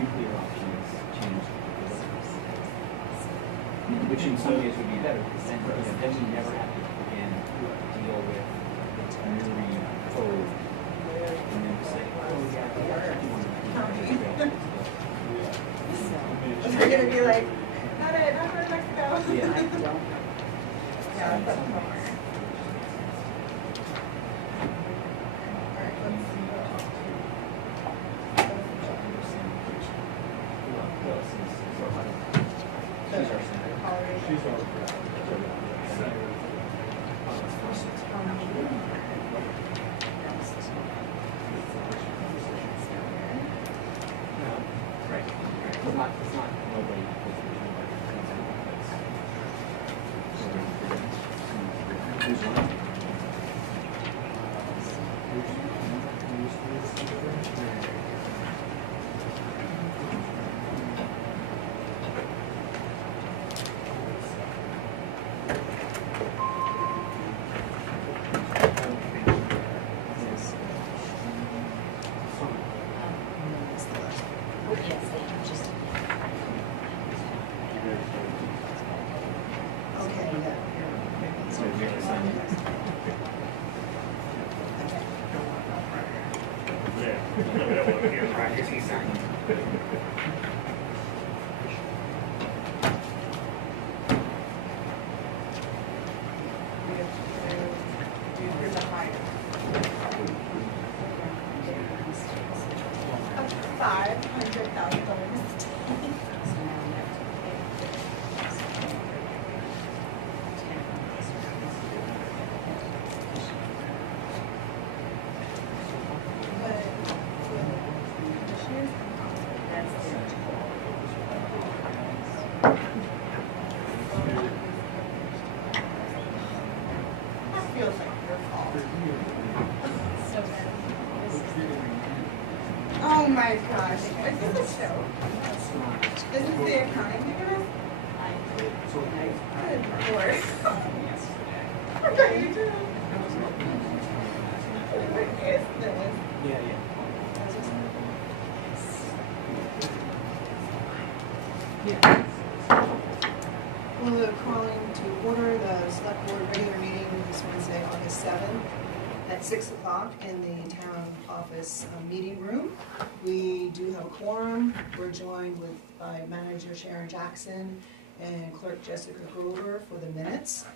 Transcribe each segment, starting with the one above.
nuclear options change, which in some ways would be better, because then, then we never have to again deal with a newly code and then say, oh yeah, we actually want to do They're going to be like, not it, not for Mexico. Yeah. I don't. Yeah, that's fun. Oh my gosh, is this a show? Is this the accounting together? Good Lord. Okay, you do. What is this? Yeah. We're calling to order the select board regular meeting this Wednesday, August 7th at 6 o'clock in the town office meeting room. We do have a quorum. We're joined by manager Sharon Jackson and clerk Jessica Grover for the minutes.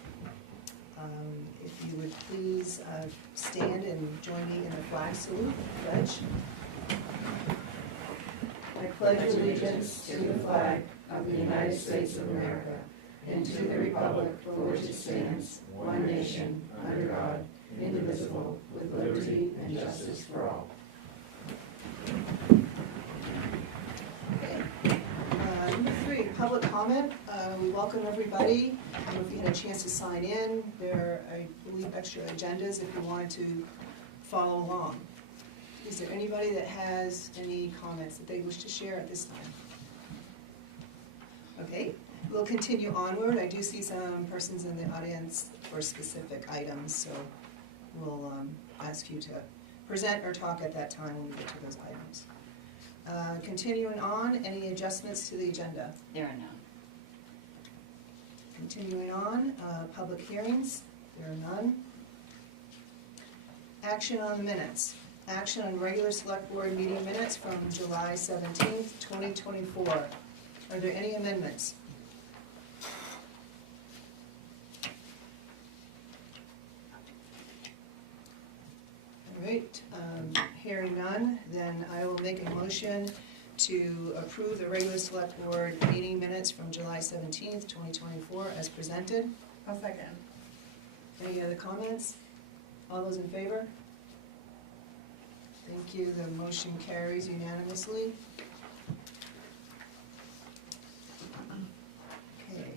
If you would please stand and join me in the flag salute, pledge. I pledge allegiance to the flag of the United States of America and to the republic for which it stands, one nation, under God, indivisible, with liberty and justice for all. Okay. Number 3, public comment. We welcome everybody. I don't know if you had a chance to sign in. There are, I believe, extra agendas if you wanted to follow along. Is there anybody that has any comments that they wish to share at this time? Okay, we'll continue onward. I do see some persons in the audience for specific items, so we'll ask you to present or talk at that time when we get to those items. Continuing on, any adjustments to the agenda? There are none. Continuing on, public hearings, there are none. Action on the minutes. Action on regular select board meeting minutes from July 17th, 2024. Are there any amendments? All right, hearing none, then I will make a motion to approve the regular select board meeting minutes from July 17th, 2024 as presented. I'll second. Any other comments? All those in favor? Thank you, the motion carries unanimously. Okay,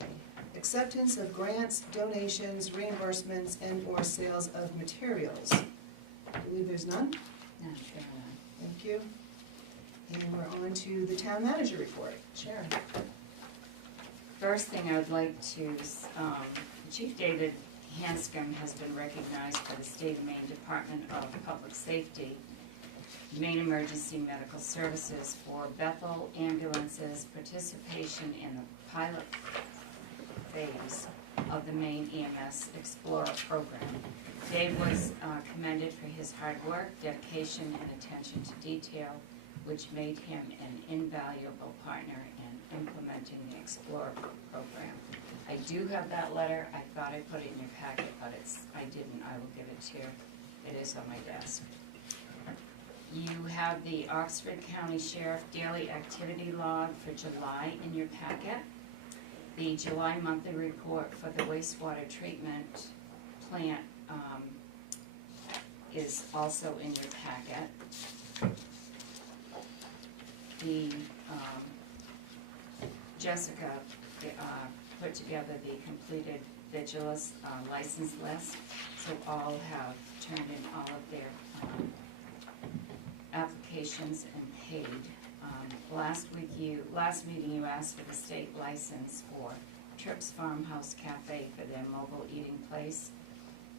acceptance of grants, donations, reimbursements, and/or sales of materials. I believe there's none. No, there are none. Thank you. And we're on to the town manager report. Sharon. First thing I would like to, Chief David Hanscom has been recognized by the State of Maine Department of Public Safety Main Emergency Medical Services for Bethel ambulances, participation in the pilot phase of the Maine EMS Explorer program. Dave was commended for his hard work, dedication, and attention to detail, which made him an invaluable partner in implementing the Explorer program. I do have that letter. I thought I put it in your packet, but I didn't. I will give it to you. It is on my desk. You have the Oxford County Sheriff Daily Activity Log for July in your packet. The July monthly report for the wastewater treatment plant is also in your packet. The Jessica put together the completed Vigilus license list, so all have turned in all of their applications and paid. Last meeting you asked for the state license for Trips Farmhouse Cafe for their mobile eating place.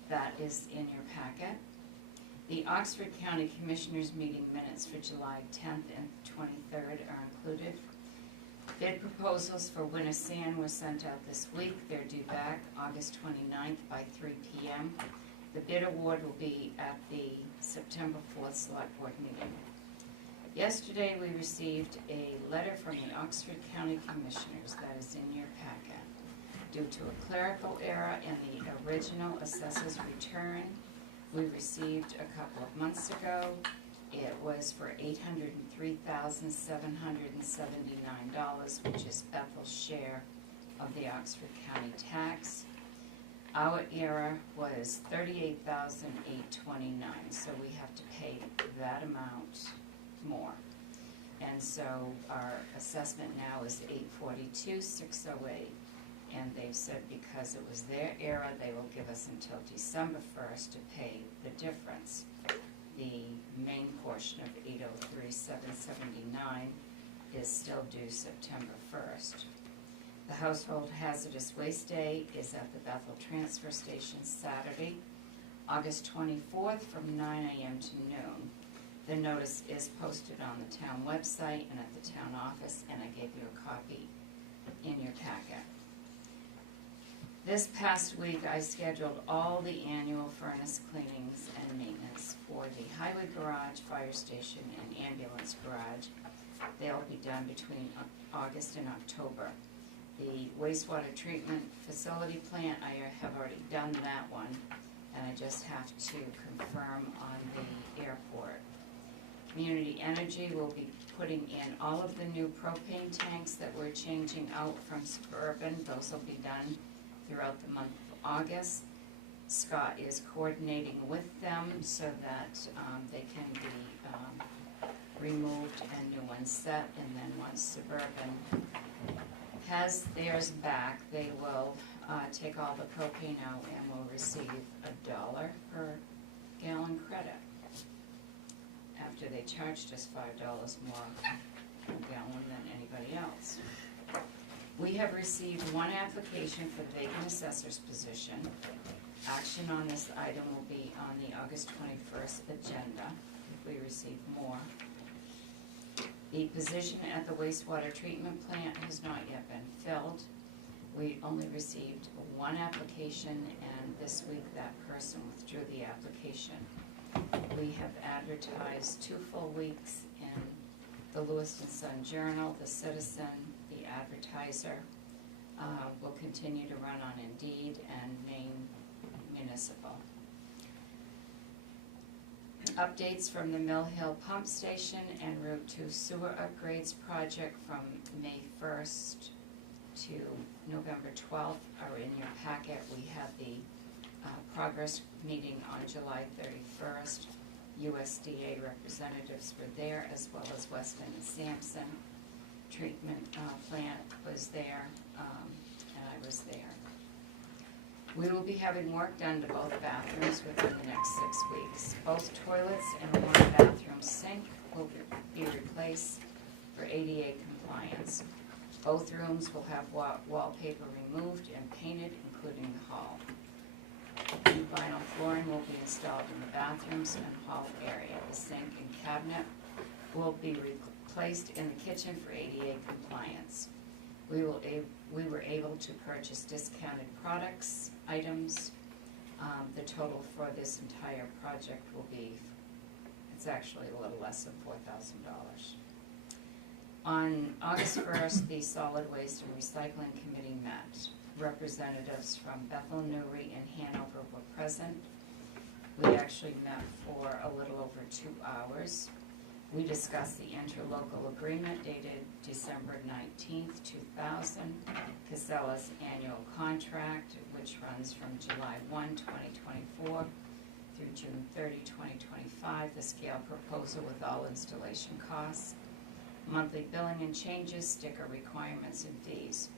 That is in your packet. The Oxford County Commissioners meeting minutes for July 10th and 23rd are included. Bid proposals for winter sand were sent out this week. They're due back August 29th by 3 p.m. The bid award will be at the September 4th Select Board meeting. Yesterday we received a letter from the Oxford County Commissioners that is in your packet. Due to a clerical error in the original assessor's return we received a couple of months ago, it was for $803,779, which is Bethel's share of the Oxford County tax. Our error was $38,829, so we have to pay that amount more. And so our assessment now is $842,608, and they've said because it was their error, they will give us until December 1st to pay the difference. The main portion of $803,779 is still due September 1st. The Household Hazardous Waste Day is at the Bethel Transfer Station Saturday, August 24th from 9 a.m. to noon. The notice is posted on the town website and at the town office, and I gave you a copy in your packet. This past week, I scheduled all the annual furnace cleanings and maintenance for the highway garage, fire station, and ambulance garage. They'll be done between August and October. The wastewater treatment facility plant, I have already done that one, and I just have to confirm on the airport. Community Energy will be putting in all of the new propane tanks that we're changing out from Suburban. Those will be done throughout the month of August. Scott is coordinating with them so that they can be removed and new ones set, and then once Suburban has theirs back, they will take all the propane out and will receive $1 per gallon credit after they charged us $5 more per gallon than anybody else. We have received one application for the vacant assessor's position. Action on this item will be on the August 21st agenda if we receive more. The position at the wastewater treatment plant has not yet been filled. We only received one application, and this week that person withdrew the application. We have advertised 2 full weeks in the Lewiston Sun Journal, the Citizen, the Advertiser. Will continue to run on Indeed and Maine Municipal. Updates from the Mill Hill Pump Station and Route 2 sewer upgrades project from May 1st to November 12th are in your packet. We have the progress meeting on July 31st. USDA representatives were there, as well as Weston and Sampson. Treatment plant was there, and I was there. We will be having work done to both bathrooms within the next 6 weeks. Both toilets and one bathroom sink will be replaced for ADA compliance. Both rooms will have wallpaper removed and painted, including the hall. New vinyl flooring will be installed in the bathrooms and hall area. The sink and cabinet will be replaced in the kitchen for ADA compliance. We were able to purchase discounted items. The total for this entire project will be, it's actually a little less than $4,000. On August 1st, the Solid Waste and Recycling Committee met. Representatives from Bethel, Newry, and Hanover were present. We actually met for a little over 2 hours. We discussed the interlocal agreement dated December 19th, 2000, Casella's annual contract, which runs from July 1, 2024 through June 30, 2025, the scale proposal with all installation costs, monthly billing and changes, sticker requirements and fees.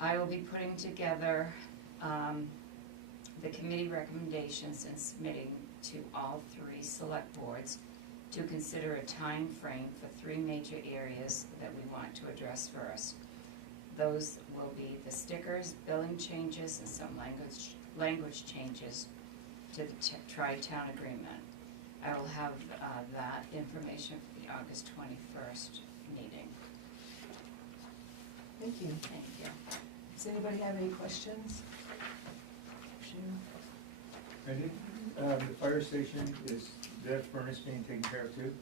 I will be putting together the committee recommendations and submitting to all 3 select boards to consider a time frame for 3 major areas that we want to address first. Those will be the stickers, billing changes, and some language changes to the tri-town agreement. I will have that information for the August 21st meeting. Thank you. Thank you. Does anybody have any questions? I think the fire station, is that furnace being taken care of too?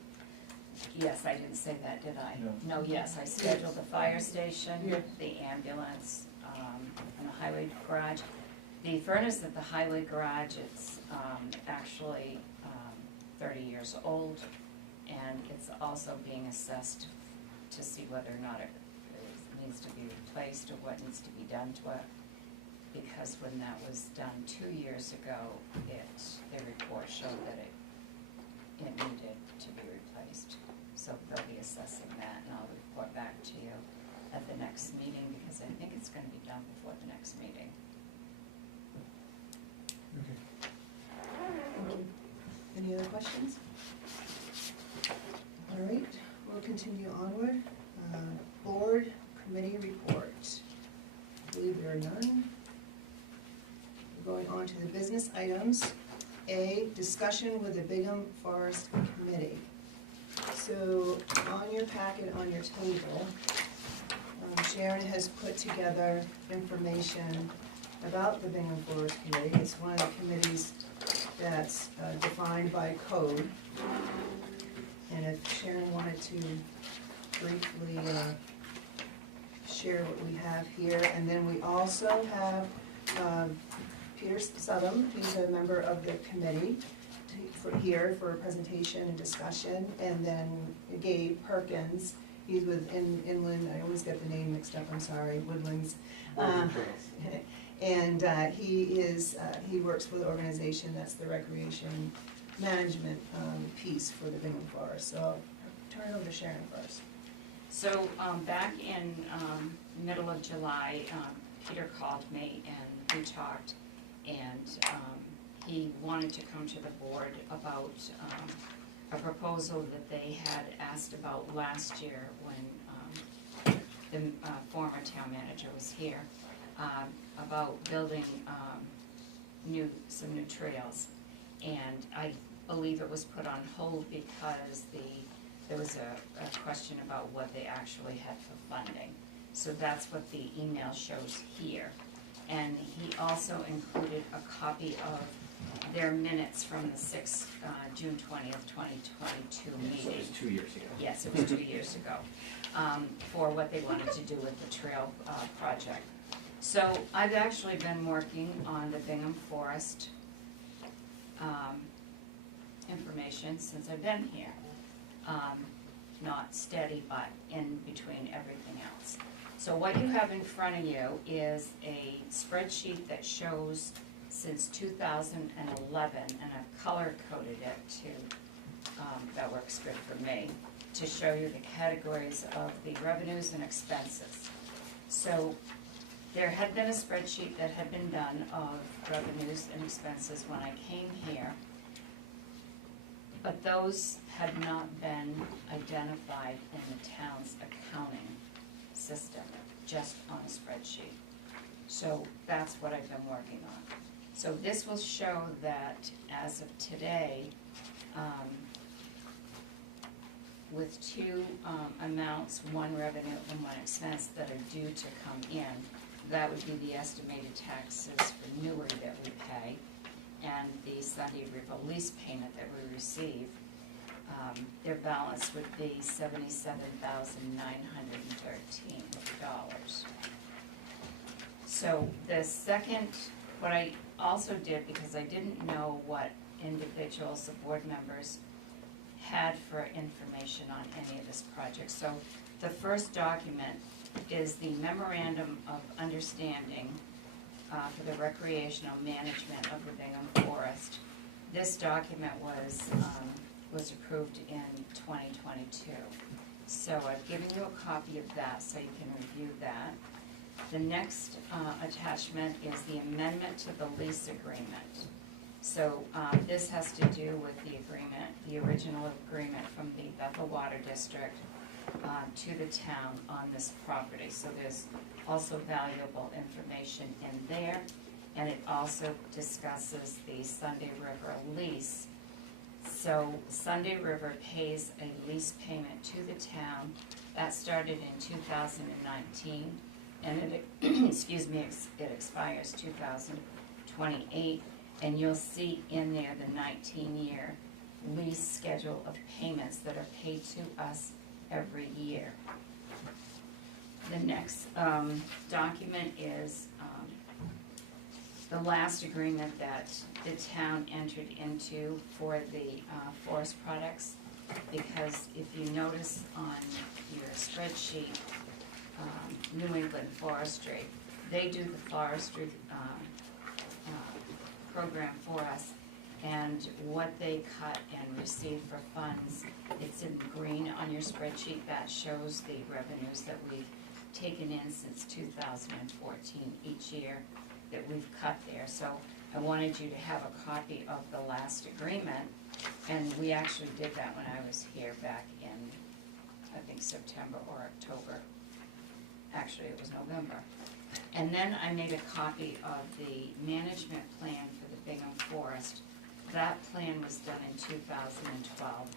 Yes, I didn't say that, did I? No. No, yes, I scheduled the fire station, Yes. the ambulance, and the highway garage. The furnace at the highway garage, it's actually 30 years old, and it's also being assessed to see whether or not it needs to be replaced or what needs to be done to it. Because when that was done 2 years ago, the report showed that it needed to be replaced. So they'll be assessing that, and I'll report back to you at the next meeting, because I think it's gonna be done before the next meeting. Okay. Thank you. Any other questions? All right, we'll continue onward. Board committee report. I believe there are none. We're going on to the business items. A, discussion with the Bingham Forest Committee. So on your packet, on your table, Sharon has put together information about the Bingham Forest Committee. It's one of the committees that's defined by code. And if Sharon wanted to briefly share what we have here. And then we also have Peter Southam, he's a member of the committee, here for a presentation and discussion. And then Gabe Perkins, he's with Inland, I always get the name mixed up, I'm sorry, Woodlands. And he works for the organization that's the recreation management piece for the Bingham Forest. So I'll turn it over to Sharon first. So back in middle of July, Peter called me and we talked, and he wanted to come to the board about a proposal that they had asked about last year when the former town manager was here, about building some new trails. And I believe it was put on hold because there was a question about what they actually had for funding. So that's what the email shows here. And he also included a copy of their minutes from the June 20th, 2022 meeting. So it was 2 years ago. Yes, it was 2 years ago, for what they wanted to do with the trail project. So I've actually been working on the Bingham Forest information since I've been here. Not steady, but in between everything else. So what you have in front of you is a spreadsheet that shows since 2011, and I've color-coded it to, that works good for me, to show you the categories of the revenues and expenses. So there had been a spreadsheet that had been done of revenues and expenses when I came here, but those had not been identified in the town's accounting system, just on a spreadsheet. So that's what I've been working on. So this will show that as of today, with two amounts, one revenue and one expense that are due to come in, that would be the estimated taxes for Newry that we pay, and the Sunday River lease payment that we receive. Their balance would be $77,913. So the second, what I also did, because I didn't know what individuals, the board members, had for information on any of this project. So the first document is the Memorandum of Understanding for the recreational management of the Bingham Forest. This document was approved in 2022. So I've given you a copy of that so you can review that. The next attachment is the amendment to the lease agreement. So this has to do with the agreement, the original agreement from the Bethel Water District to the town on this property. So there's also valuable information in there, and it also discusses the Sunday River lease. So Sunday River pays a lease payment to the town. That started in 2019, and it, excuse me, it expires 2028. And you'll see in there the 19-year lease schedule of payments that are paid to us every year. The next document is the last agreement that the town entered into for the forest products, because if you notice on your spreadsheet, New England Forestry, they do the forestry program for us, and what they cut and receive for funds, it's in green on your spreadsheet. That shows the revenues that we've taken in since 2014 each year that we've cut there. So I wanted you to have a copy of the last agreement, and we actually did that when I was here back in, I think, September or October. Actually, it was November. And then I made a copy of the management plan for the Bingham Forest. That plan was done in 2012,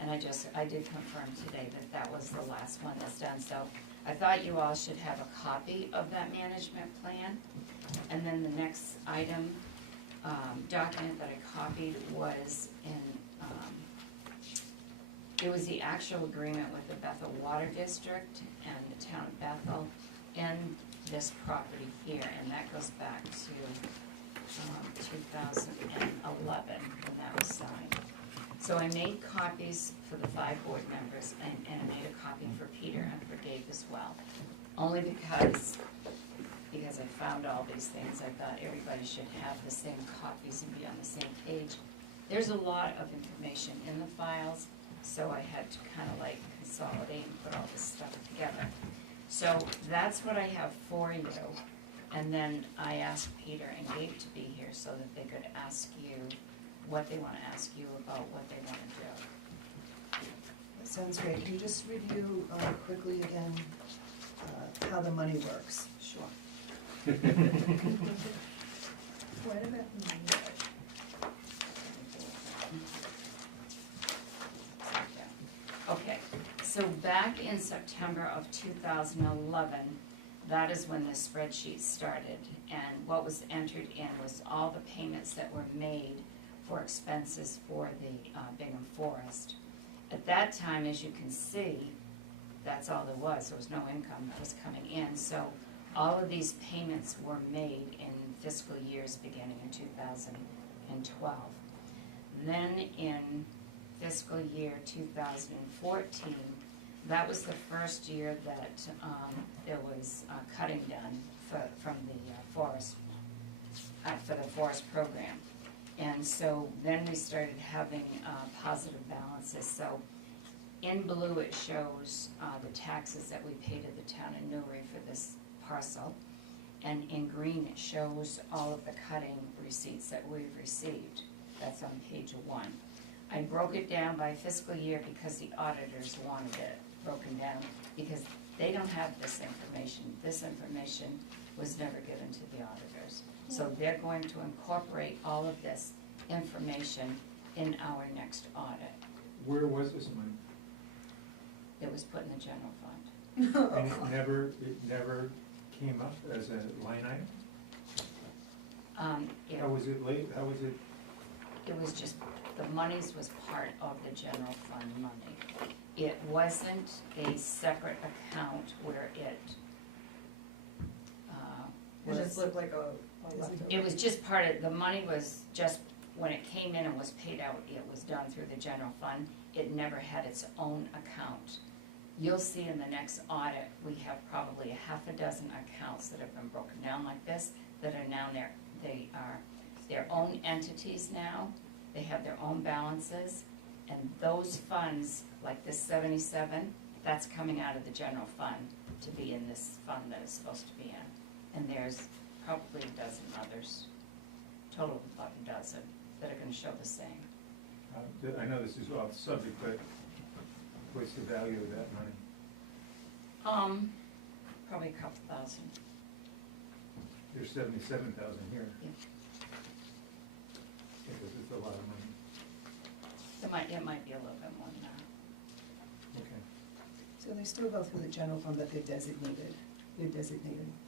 and I did confirm today that that was the last one that's done. So I thought you all should have a copy of that management plan. And then the next item, document that I copied was it was the actual agreement with the Bethel Water District and the town of Bethel and this property here, and that goes back to 2011 when that was signed. So I made copies for the 5 board members, and I made a copy for Peter and for Dave as well. Only because I found all these things, I thought everybody should have the same copies and be on the same page. There's a lot of information in the files, so I had to kind of like consolidate and put all this stuff together. So that's what I have for you. And then I asked Peter and Gabe to be here so that they could ask you what they want to ask you about what they want to do. That sounds great. Can you just review quickly again how the money works? Sure. What about the money? Okay, so back in September of 2011, that is when the spreadsheet started, and what was entered in was all the payments that were made for expenses for the Bingham Forest. At that time, as you can see, that's all there was no income that was coming in, so all of these payments were made in fiscal years beginning in 2012. Then in fiscal year 2014, that was the first year that there was cutting done from the forest, for the forest program. And so then we started having positive balances. So in blue it shows the taxes that we pay to the town of Newry for this parcel. And in green it shows all of the cutting receipts that we've received. That's on page 1. I broke it down by fiscal year because the auditors wanted it broken down, because they don't have this information. This information was never given to the auditors. So they're going to incorporate all of this information in our next audit. Where was this money? It was put in the general fund. And it never came up as a line item? How was it late, how was it? It was just, the monies was part of the general fund money. It wasn't a separate account where it It just was, looked like a leftover. it was just part of, the money was just, when it came in and was paid out, it was done through the general fund. It never had its own account. You'll see in the next audit, we have probably a half a dozen accounts that have been broken down like this, that are now they are their own entities now. They have their own balances, and those funds, like this 77, that's coming out of the general fund to be in this fund that it's supposed to be in. And there's probably a dozen others, total of about a dozen, that are gonna show the same. I know this is off subject, but what's the value of that money? Probably a couple thousand. There's 77,000 here. Yeah. Because it's a lot of money. It might be a little bit more than that. Okay. So they still go through the general fund, but they're designated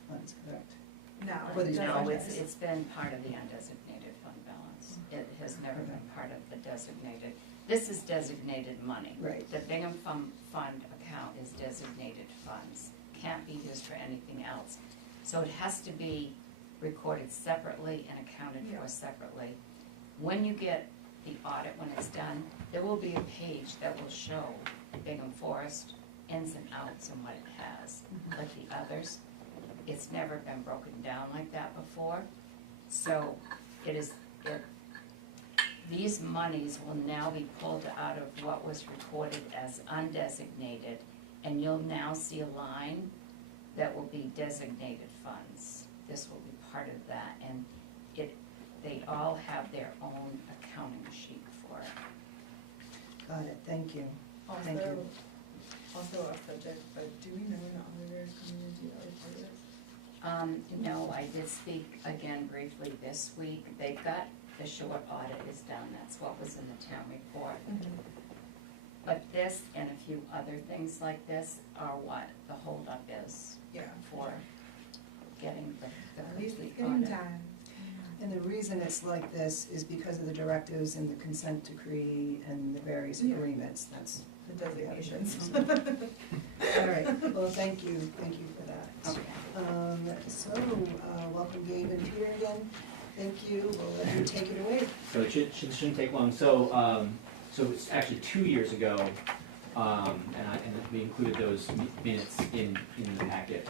funds, correct? No. For the No, general it's been part of the undesignated fund balance. It has never been part of the designated. This is designated money. Right. The Bingham Fund account is designated funds, can't be used for anything else. So it has to be recorded separately and accounted Yeah. for separately. When you get the audit, when it's done, there will be a page that will show Bingham Forest ins and outs and what it has, like the others. It's never been broken down like that before. So these monies will now be pulled out of what was recorded as undesignated, and you'll now see a line that will be designated funds. This will be part of that, and they all have their own accounting sheet for it. Got it, thank you. Thank you. Also off subject, but do we know when the auditor is coming to do the other part of this? No, I did speak again briefly this week. They've got, the short audit is done, that's what was in the town report. But this and a few other things like this are what the holdup is Yeah. for getting the At least complete it's getting audit. done. And the reason it's like this is because of the directives and the consent decree and the various Yeah. agreements, that's. The designations. All right, well, thank you for that. Okay. So, welcome Gabe and Peter again, thank you, we'll let you take it away. So it shouldn't take long. So it's actually 2 years ago, and we included those minutes in the packet.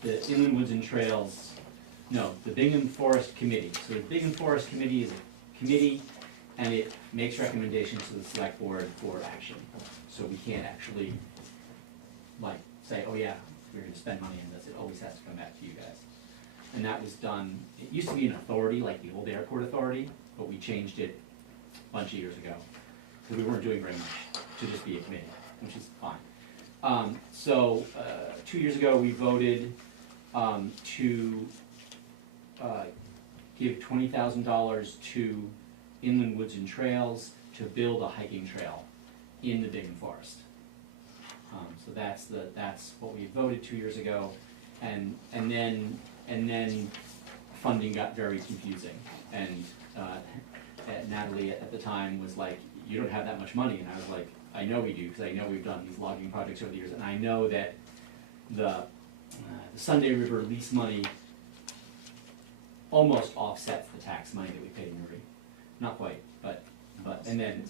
The Inland Woods and Trails, the Bingham Forest Committee. So the Bingham Forest Committee is a committee, and it makes recommendations to the select board for action. So we can't actually, say, oh yeah, we're gonna spend money on this. It always has to come back to you guys. And that was done, it used to be an authority, like the old airport authority, but we changed it a bunch of years ago, because we weren't doing very much, to just be a committee, which is fine. 2 years ago, we voted to give $20,000 to Inland Woods and Trails to build a hiking trail in the Bingham Forest. So that's what we voted 2 years ago, and then funding got very confusing, and Natalie at the time was like, you don't have that much money, and I was like, I know we do, because I know we've done these logging projects over the years, and I know that the Sunday River lease money almost offsets the tax money that we paid in Marie. Not quite, but and then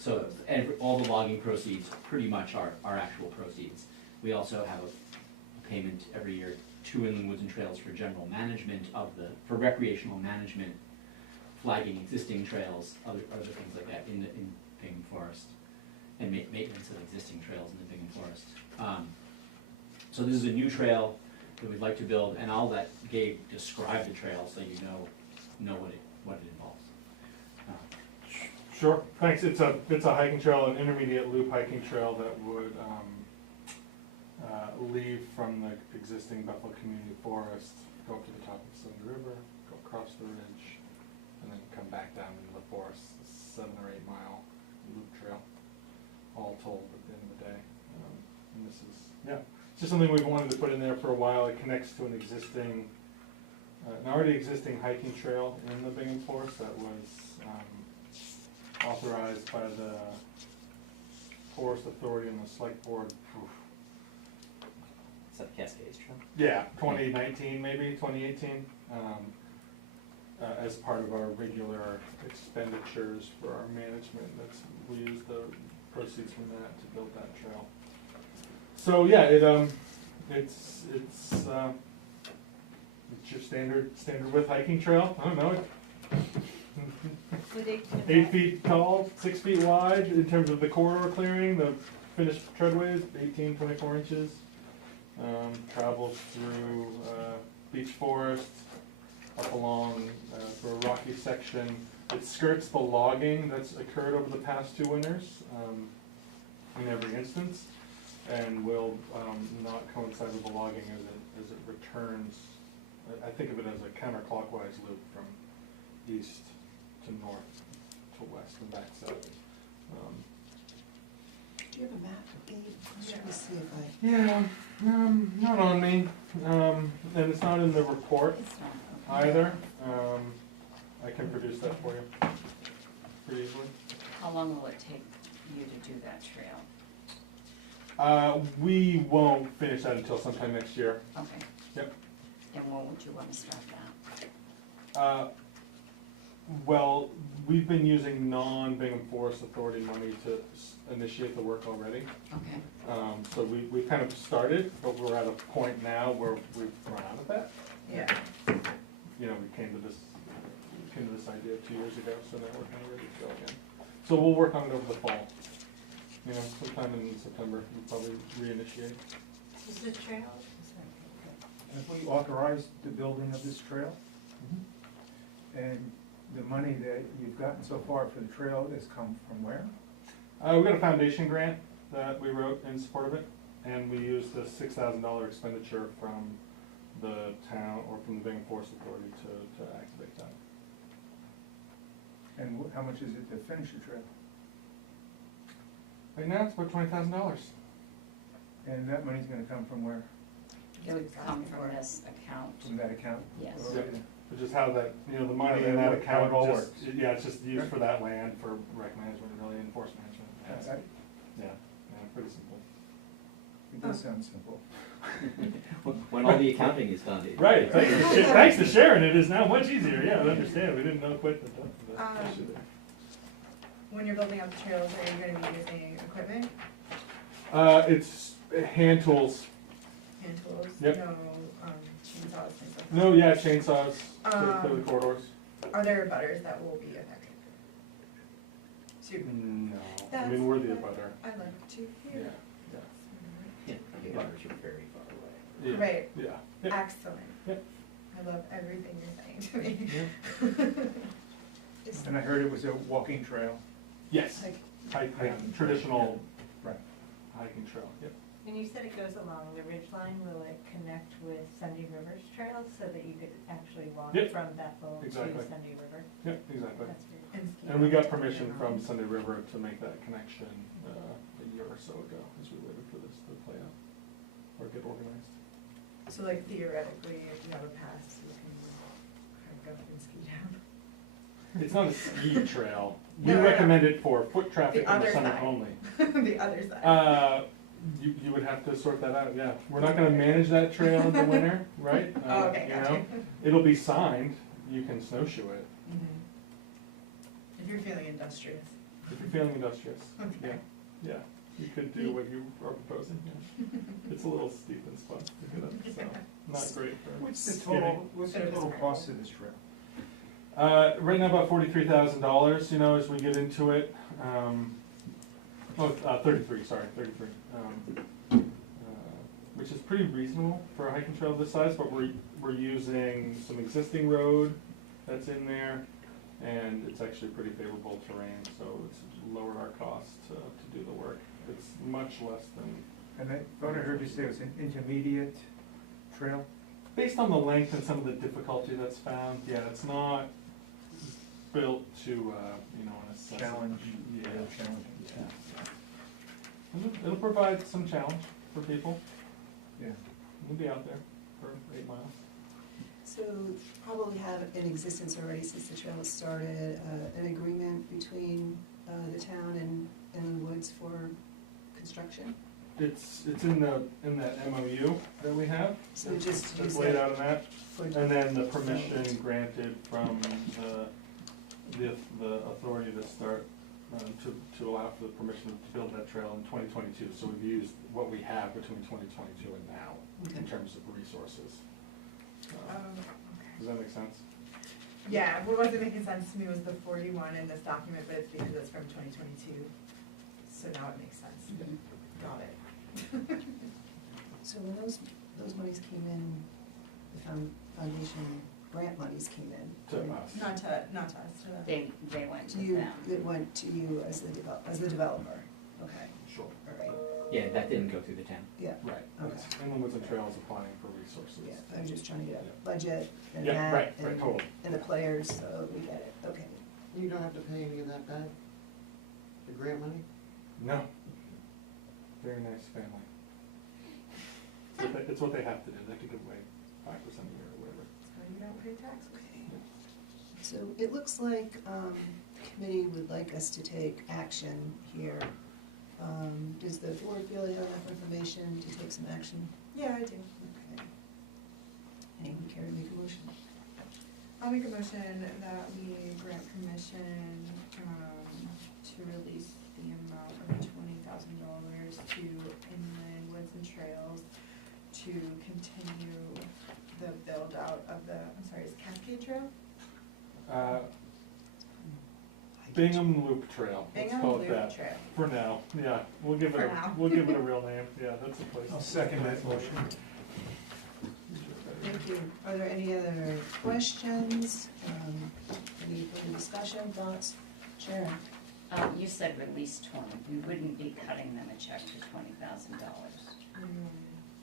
all the logging proceeds pretty much are actual proceeds. We also have a payment every year to Inland Woods and Trails for general management for recreational management, flagging existing trails, other things like that in Bingham Forest, and maintenance of existing trails in the Bingham Forest. So this is a new trail that we'd like to build, and I'll let Gabe describe the trail so you know what it involves. Sure, thanks. It's a hiking trail, an intermediate loop hiking trail that would leave from the existing Bethel Community Forest, go up to the top of the Sunday River, go across the ridge, and then come back down into the forest, 7 or 8 mile loop trail, all told at the end of the day. And this is, yeah, it's just something we've wanted to put in there for a while. It connects to an existing, an already existing hiking trail in the Bingham Forest that was authorized by the Forest Authority and the Select Board. Is that Cascades Trail? Yeah, 2019 maybe, 2018, as part of our regular expenditures for our management. We use the proceeds from that to build that trail. So yeah, it's your standard width hiking trail. I don't know. 8 feet tall, 6 feet wide in terms of the corridor clearing. The finished treadways, 18, 24 inches. Travels through beech forest, up along through a rocky section. It skirts the logging that's occurred over the past 2 winters in every instance, and will not coincide with the logging as it returns. I think of it as a counterclockwise loop from east to north to west and back south. Do you have a map, Dave? I'm trying to see if I. Yeah, not on me, and it's not in the report It's not. either. I can produce that for you pretty easily. How long will it take you to do that trail? We won't finish that until sometime next year. Okay. Yep. And when would you want to start that? Well, we've been using non-Bingham Forest Authority money to initiate the work already. Okay. So we've kind of started, but we're at a point now where we've run out of that. Yeah. You know, we came to this idea 2 years ago, so now we're kind of ready to go again. So we'll work on it over the fall. You know, sometime in September, we'll probably reinitiate. Is the trail? Have we authorized the building of this trail? And the money that you've gotten so far for the trail has come from where? We got a foundation grant that we wrote in support of it, and we used the $6,000 expenditure from the town or from the Bingham Forest Authority to activate that. And how much is it to finish the trail? Right now, it's about $20,000. And that money's gonna come from where? It would come from this account. From that account? Yes. Or- Yep. Which is how that, you know, the money How in that that work- how it account all just, works. yeah, it's just used for that land, for rec management, really, and forest management. Yeah, pretty simple. It does sound simple. When all the accounting is done. Right, thanks to Sharon, it is now much easier, yeah, I understand, we didn't know quite the issue there. When you're building up the trails, are you gonna be using equipment, It's hand tools, hand tools? Yep. No, chainsaws, things like that? no, yeah, chainsaws, to clear the corridors. Are there butters that will be affected? Super. No, I That's mean, we're the what butter, I like to yeah, hear. Yeah, you guys are very far away. yeah. Right. Yeah, yeah, Excellent. Yep. I love everything you're saying to me. yeah. And I heard it was a walking trail. Yes, Hiking. traditional Right. hiking trail, yep. And you said it goes along the ridge line, will it connect with Sunday River's trail so that you could actually walk Yep. from Bethel to Exactly. Sunday River? Yep, exactly. That's great. And we got permission from Sunday River to make that connection a year or so ago, as we waited for this to play out, or get organized. So like theoretically, if you have a pass, you can crank up and ski down. It's not a ski trail. We No, no, no. recommend it for foot traffic The in the other summer side. only. The other side. You would have to sort that out, yeah. We're not gonna manage that trail in the winter, right? Oh, okay, You gotcha. know, it'll be signed, you can snowshoe it, Mhm. If you're feeling industrious. if you're feeling industrious, yeah, Okay. yeah. You could do what you are proposing, yeah. It's a little steep and spun to get up, so, not great for What's the skidding. total cost of this trail? Right now about $43,000, you know, as we get into it. 33, sorry, 33. Which is pretty reasonable for a hiking trail this size, but we're using some existing road that's in there, and it's actually pretty favorable terrain, so it's lowered our costs to do the work. It's much less than, And I thought I heard you say it was an intermediate trail? based on the length and some of the difficulty that's found, yeah, it's not built to, you know, an assessment. Challenge, Yeah. real challenging. Yeah. And it'll provide some challenge for people. Yeah. We'll be out there for 8 miles. So probably have in existence already since the trail was started, an agreement between the town and Inland Woods for construction? It's in that MOU that we have. So we just It's use laid that out in that. for- And then the permission granted from the authority to start, to allow for the permission to build that trail in 2022. So we've used what we have between 2022 and now in Okay. terms of resources. Okay. Does that make sense? Yeah, what wasn't making sense to me was the 41 in this document, but it's because it's from 2022. So now it makes sense. Mhm. Got it. So when those monies came in, the foundation grant monies came in. To right? us. Not to us, to them. They went to You, them. it went to you as the developer, okay, Sure. all right, Yeah, that didn't go through the town. yeah, Right. Okay. That's Inland Woods and Trails applying for resources. yeah, I'm just trying to get Yeah. a budget and Yeah, that, right, and, totally. and the players, so we get it, okay. You don't have to pay any of that back? The grant money? No. Very nice family. It's what they have to do. They have to give away 5% a year or whatever. So you don't pay taxes. So it looks like, the committee would like us to take action here. Does the board feel they have enough information to take some action? Yeah, I do. Okay. Anyone care to make a motion? I'll make a motion that we grant permission to release the amount of $20,000 to Inland Woods and Trails to continue the build out of the, I'm sorry, is Cascade Trail? Bingham Loop Trail. Let's Bingham call it Loop that. Trail. For now, yeah. We'll give it For now. we'll give it a real name. Yeah, that's the place. I'll second that motion. Thank you. Are there any other questions? Any further discussion, thoughts? Sharon? You said release 20. We wouldn't be cutting them a check for $20,000.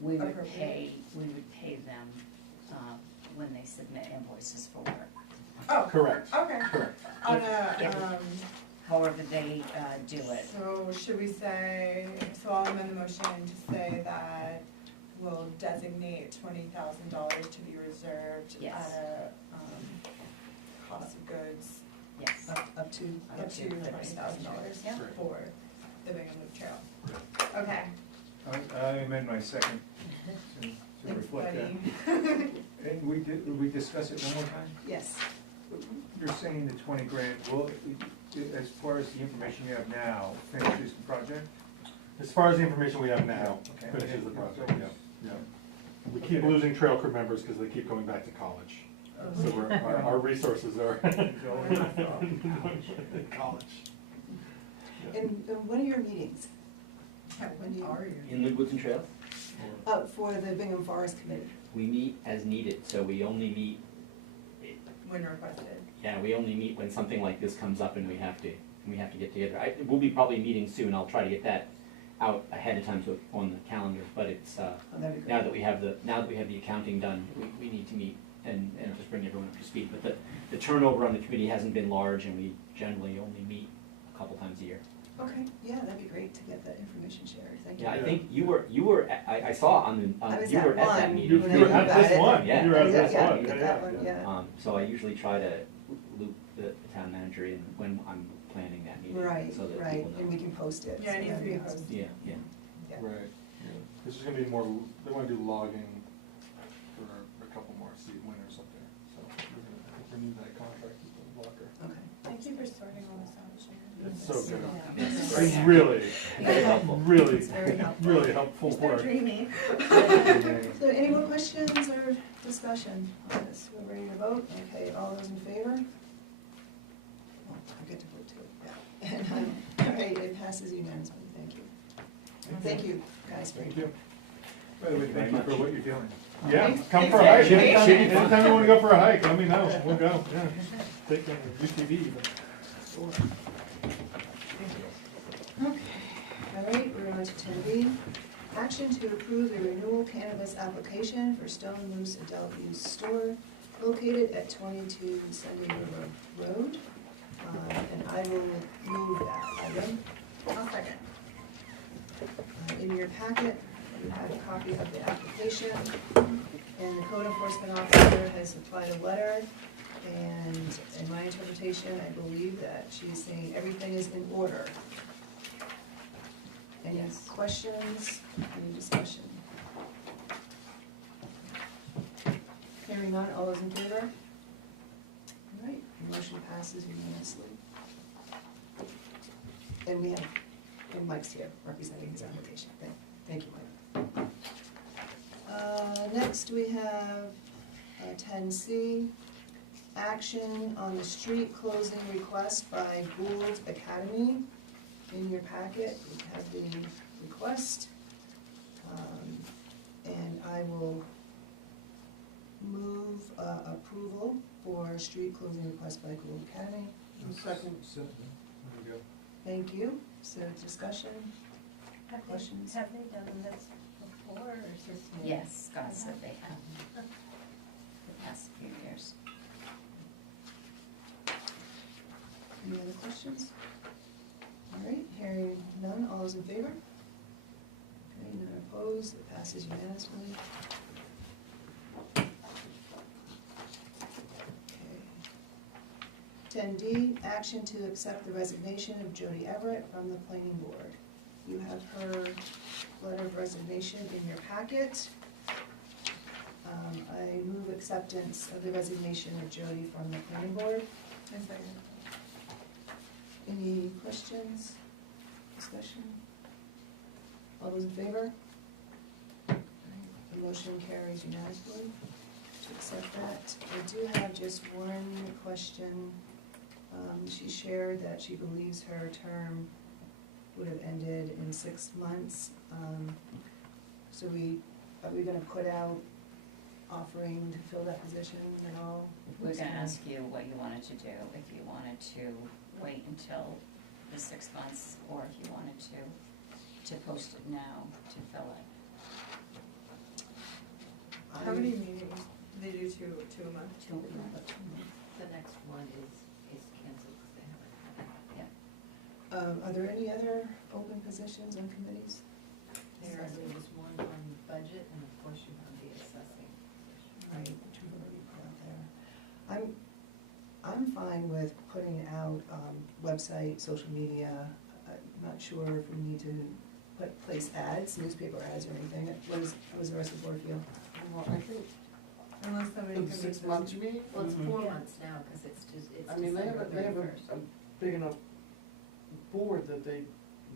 We would Appropriate. pay them when they submit invoices for work. Oh, Correct. okay. Correct. On If- a, However they do it. so should we say, so I'll amend the motion to say that we'll designate $20,000 to be reserved Yes. at a cost of goods Yes. Up to? up to $20,000 Yeah. Great. for the Bingham Loop Trail. Okay. I amend my second to Thanks, reflect that. buddy. And we discuss it one more time? Yes. You're saying the 20 grand, will, as far as the information you have now, finishes the project? As far as the information we have now, Okay. finishes the project, yeah, yeah. We keep losing trail crew members because they keep going back to college. So our resources are college. And when are your meetings? When do you? Inland Woods and Trails, For the Bingham Forest Committee. we meet as needed, so we only meet, When requested. yeah, we only meet when something like this comes up and we have to get together. We'll be probably meeting soon, I'll try to get that out ahead of time so on the calendar, but it's, Oh, that'd be great. now that we have the accounting done, we need to meet and just bring everyone up to speed. But the turnover on the committee hasn't been large, and we generally only meet a couple times a year. Okay, yeah, that'd be great to get that information shared, thank you. Yeah, I think you were, I saw on I the, was you at were at that one. meeting. When You were I at knew about this it. one, Yeah. you were at Yeah, this yeah, one, at yeah, that yeah, one, yeah. yeah. So I usually try to loop the town manager in when I'm planning that meeting. Right, So that right, people and know. we can post it. Yeah, it so needs to that'd be awesome. posted. Yeah, yeah. Yeah. Right, yeah. This is gonna be more, they wanna do logging for a couple more winners up there, so we're gonna renew that contract with the blocker. Okay. Thank you for sorting all this out, Sharon. It's so good. Yes. It's really, Very helpful. really, It's very helpful. really helpful You're so work. dreamy. So any more questions or discussion on this? We're ready to vote? Okay, all those in favor? Oh, I get to vote too, yeah. And, all right, it passes unanimously, thank you. Thank you, guys, for Thank you. By the way, Very thank you for much. what you're doing. Yeah, Thanks- come thanks for a for hike. everything. Anytime you wanna go for a hike, let me know, we'll go, yeah. Take a UTV even. Okay, all right, we're on to 10B. Action to approve the renewal cannabis application for Stone Moose Adult Use Store located at 22 Sunday River Road. And I will move that item. I'll second. In your packet, you have a copy of the application, and the code enforcement officer has supplied a letter, and in my interpretation, I believe that she's saying everything is in order. Any Yes. questions, any discussion? Hearing none, all those in favor? All right, the motion passes unanimously. And we have, and Mike's here representing his application. Thank you, Mike. Next, we have 10C, action on the street closing request by Gould Academy. In your packet, you have the request. And I will move approval for street closing request by Gould Academy. Second. There we go. Thank you. So discussion? Have they- Questions? Have they done this before, or is this new? Yes, Scott said they have the past few years. Any other questions? All right, hearing none, all those in favor? Okay, none opposed, it passes unanimously. Okay. 10D, action to accept the resignation of Jody Everett from the planning board. You have her letter of resignation in your packet. I move acceptance of the resignation of Jody from the planning board. I second. Any questions, discussion? All those in favor? The motion carries unanimously to accept that. I do have just one question. She shared that she believes her term would have ended in 6 months. So are we gonna put out offering to fill that position at all? We're gonna ask you what you wanted to do, if you wanted to wait until the 6 months, or if you wanted to post it now to fill it. How many meetings? They do two a month? 2 months. The next one is canceled because they haven't had it. Are there any other open positions on committees? There was one on budget, and of course you have the assessing. Right, which we've already put out there. I'm fine with putting out website, social media. I'm not sure if we need to place ads, newspaper ads or anything. How does the rest of the board feel? Well, I think Unless somebody in could. 6 months, you mean? Well, it's 4 Yeah. months now, because it's just, it's I mean, they December have a 31st. big enough board that they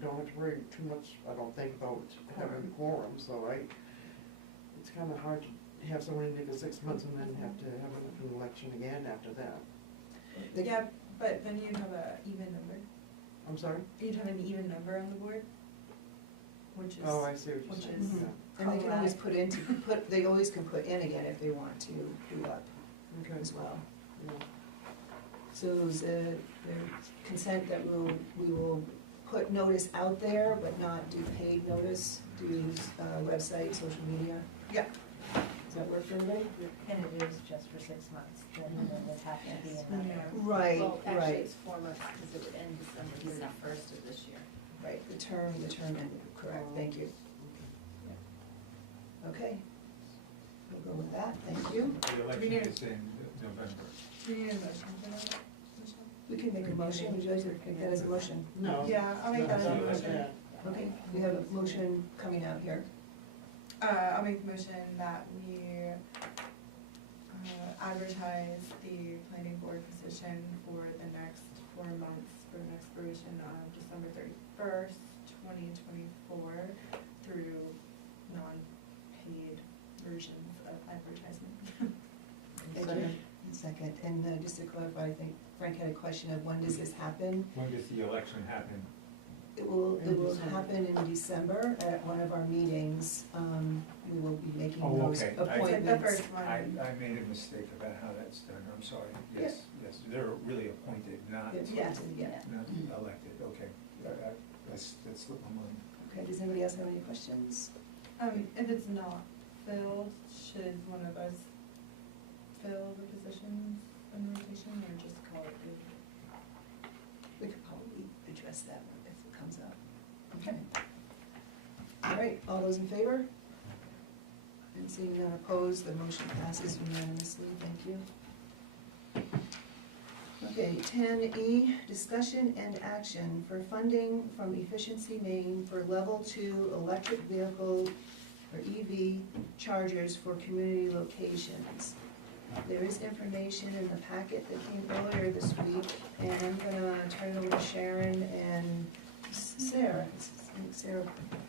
don't have to worry too much, I don't think, about having a quorum, so it's kinda hard to have someone in there for 6 months and then have to have an election again after that. Yeah, but then you'd have a even number. I'm sorry? You'd have an even number on the board, which is. Oh, I see what Which you're is. saying, And they can always they always can put in again if they want to do up yeah. Okay. as well. Yeah. So is the consent that we will put notice out there, but not do paid notice, do website, social media? Yeah. Does that work for everybody? And it is just for 6 months, then there would have to be Yes. another. Yeah. Right, Well, actually, right, it's 4 months, because it would end December 31st of this year. right, the term ended, correct, thank you. Okay, we'll go with that, thank you. The election need- is in November. Do you need a motion for that, Michelle? We can make a motion, would you like to make that as a motion? No. Yeah, I'll make that as a No, motion. yeah. Okay, we have a motion coming out here. I'll make the motion that we advertise the planning board position for the next 4 months for an expiration of December 31st, 2024 through non-paid versions of advertisement. Thank you. Second, and just to clarify, I think Frank had a question of when does this happen? When does the election happen? It will In December. happen in December at one of our meetings. We will be making Oh, those okay. appointments. The first one. I made a mistake about how that's done, I'm sorry. Yes, yes, they're really appointed, not, Yes, yeah. not elected, okay. That slipped my mind. Okay, does anybody else have any questions? If it's not filled, should one of us fill the positions in rotation or just call it good? We could probably address that if it comes up. Okay. All right, all those in favor? And seeing none opposed, the motion passes unanimously, thank you. Okay, 10E, discussion and action for funding from Efficiency Maine for Level 2 electric vehicle or EV chargers for community locations. There is information in the packet that came earlier this week, and I'm gonna turn it over to Sharon and Sarah. I think Sarah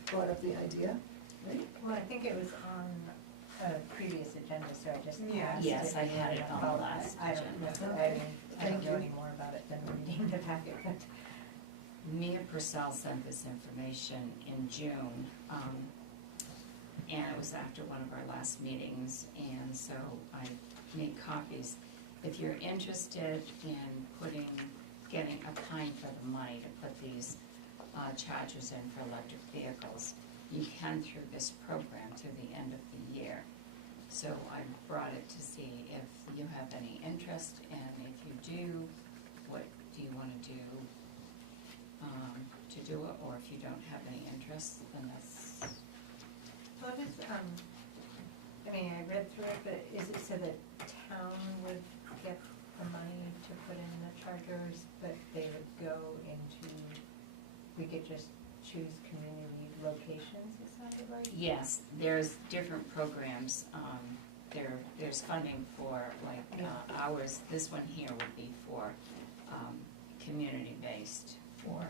brought up the idea, right? Well, I think it was on a previous agenda, so I just Yeah. passed it. Yes, I had it on the last I don't agenda. know, I mean, I Thank don't know you. any more about it than reading the packet, but. Mia Purcell sent this information in June, and it was after one of our last meetings, and so I made copies. If you're interested in getting applying for the money to put these chargers in for electric vehicles, you can through this program through the end of the year. So I brought it to see if you have any interest, and if you do, what do you want to do to do it, or if you don't have any interest, then that's. Well, it is, I mean, I read through it, but is it so that town would get the money to put in the chargers, but they would go into, we could just choose community locations, it sounded like? Yes, there's different programs, there's funding for, like, ours, this one here would be for, community-based for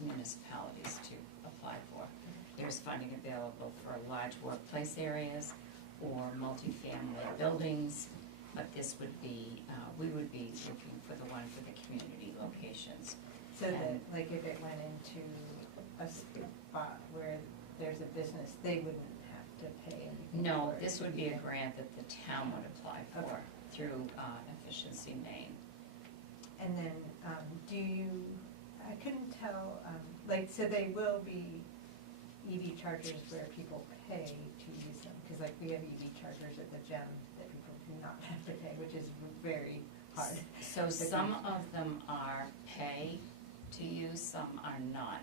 municipalities to apply for. There's funding available for large workplace areas or multifamily buildings, but this would be, we would be looking for the one for the community locations. So that, like, if it went into a spot where there's a business, they wouldn't have to pay anything? No, for it? this would be a grant that the town would apply for Okay. through Efficiency Maine. And then, do you, I couldn't tell, like, so they will be EV chargers where people pay to use them? Because like, we have EV chargers at the gym that people do not have to pay, which is very hard. So some of them are pay to use, some are not.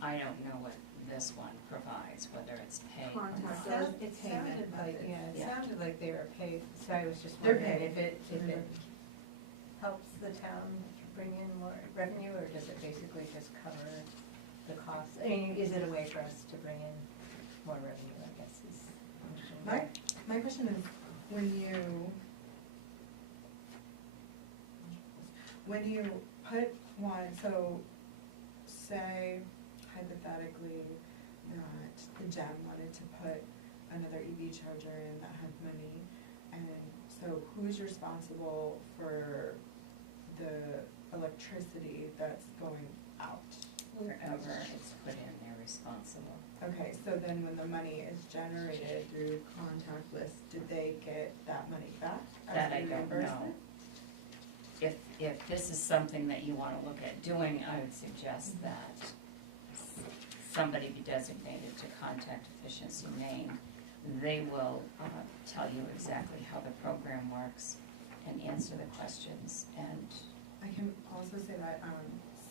I don't know what this one provides, whether it's pay or Contact not. us. It Payment sounded like, method. yeah, it Yeah. sounded like they were paid, so I was just They're wondering paid. if it helps the town bring in more revenue, or does it basically just cover the costs? I mean, is it a way for us to bring in more revenue, I guess is. My question is, when you put one, so say hypothetically that the gym wanted to put another EV charger in that had money, and so who's responsible for the electricity that's going out? Wherever it's put in, they're responsible. Okay, so then when the money is generated through contact list, did they get that money back? as That I don't know. reimbursement? If this is something that you wanna look at doing, I would suggest that somebody be designated to contact Efficiency Maine. They will tell you exactly how the program works and answer the questions, and I can also say that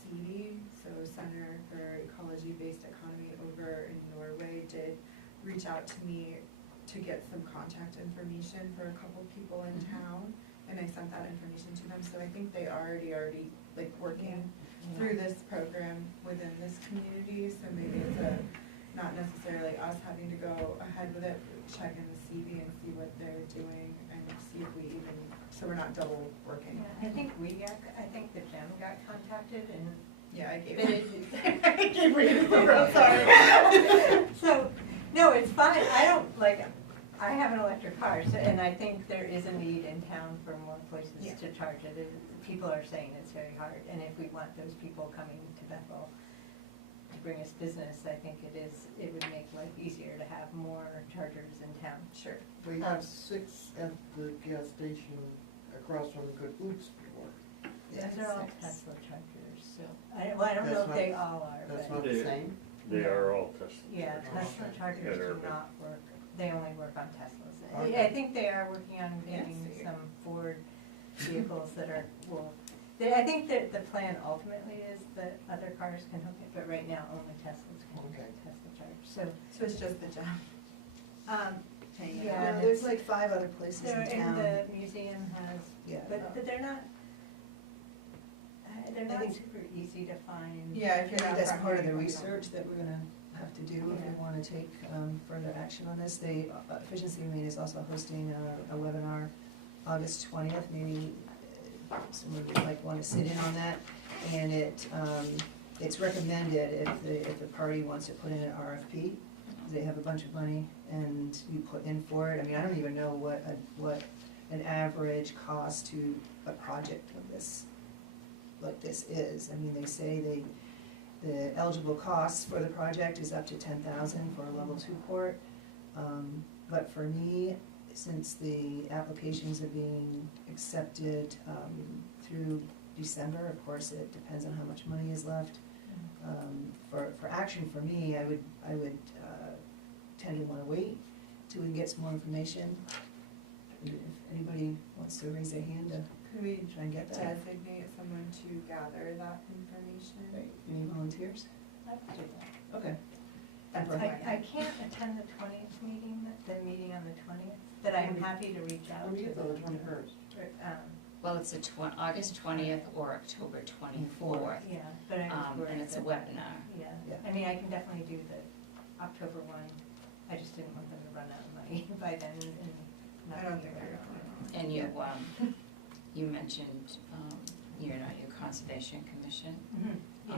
CD, so Center for Ecology-Based Economy over in Norway, did reach out to me to get some contact information for a couple people in town, and I sent that information to them, so I think they already like working through this program within this community, so maybe it's not necessarily us having to go ahead with it, check in the CD and see what they're doing, and see if we even, so we're not double working. Yeah, I think the gym got contacted and. Yeah, I gave But it. it- I gave it, I'm sorry. So, no, it's fine, I have an electric car, so, and I think there is a need in town for more places Yeah. to charge it. People are saying it's very hard, and if we want those people coming to Bethel to bring us business, I think it would make life easier to have more chargers in town. Sure. We have 6 at the gas station across from Good Boots before. Those are all Tesla chargers, so, I don't know if they all are, That's but. not the same? They are all Tesla. Yeah, Tesla chargers Yeah, they're do big. not work, they only work on Teslas. Okay. I think they are working on getting some Ford vehicles that are, I think that the plan ultimately is that other cars can hook it, but right now only Teslas can Okay. Tesla charge, So it's just the gem. Yeah, No, there's like 5 other places in and town. the museum has, Yeah. but they're not, I not think- super easy to find. Yeah, if you're Maybe not that's from part of here, the you don't. research that we're gonna have to do if we Yeah. wanna take further action on this. They, Efficiency Maine is also hosting a webinar August 20th, maybe someone would like wanna sit in on that. And it's recommended if the party wants to put in an RFP, they have a bunch of money and you put in for it. I mean, I don't even know what an average cost to a project of this, like this is. I mean, they say the eligible costs for the project is up to 10,000 for a level 2 port. But for me, since the applications are being accepted through December, of course, it depends on how much money is left. For action, for me, I would tend to wanna wait till we get some more information. If anybody wants to raise their hand to Could we try and get that. designate someone to gather that information? Any volunteers? I could do that. Okay. I can't attend the 20th meeting, the meeting on the 20th, but I'm happy to reach out Let me to get the 21st. Well, it's August 20th or October 24th, Yeah, but I'm. and it's a webinar. Yeah, Yeah. I mean, I can definitely do the October one, I just didn't want them to run out of money by then and not. I don't be think around. they're And you mentioned, your Conservation Commission. Yeah.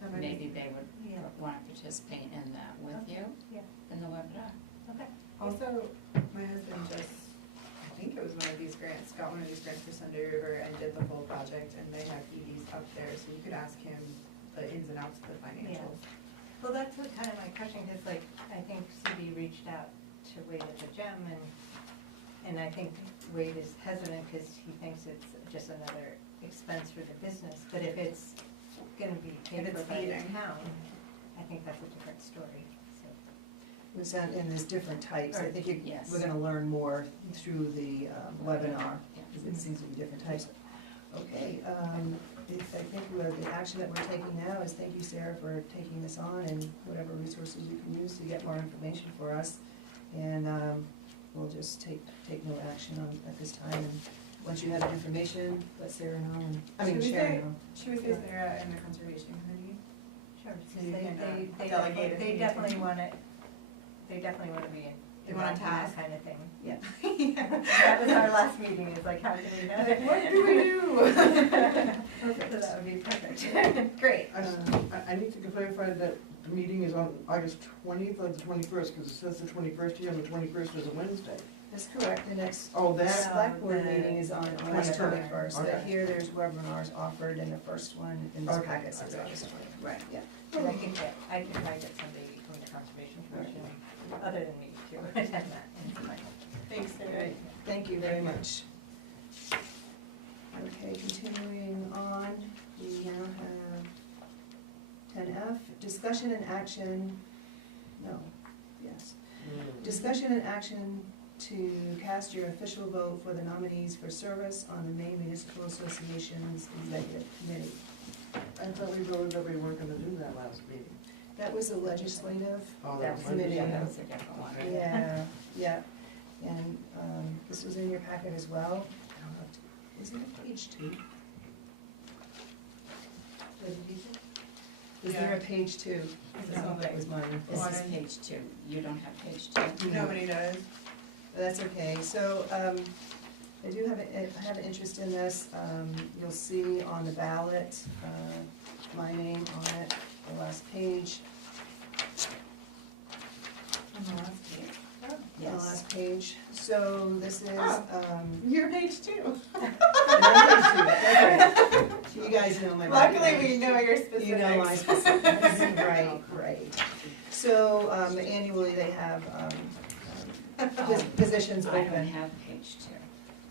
That might be- Maybe they would Yeah. want to participate in that with you, Yeah, in the webinar. okay. Also, my husband just, I think it was one of these grants, got one of these grants for Sunday River and did the whole project, and they have EDs up there, so you could ask him the ins and outs of the financials. Well, that's what kind of my question, because like, I think CB reached out to Wade at the gym, and I think Wade is hesitant because he thinks it's just another expense for the business, but if it's gonna be paid If for it's by the feeding. town, I think that's a different story, so. And there's different types. I think Yes. we're gonna learn more through the webinar, Yeah. because it seems to be different types. Okay, I think the action that we're taking now is thank you, Sarah, for taking this on and whatever resources you can use to get more information for us. And we'll just take no action at this time. And once you have the information, let Sarah know, Should we Sharon say- know. Should we say Sarah in the conservation committee? Sure, So you can, they delegate if they you definitely can. want it, they definitely want to be They want a involved in that task. kind of thing. Yeah. That was our last meeting, is like, how can we have it? What do we do? Perfect, so that would be perfect. Great. I need to clarify that the meeting is on August 20th or the 21st, because it says the 21st here, and the 21st is a Wednesday. That's correct, the next Oh, The that, select board the meeting is on August 21st. 21st, but Okay. here there's webinars offered, and the first one in this Okay. packet says Okay. August 20th. Right, yeah. And I can try to get somebody from the Conservation Commission, other than me, to attend that. And it's fine. Thanks, Sarah. Great, thank you very much. Okay, continuing on, we now have 10F, discussion and action, discussion and action to cast your official vote for the nominees for service on the Maine Municipal Association's Executive Committee. I thought we voted that we weren't gonna do that last meeting. That was a legislative, Oh, That was was, committee. that was a different one. yeah, yeah, and this was in your packet as well. I don't know if- Is it on page 2? Is there a page 2? That was mine. This is page 2, you don't have page 2. Nobody does. That's okay, so, I do have an interest in this. You'll see on the ballot, my name on it, the last page. On the last page. On the Yes. last page, so this is, You're page 2. You guys know my. Luckily, background. we know your specifics. You know my specifics, right. So, annually, they have, positions I don't open. have page 2,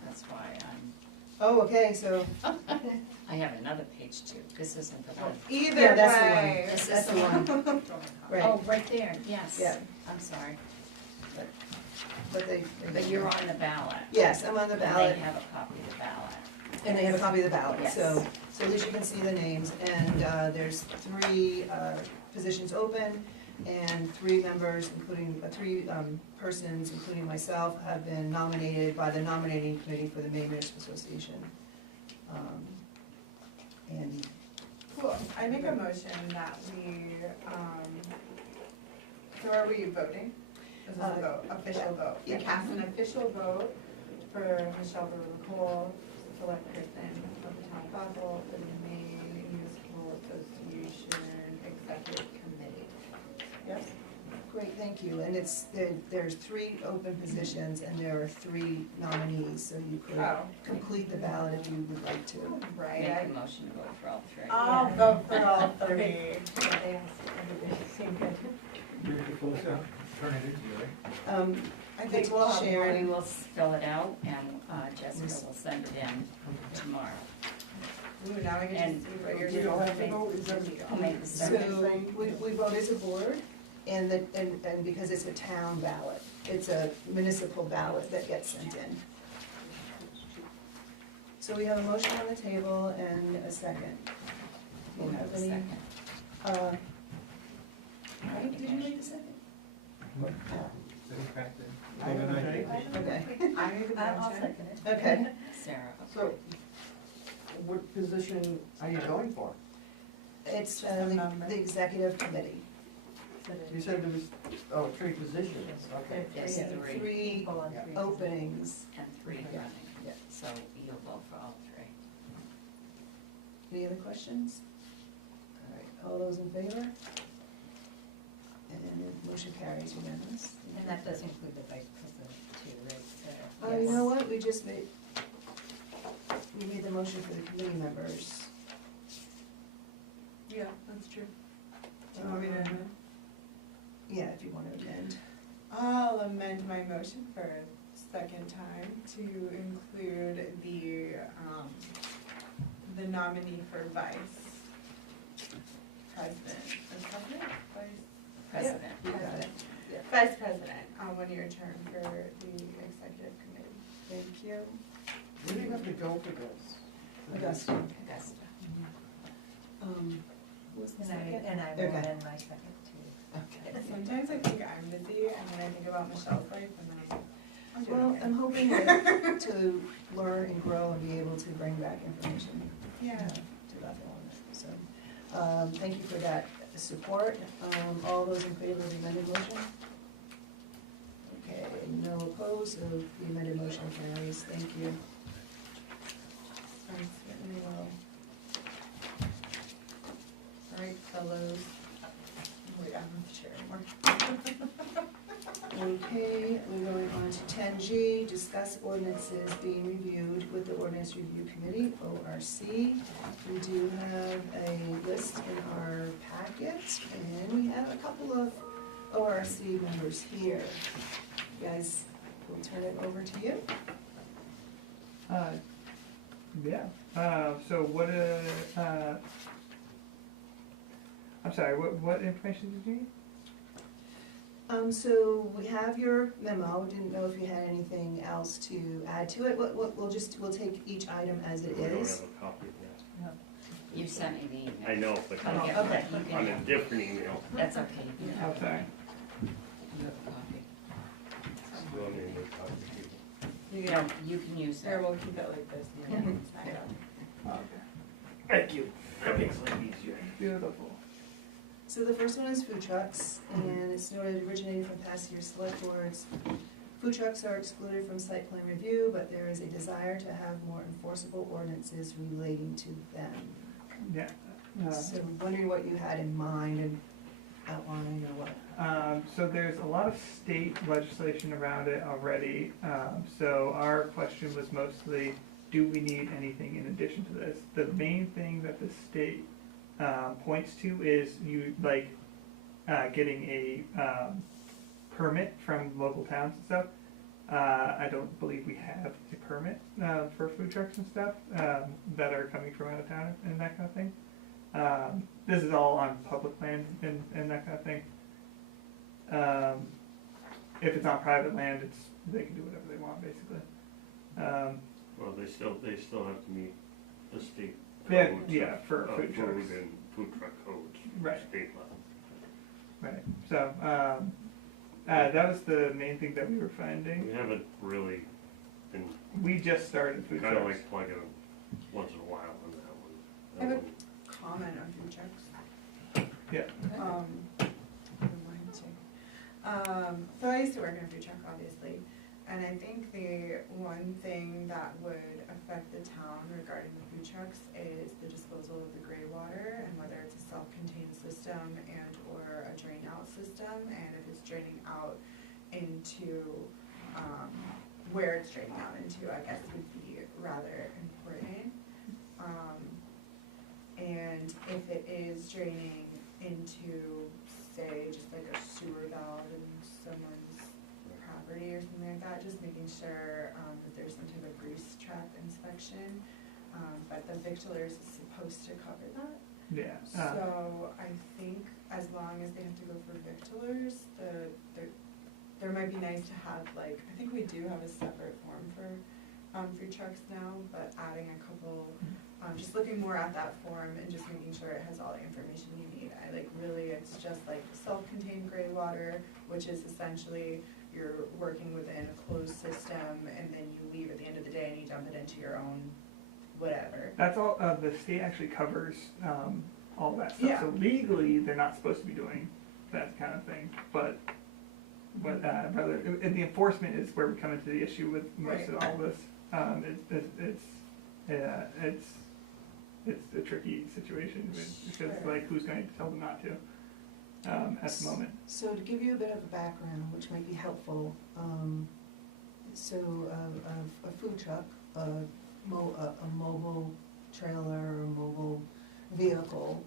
that's why I'm Oh, okay, so I have another page too. This isn't the one. Either Yeah, that's the one. way. This that's is the one, right, Oh, right there, yes. Yeah. I'm sorry. but they. But you're on the ballot. Yes, I'm on the And ballot, they have a copy of the ballot. and they have a copy of the ballot, Yes. so at least you can see the names, and, there's 3, positions open, and 3 members, including, 3, persons, including myself, have been nominated by the nominating committee for the Maine Municipal Association. And, Cool, I make a motion that we, so are we voting? This is a vote, official vote. We yeah. cast an official vote for Michelle Cole, select person of the town of Bethel for the Maine Municipal Association Executive Committee. Yes? great, thank you, and there's 3 open positions, and there are 3 nominees, so you could Oh, complete the ballot if you would like to. right. Make a motion to vote for all 3. I'll vote for all 3. Yeah, they asked everybody to seem good. Beautiful, so turn it into, right? I think we'll have We one. will fill it out and Jessica will send it in tomorrow. Ooh, now we can And just see what you're We don't have to doing. vote, is that? I'll make the So, second. we vote as a board, and because it's a town ballot, it's a municipal ballot that gets sent in. So we have a motion on the table and a second. Do you have any? Second. Right, did you make the second? What? Sit it back there. I Well, then I okay. did. Okay, I made the I'll motion. second it. okay. Sarah. So, what position are you going for? It's Just a member. the executive committee. You said there was, 3 positions, okay. There's Yeah, 3 3 People on 3. openings. and 3 Yeah. running. Yeah. So you'll vote for all 3. Any other questions? All right, all those in favor? And the motion carries unanimous. And that does include the vice president too, right? Oh, you know what, we made the motion for the committee members. Yeah, that's true. Do you want me to amend? Yeah, if you want to amend. I'll amend my motion for a second time to include the nominee for vice president. Is president? President. You got it. Vice president, on 1-year term for the executive committee. Thank you. Where do you have to go for this? Augusta. Augusta. Who was the And I second? will Okay. amend my second too. Okay. Sometimes I think I'm busy and then I think about Michelle's life and then I'm like, I'm doing Well, it. I'm hoping to learn and grow and be able to bring back information Yeah. to Bethel on it, so. Thank you for that support. All those in favor of the amended motion? Okay, no opposed, so the amended motion carries. Thank you. I certainly will. All right, fellows. Wait, I'm not the chair anymore. Okay, we're going on to 10G, discuss ordinances being reviewed with the Ordinance Review Committee, ORC. We do have a list in our packet, and we have a couple of ORC members here. You guys, we'll turn it over to you. So what, I'm sorry, what information did you need? So we have your memo, didn't know if you had anything else to add to it. We'll take each item as it We don't have is. a copy of that. You sent me the email. I know, but Oh, I'm yeah, okay. you can on a have- different email. That's okay, you can have Okay. it. You have a copy. So I mean, with copy people. You No, you can use Or that. we'll keep it like this. and then it's not out. Thank you. That makes life easier. Beautiful. So the first one is food trucks, and it's noted originating from past year's select boards. Food trucks are excluded from site plan review, but there is a desire to have more enforceable ordinances relating to them. Yeah. So wondering what you had in mind and outline or what? So there's a lot of state legislation around it already. So our question was mostly, do we need anything in addition to this? The main thing that the state points to is you getting a permit from local towns and stuff. I don't believe we have a permit for food trucks and stuff that are coming from out of town and that kind of thing. This is all on public land and that kind of thing. If it's on private land, they can do whatever they want, basically. Well, they still have to meet the state Yeah, codes. yeah, for of food trucks. Food and food truck codes. Right. State level. Right. So that was the main thing that we were finding. We haven't really been We just started food kind of trucks. like plugging them once in a while on that one. I have a That one- comment on food trucks. Yeah. So I used to work in a food truck, obviously, and I think the one thing that would affect the town regarding the food trucks is the disposal of the gray water, and whether it's a self-contained system and or a drain out system, and if it's draining out into, where it's draining out into, I guess would be rather important. And if it is draining into, say, just like a sewer valve in someone's property or something like that, just making sure that there's some type of grease trap inspection. But the victualers is supposed to cover that. Yeah. So I think as long as they have to go for victualers, there might be nice to have, like, I think we do have a separate form for food trucks now, but adding a couple, just looking more at that form and just making sure it has all the information you need. It's just like self-contained gray water, which is essentially you're working within a closed system, and then you leave at the end of the day and you dump it into your own whatever. That's all. The state actually covers all that stuff. Yeah. So legally, they're not supposed to be doing that kind of thing. But rather, and the enforcement is where we come into the issue with most of all this. It's a tricky situation because like who's going to tell them not to at the moment. So to give you a bit of a background, which might be helpful, a food truck, a mobile trailer or mobile vehicle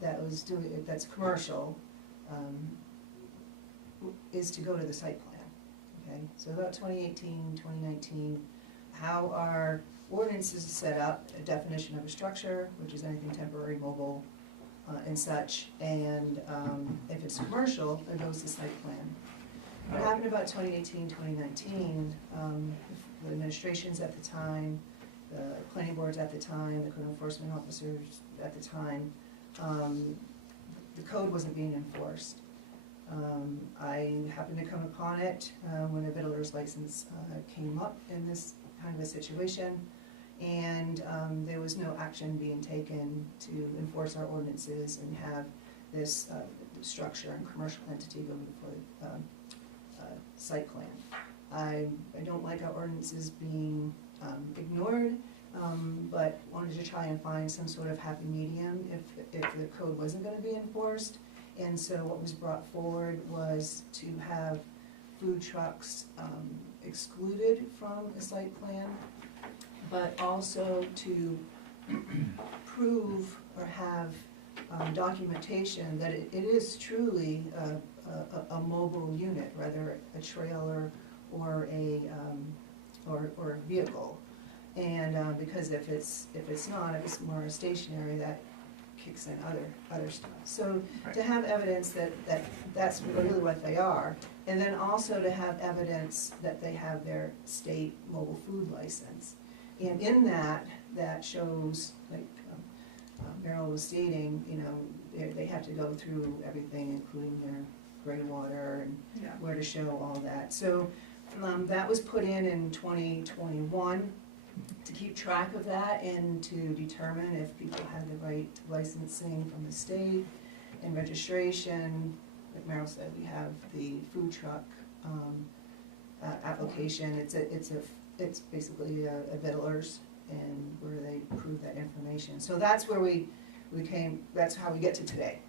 that's commercial, is to go to the site plan. Okay, so about 2018, 2019, how our ordinance is set up, a definition of a structure, which is anything temporary, mobile, and such, and if it's commercial, it goes to site plan. What happened about 2018, 2019, the administrations at the time, the planning boards at the time, the code enforcement officers at the time, the code wasn't being enforced. I happened to come upon it when a vittler's license came up in this kind of a situation, and there was no action being taken to enforce our ordinances and have this structure and commercial entity go before site plan. I don't like our ordinances being ignored, but wanted to try and find some sort of happy medium if the code wasn't going to be enforced. And so what was brought forward was to have food trucks excluded from a site plan, but also to prove or have documentation that it is truly a mobile unit, whether a trailer or a vehicle. And because if it's not, if it's more stationary, that kicks in other stuff. So to have evidence that that's really what they are, and then also to have evidence that they have their state mobile food license. And in that shows, like Meryl was stating, they have to go through everything, including their gray water and where to show all that. So that was put in 2021 to keep track of that and to determine if people had the right licensing from the state and registration. Like Meryl said, we have the food truck application. It's basically a vittler's, and where they prove that information. So that's where we came. That's how we get to today.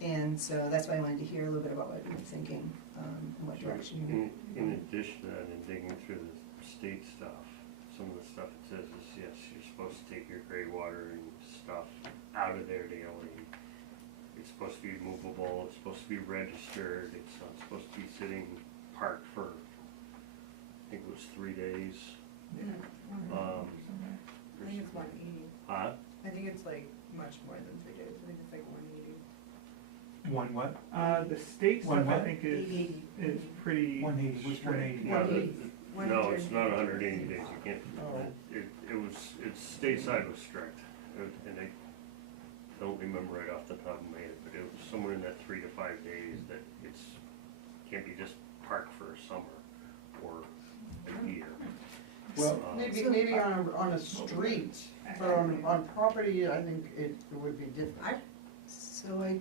And so that's why I wanted to hear a little bit about what you're thinking and what direction you're in addition to that, in digging through the state stuff, some of the stuff it says is, yes, you're supposed to take your gray water and stuff out of there daily. It's supposed to be movable, it's supposed to be registered, it's not supposed to be sitting park for, I think it was 3 days. I think it's 180. Huh? I think it's like much more than 3 days. I think it's like 180. One what? The state One stuff, I what? think, is pretty 180, what's strict. 180? No, it's not 180 days, you can't, Oh. it's stateside was strict, and I don't remember right off the top of my head, but it was somewhere in that 3 to 5 days that it's, can't be just parked for a summer or a year. Well, Maybe on a street, but on property, I think it would be different. So I,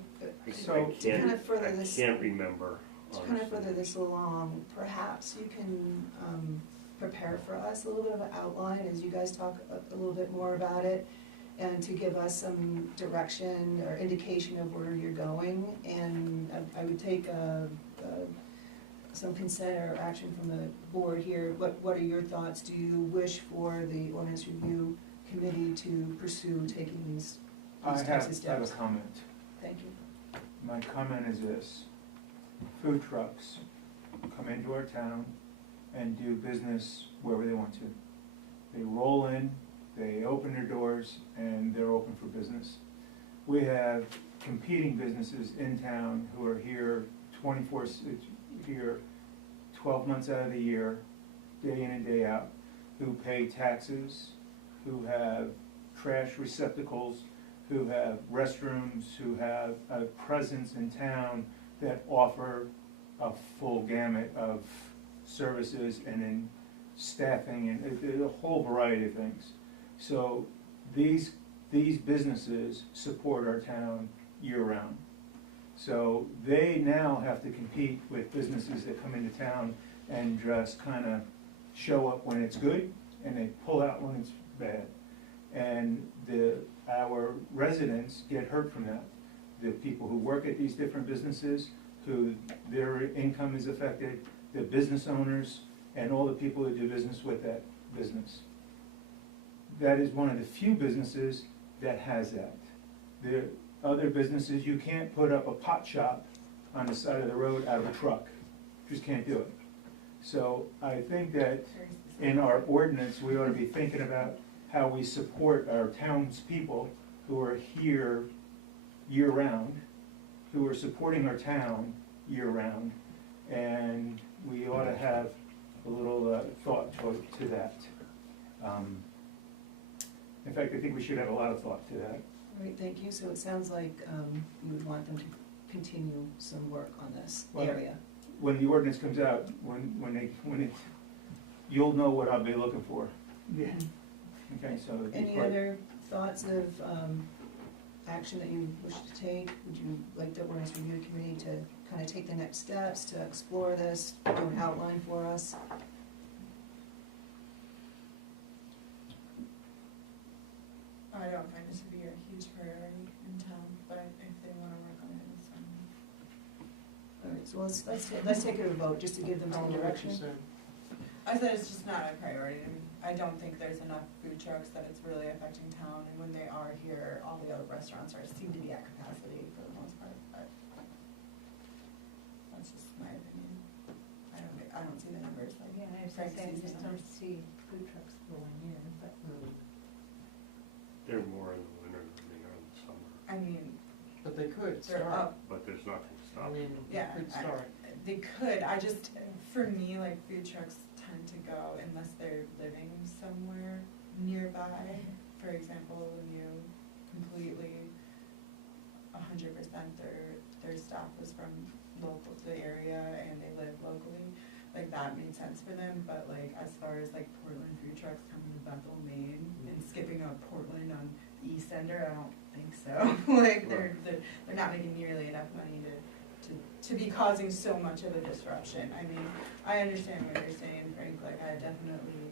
So- to kind of further I this, can't remember, to kind of honestly. further this along, perhaps you can prepare for us a little bit of an outline as you guys talk a little bit more about it, and to give us some direction or indication of where you're going. And I would take some consent or action from the board here. What are your thoughts? Do you wish for the ordinance review committee to pursue taking these types of I have a steps? comment. Thank you. My comment is this: food trucks come into our town and do business wherever they want to. They roll in, they open their doors, and they're open for business. We have competing businesses in town who are here 12 months out of the year, day in and day out, who pay taxes, who have trash receptacles, who have restrooms, who have a presence in town that offer a full gamut of services and in staffing and a whole variety of things. So these businesses support our town year-round. So they now have to compete with businesses that come into town and just kind of show up when it's good and they pull out when it's bad. And our residents get hurt from that. The people who work at these different businesses, who their income is affected, the business owners, and all the people who do business with that business. That is one of the few businesses that has that. The other businesses, you can't put up a pot shop on the side of the road out of a truck. Just can't do it. So I think that in our ordinance, we ought to be thinking about how we support our townspeople who are here year-round, who are supporting our town year-round, and we ought to have a little thought to that. In fact, I think we should have a lot of thought to that. All right, thank you. So it sounds like you would want them to continue some work on this Well, area. When the ordinance comes out, you'll know what I'll be looking for. Yeah. Okay, so. it'd be Any quite- other thoughts of action that you wish to take? Would you like the ordinance review committee to kind of take the next steps to explore this, do an outline for us? I don't find this to be a huge priority in town, but if they wanna work on it, it's fine. All right, so let's take it to a vote, just to give them some direction. I said it's just not a priority. I mean, I don't think there's enough food trucks that it's really affecting town, and when they are here, all the other restaurants seem to be at capacity for the most part, but that's just my opinion. I don't see the numbers like. Yeah, I was Frank saying, I sees the just don't numbers. see food trucks rolling in, but. They're more in the winter than they are in the summer, I mean, But they could they're start. up, but there's nothing I stopping. mean, yeah, they could start. they could, I just, for me, like, food trucks tend to go unless they're living somewhere nearby. For example, when you completely, 100% their staff was from local to the area and they live locally, like, that made sense for them. But like, as far as like Portland food trucks coming to Bethel, Maine and skipping out Portland on the East Ender, I don't think so. Like, they're not making nearly enough money to be causing so much of a disruption. I mean, I understand what you're saying, Frank, like, I definitely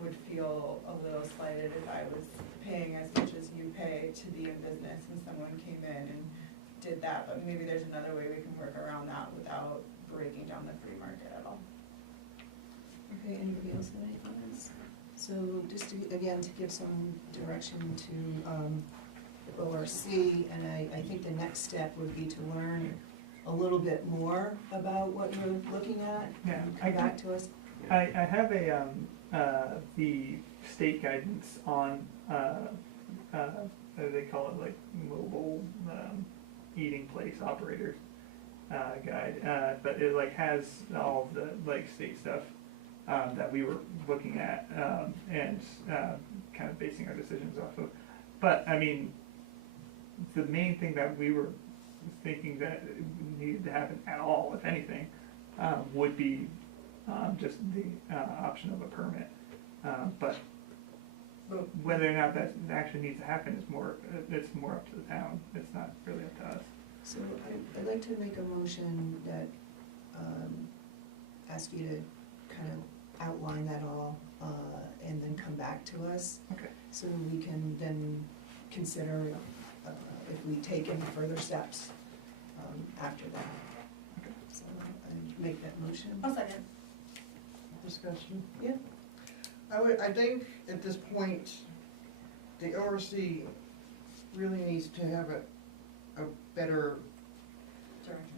would feel a little slighted if I was paying as much as you pay to be in business and someone came in and did that, but maybe there's another way we can work around that without breaking down the free market at all. Okay, anybody else have any comments? So just to, again, to give some direction to ORC, and I think the next step would be to learn a little bit more about what you're looking at, Yeah, and I come back to us. I have the state guidance on, they call it like mobile, eating place operators, guide, but it like has all of the like state stuff, that we were looking at, and, kind of basing our decisions off of. But, I mean, the main thing that we were thinking that needed to happen at all, if anything, would be just the option of a permit. But whether or not that actually needs to happen is more, it's more up to the town. It's not really up to us. So I'd like to make a motion that, ask you to kind of outline that all, and then come back to us. Okay. So we can then consider, if we take any further steps, after that. Okay. So I make that motion. I'll second. Discussion? Yeah. I think at this point, the ORC really needs to have a better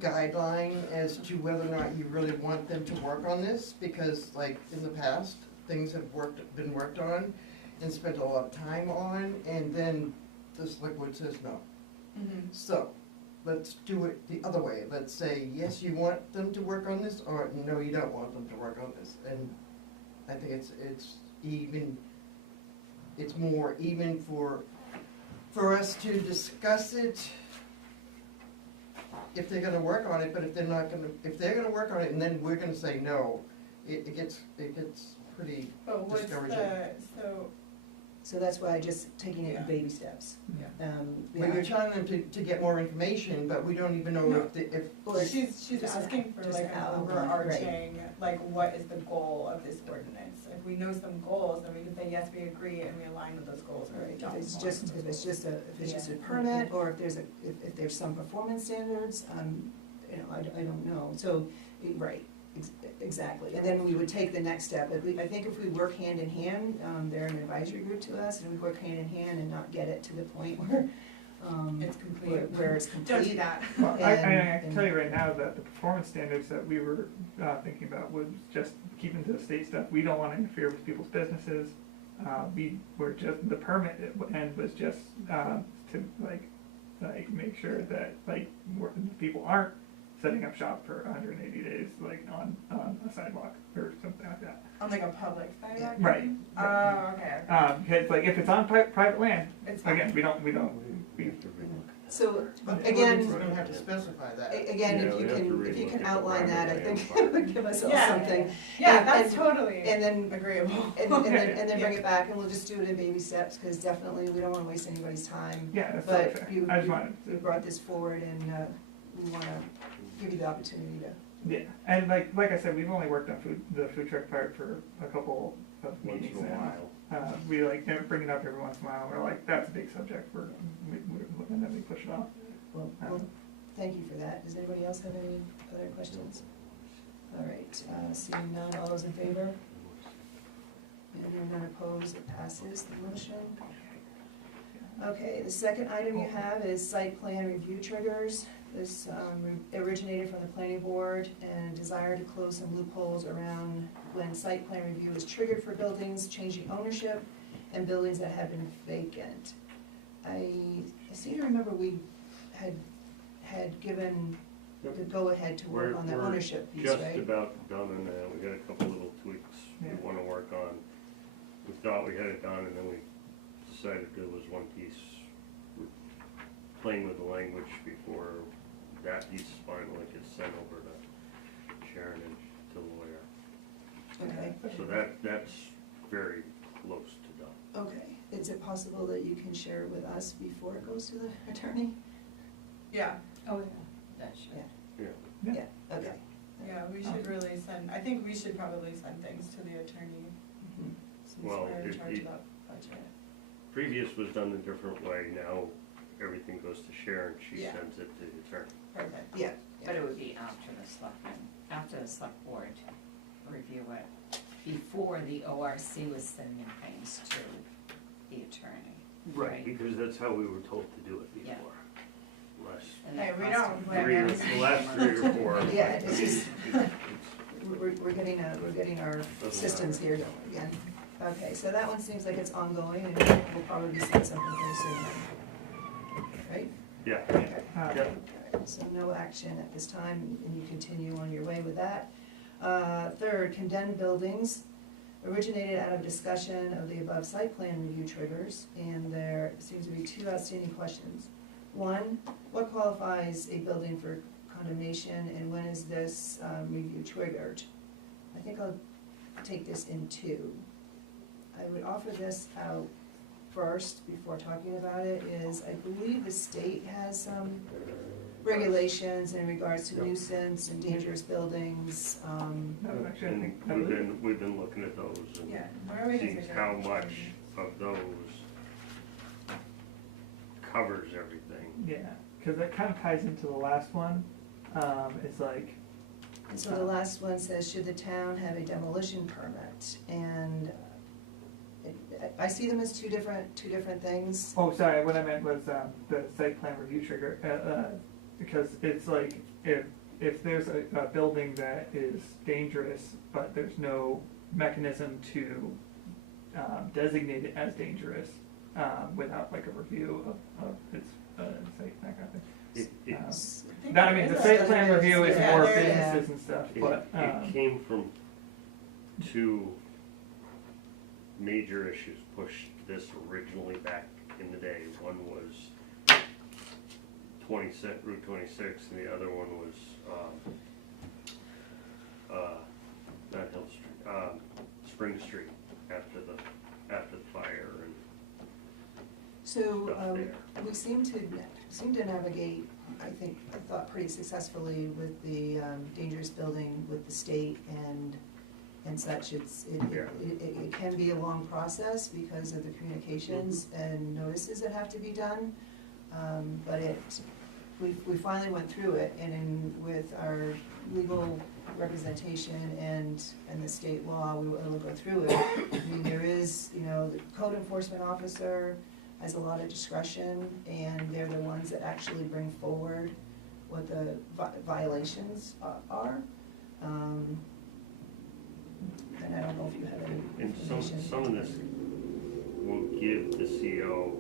guideline as to whether or not you really want them to work on this, because like in the past, things have been worked on and spent a lot of time on, and then the select board says no. Mm-hmm. So, let's do it the other way. Let's say, yes, you want them to work on this, or no, you don't want them to work on this. And I think it's more even for us to discuss it if they're gonna work on it, but if they're gonna work on it and then we're gonna say no, it gets pretty But what's discouraging. So that's why just taking it in Yeah. baby steps. Yeah. When you're telling them to get more information, but we don't even know if Or She's just asking for just like an outline, overarching, like what is the goal of this ordinance? If we know some goals, then we can say, yes, we agree and we align with those goals, or we Right, don't. if it's align just, with if those it's goals. just a Yeah. permit, or if there's some performance standards, you know, I don't know, so, right, exactly, and then we would take the next step, I think if we work hand in hand, they're an advisory group to us, and we work hand in hand and not get it to the point where, It's complete. where it's complete. Don't do that. Well, I And- can tell you right now that the performance standards that we were thinking about was just keeping to the state stuff. We don't want to interfere with people's businesses. We were just, the permit end was just to like make sure that people aren't setting up shop for 180 days, like on a sidewalk or something like that. On like a public sidewalk? Right. Oh, okay. Because like if it's on private land, It's fine. again, we don't. So, But again, we're gonna have to specify that. again, Yeah, if we you have to can, read if you what can the outline that, I parameters think are. it would give us all Yeah. something. Yeah, And- that's and- totally And then, agreeable. and then bring it back, and we'll just do it in baby steps, because definitely, we don't wanna waste anybody's time. Yeah, that's totally But fair. you, I just wanted you to. brought this forward, and, we wanna give you the opportunity to. Yeah, and like I said, we've only worked on the food truck part for a couple of Once meetings in a now. while. We like bring it up every once in a while. We're like, that's a big subject. And then we push it off. Well, thank you for that. Does anybody else have any other questions? All right, seeing none, all those in favor? And hearing none opposed, it passes the motion. Okay, the second item you have is site plan review triggers. This originated from the planning board and desire to close some loopholes around when site plan review is triggered for buildings changing ownership and buildings that have been vacant. I seem to remember we had given the go-ahead to work on the ownership piece, Just right? about done on that, we got a couple little tweaks we Yeah. wanna work on. We thought we had it done, and then we decided there was one piece, we're playing with the language before that piece finally gets sent over to Sharon and to the lawyer. Okay, So that's very close to done. okay. Is it possible that you can share it with us before it goes to the attorney? Yeah, Oh, yeah, that should. Yeah. Yeah, okay. yeah, we should really send, I think we should probably send things to the attorney, Mhm. since Well, we're in it- charge it- of that budget. Previous was done a different way, now everything goes to Sharon, she Yeah. sends it to the attorney. Perfect. Yeah. But it would be after the select board review it, before the ORC was sending things to the attorney. Right. Because that's how we were told to do it Yeah. before. And Hey, that we cost don't them blame the last 3 or 4. Yeah, it's just, we're getting our systems here going again. Okay, so that one seems like it's ongoing, and we'll probably be seeing something very soon, right? Yeah, Okay. So no action at this time, and you continue on your way with that. Third, condemned buildings originated out of discussion of the above site plan review triggers, and there seems to be 2 outstanding questions. One, what qualifies a building for condemnation, and when is this review triggered? I think I'll take this in 2. I would offer this out first before talking about it, is I believe the state has some regulations in regards to Yep. nuisance and dangerous buildings. No, actually, I and think, I believe, we've been looking at those and Yeah, Norway seeing does a how good much job. of those covers everything. yeah, cause that kinda ties into the last one, it's like, And so the last one says, should the town have a demolition permit? And I see them as two different things. oh, sorry, what I meant was, the site plan review trigger, because it's like, if there's a building that is dangerous, but there's no mechanism to, designate it as dangerous, without like a review of its, site, that kind of thing. That, I mean, the site plan review is Yeah, more there it is. businesses and stuff, but, It came from 2 major issues pushed this originally back in the day. One was Route 26, and the other one was, not Hill Street, Spring Street after the fire and So stuff there. we seem to navigate, I thought pretty successfully with the dangerous building with the state and such. It can be a long process because of the communications and notices that have to be done. But we finally went through it, and with our legal representation and the state law, we were able to go through it. I mean, there is, the code enforcement officer has a lot of discretion, and they're the ones that actually bring forward what the violations are. And I don't know if you have any And information. some of this will give the CO,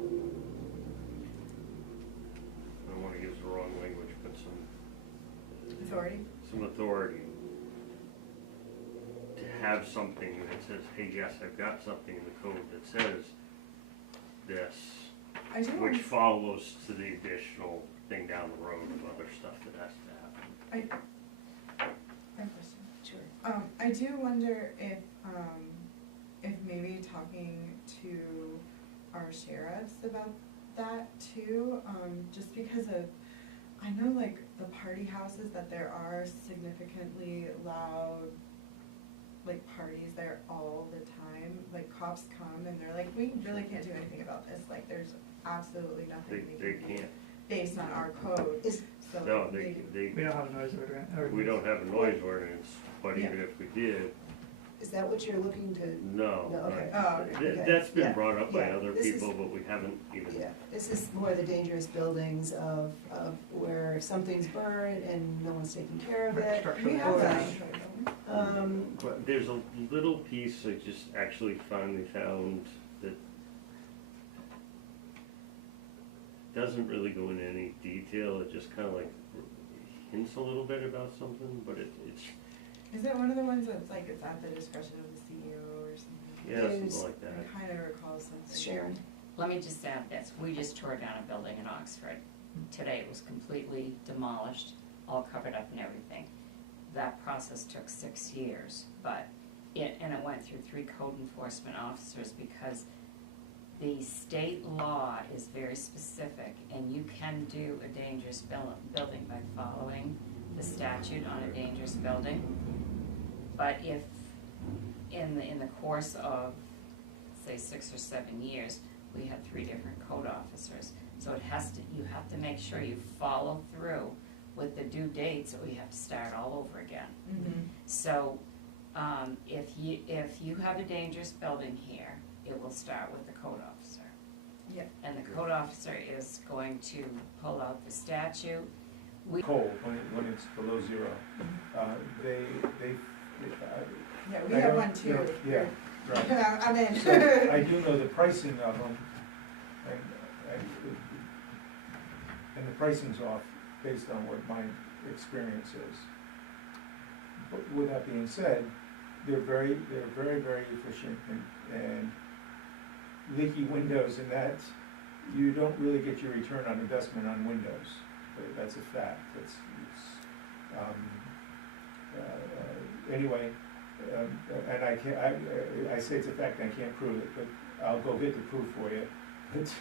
I don't wanna use the wrong language, but Authority? some authority to have something that says, hey, yes, I've got something in the code that says this, I do which want follows to the additional thing down the road of other stuff that has to happen. I have a question. Sure. I do wonder if maybe talking to our sheriffs about that too, just because of, I know like the party houses, that there are significantly loud, like parties there all the time, like cops come and they're like, we really can't do anything about this, like there's absolutely nothing we They can do can't, based on our code, so. no, they, we don't have a noise ordinance. we don't have a noise ordinance, but even if we did, Is that what you're looking to? no. No, okay. Oh, okay. That's been Yeah, brought up by yeah, other this is- people, but we haven't even. Yeah, this is more the dangerous buildings of where if something's burned and no one's taking care of it. Structural We have or, that. But there's a little piece I just actually finally found that doesn't really go into any detail, it just kinda like hints a little bit about something, but it's, Is it one of the ones that's like it's at the discretion of the CEO or something? yeah, There's- something like that. I kind of recall something. Sharon, Let me just add this, we just tore down a building in Oxford. Today it was completely demolished, all covered up and everything. That process took 6 years, but it went through 3 code enforcement officers because the state law is very specific, and you can do a dangerous building by following the statute on a dangerous building. But if in the course of, say, 6 or 7 years, we had 3 different code officers, so you have to make sure you follow through with the due dates, or you have to start all over again. Mm-hmm. So, if you have a dangerous building here, it will start with the code officer. Yep. And the code officer is going to pull out the statute. We, Cold, when it's below zero. They, Yeah, we I have don't- one too. Yeah, right. I'm in. So I do know the pricing of them, and the pricing's off based on what my experience is. But with that being said, they're very, very efficient, and leaky windows and that, you don't really get your return on investment on windows. That's a fact. Anyway, and I say it's a fact, and I can't prove it, but I'll go get the proof for you. But,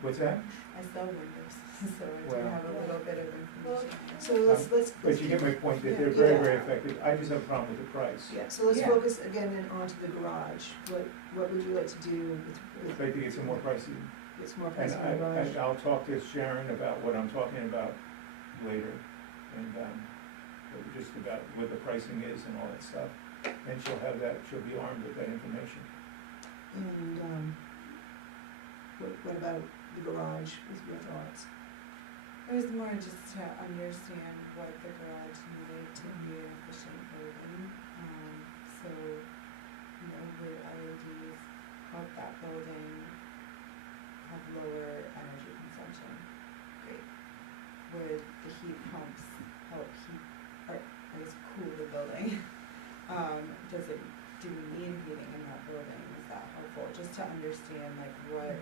what's that? I sell windows, so I do Well- have a little bit of information. So let's. But you get my point, that they're Yeah. very, very effective. I just have a problem with the price. Yeah, so let's Yeah. focus again then onto the garage. What would you like to do with, I think it's a more pricey. it's more And price for the garage? I'll talk to Sharon about what I'm talking about later, and, just about what the pricing is and all that stuff. And she'll be armed with that information. And, what about the garage, what's your thoughts? It was more just to understand what the garage needed to be an efficient building. So, you know, would LEDs help that building have lower energy consumption? Great. Would the heat pumps help heat, or I guess cool the building? Do we need heating in that building? Is that helpful? Just to understand like what,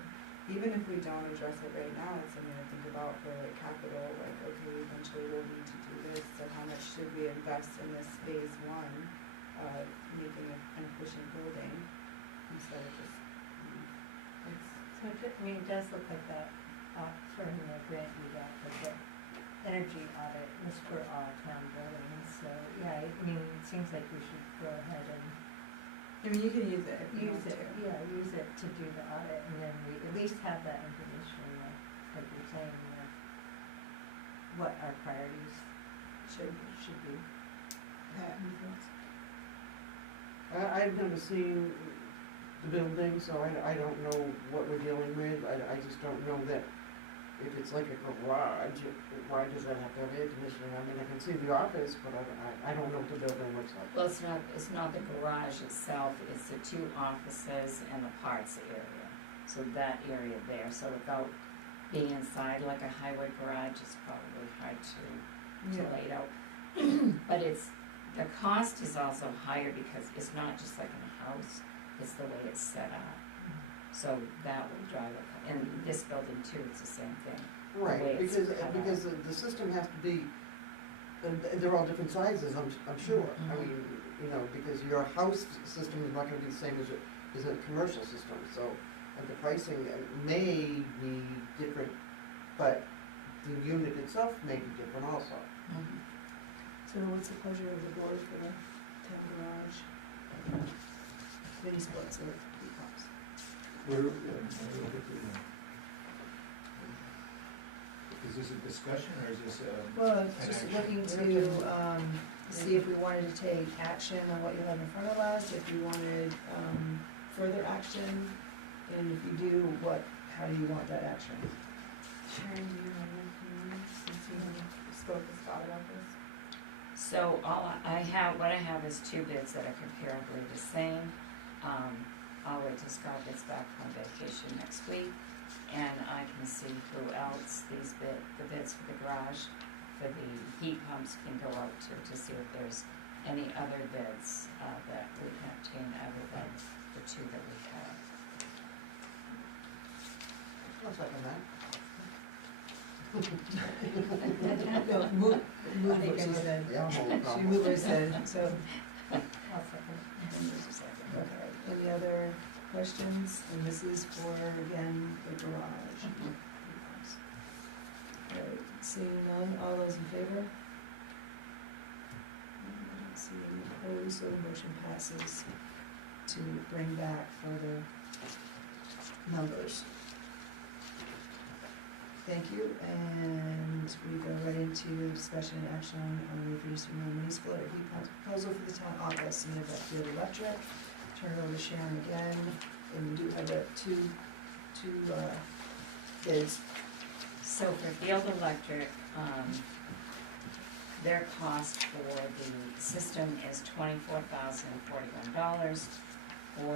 even if we don't address it right now, it's something to think about for like capital, like, okay, eventually we'll need to do this, so how much should we invest in this phase one, making an efficient building, instead of just, So I mean, it does look like that, for the grant we got, but the energy audit was for all town buildings, so, yeah, I mean, it seems like we should go ahead and I mean, you can use it if you use want it, to. yeah, use it to do the audit, and then we at least have that information, like you're saying, what our priorities should be. Pat, any thoughts? I've never seen the building, so I don't know what we're dealing with. I just don't know that if it's like a garage, why does that have to have air conditioning? I mean, I can see the office, but I don't know what the building looks like. well, it's not the garage itself, it's the two offices and the parts area. So that area there, so without being inside like a highway garage, it's probably hard to lay it out. But the cost is also higher because it's not just like in a house, it's the way it's set up. So that will drive it, and this building too, it's the same thing. Right, way it's because cut the system has to be, they're all different sizes, I'm sure. I Mhm. mean, you know, because your house system is not gonna be the same as a commercial system, so, and the pricing may be different, but the unit itself may be different also. Mhm. So what's the pleasure of the board for the town garage? Mini splits or heat pumps? Is this a discussion, or is this a? Well, an just action? looking to, see if we wanted to take action on what you have in front of us, if you wanted, further action, and if you do, how do you want that action? Sharon, do you have anything, since you spoke with Scott about this? So what I have is two bids that are comparably the same. I'll wait till Scott gets back from vacation next week, and I can see who else the bids for the garage, for the heat pumps can go out to see if there's any other bids, that we can obtain other than the two that we have. I'll second that. No, move I think I versus, said, Yeah, I'm all she problem. moved or said, so, I'll second. and there's a second, okay. Any other questions? And this is for, again, the garage. All right, seeing none, all those in favor? I don't see any opposed, so the motion passes to bring back further numbers. Thank you, and we go right into discussion and action on reproducing the municipal heat pump proposal for the town office, submitted by Field Electric. Turn it over to Sharon again. And we do have two bids. So for Field Electric, their cost for the system is $24,041. For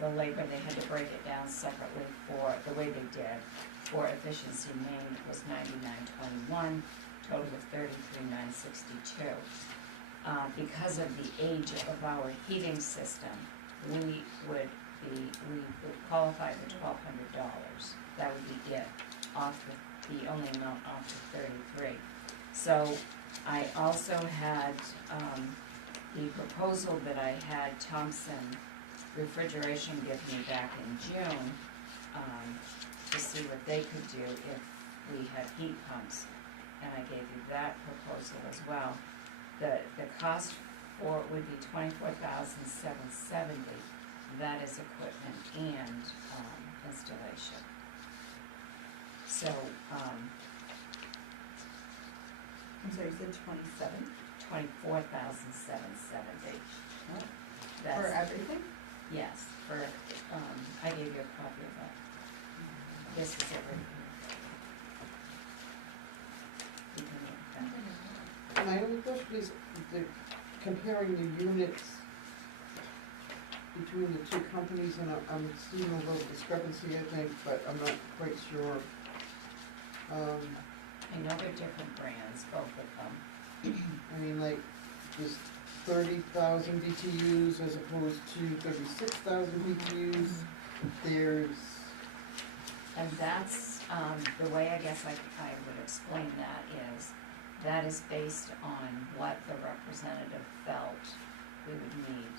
the labor, they had to break it down separately for, the way they did. For efficiency main, it was $99.21, total of $33,962. Because of the age of our heating system, we would qualify for $1,200. That would be it, off the only amount off the 33. So I also had, the proposal that I had Thompson Refrigeration give me back in June, to see what they could do if we had heat pumps, and I gave you that proposal as well. The cost for it would be $24,770. That is equipment and installation. So, I'm sorry, you said 27? $24,770. For everything? Yes, for, I gave you a copy of that. This is everything. You can look at that. My only question is, comparing the units between the two companies, and I'm seeing a little discrepancy, I think, but I'm not quite sure. I know they're different brands, both of them. I mean, like, there's 30,000 BTUs as opposed to 36,000 BTUs. There's, And that's, the way I guess I would explain that is based on what the representative felt we would need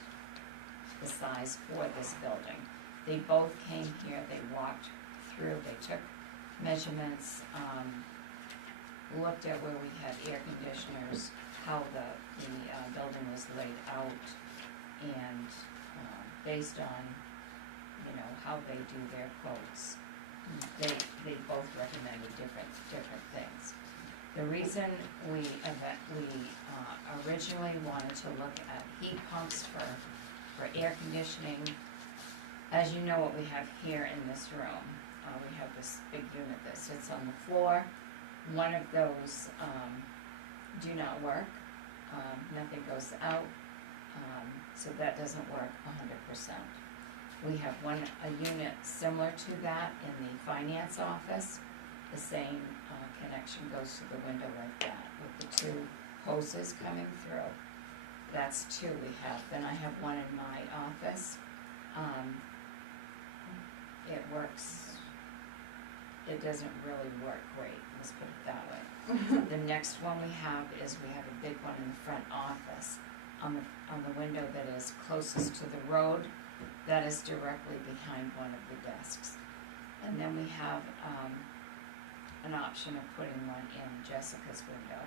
the size for this building. They both came here, they walked through, they took measurements, looked at where we had air conditioners, how the building was laid out, and based on, how they do their quotes, they both recommended different things. The reason we originally wanted to look at heat pumps for air conditioning, as you know what we have here in this room, we have this big unit that sits on the floor. One of those do not work, nothing goes out, so that doesn't work 100%. We have a unit similar to that in the finance office. The same connection goes to the window like that, with the two hoses coming through. That's two we have. Then I have one in my office. It works, it doesn't really work great, let's put it that way. The next one we have a big one in the front office, on the window that is closest to the road, that is directly behind one of the desks. And then we have an option of putting one in Jessica's window,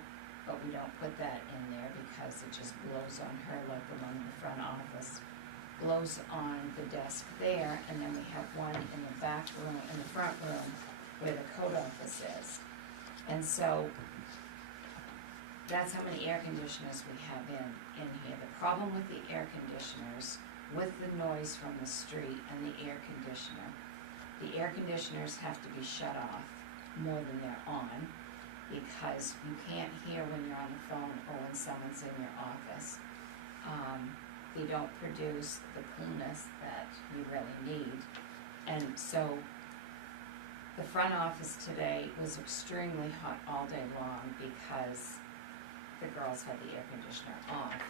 but we don't put that in there because it just blows on her like the one in the front office. Blows on the desk there, and then we have one in the back room, in the front room, where the code office is. And so, that's how many air conditioners we have in here. The problem with the air conditioners, with the noise from the street and the air conditioners have to be shut off more than they're on, because you can't hear when you're on the phone or when someone's in your office. They don't produce the coolness that you really need. And so the front office today was extremely hot all day long because the girls had the air conditioner off.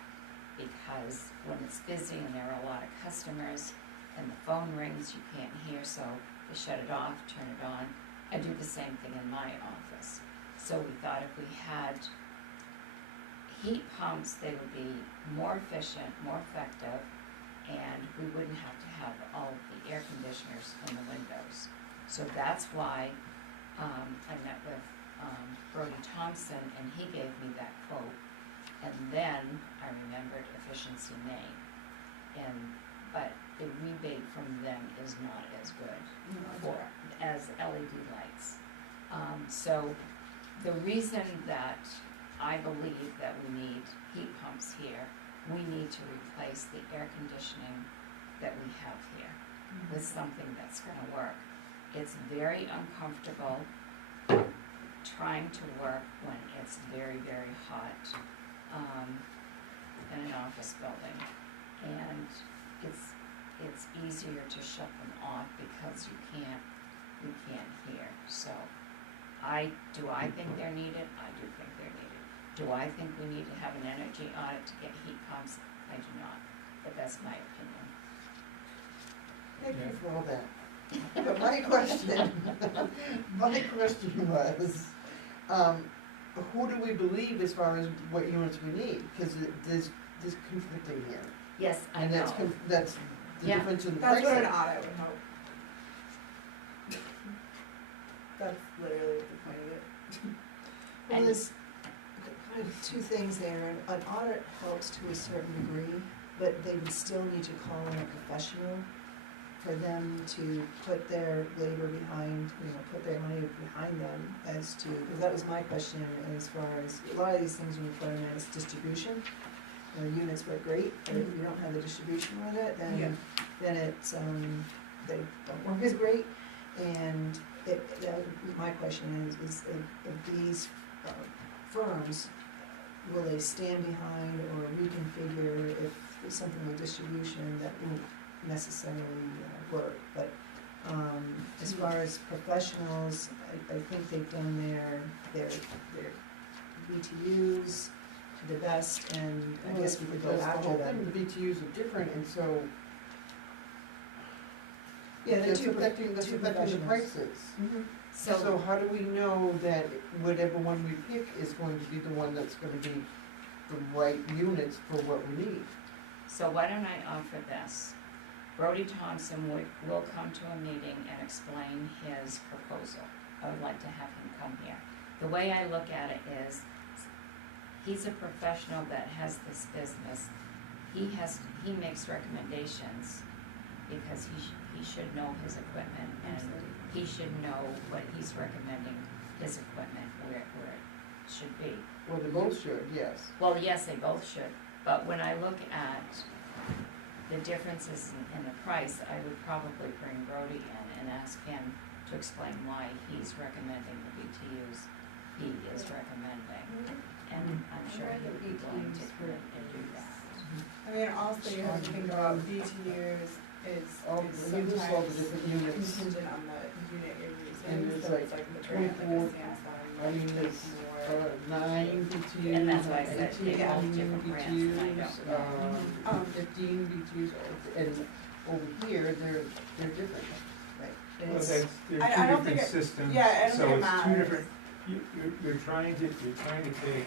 Because when it's busy and there are a lot of customers and the phone rings, you can't hear, so they shut it off, turn it on. I do the same thing in my office. So we thought if we had heat pumps, they would be more efficient, more effective, and we wouldn't have to have all of the air conditioners in the windows. So that's why I met with Brody Thompson, and he gave me that quote. And then I remembered Efficiency Maine, but the rebate from them is not as good as LED lights. So the reason that I believe that we need heat pumps here, we need to replace the air conditioning that we have here. with something that's gonna work. It's very uncomfortable trying to work when it's very, very hot, in an office building. And it's easier to shut them off because you can't hear. So do I think they're needed? I do think they're needed. Do I think we need to have an energy audit to get heat pumps? I do not, but that's my opinion. Thank you for all that. But my question was, who do we believe as far as what units we need? Because there's conflicting here. Yes, I And know. that's the Yeah. difference in the That's what an pricing. audit would help. That's literally what the point of it. Well, there's kind of two things there. An audit helps to a certain degree, but they would still need to call in a professional for them to put their labor behind, put their money behind them as to, because that was my question as far as, a lot of these things when you put them in as distribution, units work great, but if you don't have the distribution with it, then it's, they don't work as great. And my question is if these firms, will they stand behind or reconfigure if it's something with distribution that won't necessarily work? But as far as professionals, I think they've done their BTUs to the best, and I guess we could go That's the after whole them. thing, the BTUs are different, and so Yeah, they're that's two affecting the professionals. prices. Mhm. So how do we know that whatever one we pick is going to be the one that's gonna be the right units for what we need? So why don't I offer this? Brody Thompson will come to a meeting and explain his proposal. I would like to have him come here. The way I look at it is, he's a professional that has this business. He makes recommendations because he should know his equipment, and he should know what he's recommending his equipment where it should be. Well, they both should, yes. Well, yes, they both should, but when I look at the differences in the price, I would probably bring Brody in and ask him to explain why he's recommending the BTUs he is recommending. And I'm sure he would be willing to come in and do that. I mean, also you have to think about BTUs is All, is you just all the sometimes different units. contingent on the unit you're And using, it's so it's like like the brand, like a 24, Samsung. I mean, it's there's, more. 9 BTUs, And that's why I said they 18 all different brands, and I BTUs, don't know. 15 BTUs, and over here, they're different. And Well, it's- they're I two don't think different it- systems, yeah, I don't so think it it's two matters. different, you're trying to take,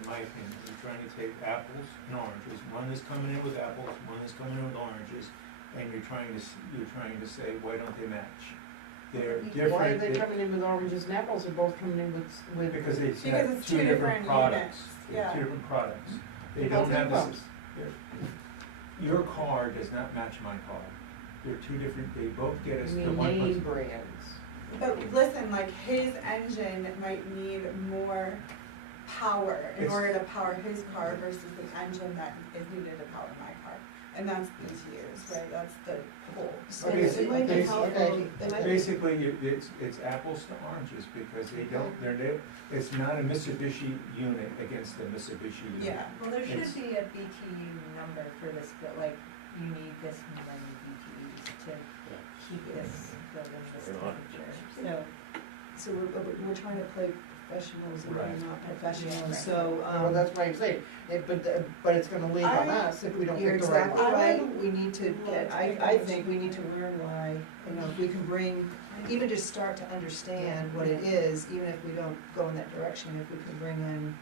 in my opinion, you're trying to take apples and oranges, one is coming in with apples, one is coming in with oranges, and you're trying to say, why don't they match? They're different. Why are they coming in with oranges and apples? They're both coming in with. Because they Because have it's two two different different products. units, They're yeah. two different products. They both don't have heat pumps. your car does not match my car. They're two different, they both get us I to mean, one place. name brands. But listen, like his engine might need more power in It's- order to power his car versus the engine that is needed to power my car. And that's BTUs, right? That's the whole. So Okay, it might be okay, helpful, okay. it might be, Basically, it's apples to oranges, because it's not a Mitsubishi unit against the Mitsubishi unit. Yeah. Well, there It's- should be a BTU number for this, but like, you need this many BTUs to keep this building this temperature, so. so we're trying to play professionals and we're Right. not professionals, Yeah, right. so, Well, that's why I'm saying, but it's gonna lean on I- us if we don't you're get the right exactly one. right, we need to get, Well, it's I think we need to learn why, if we can bring, even just start to understand what it is, even if we don't go in that direction, if we can bring in,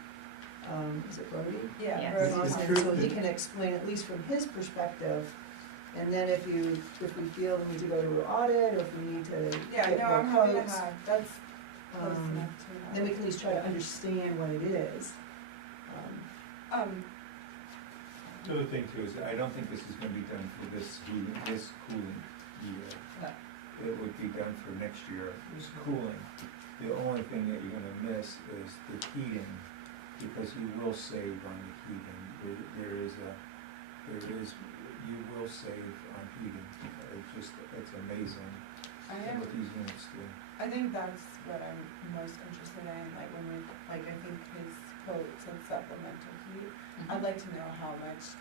is it Brody? Yeah. Yes. Brody It's Thompson. true. So he can explain, at least from his perspective, and then if we feel we need to go to an audit, or if we need to Yeah, get no, more I'm happy to quotes, have, that's close um, enough to then we can at least try to understand what it is. The other thing too is, I don't think this is gonna be done for this cooling year. What? It would be done for next year, it's cooling. The only thing that you're gonna miss is the heating, because you will save on the heating. You will will save on heating. It's amazing I am, what these units do. I think that's what I'm most interested in, like when we, like I think his quote said supplemental heat. I'd like to know how much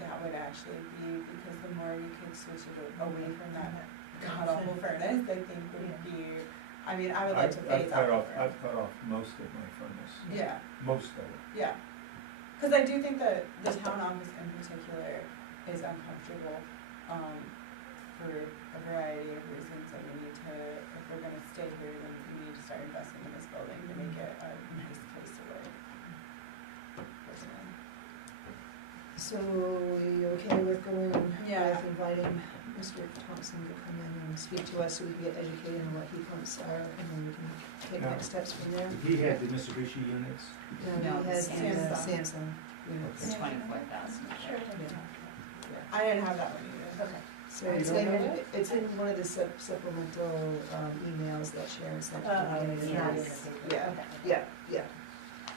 that would actually be, because the more we could switch it away from that god awful furnace, I think would be, I mean, I would like to phase out. I've cut off most of my furnace. Yeah, Most of it. yeah. Cause I do think that the town office in particular is uncomfortable, for a variety of reasons, and we need to, if we're gonna stay here, then we need to start investing in this building to make it a nice place to work. Personally. So, we okay with going, Yeah. with inviting Mr. Thompson to come in and speak to us so we can get educated on what heat pumps are, and then we can take Yeah. next steps from there? He had the Mitsubishi units. No, He the had Samsung. Samsung units. The 24,000. I didn't have that one either. Okay. So You it's don't in, know it? it's in one of the supplemental, emails that Sharon sent to me. yes. Yeah, yeah, yeah.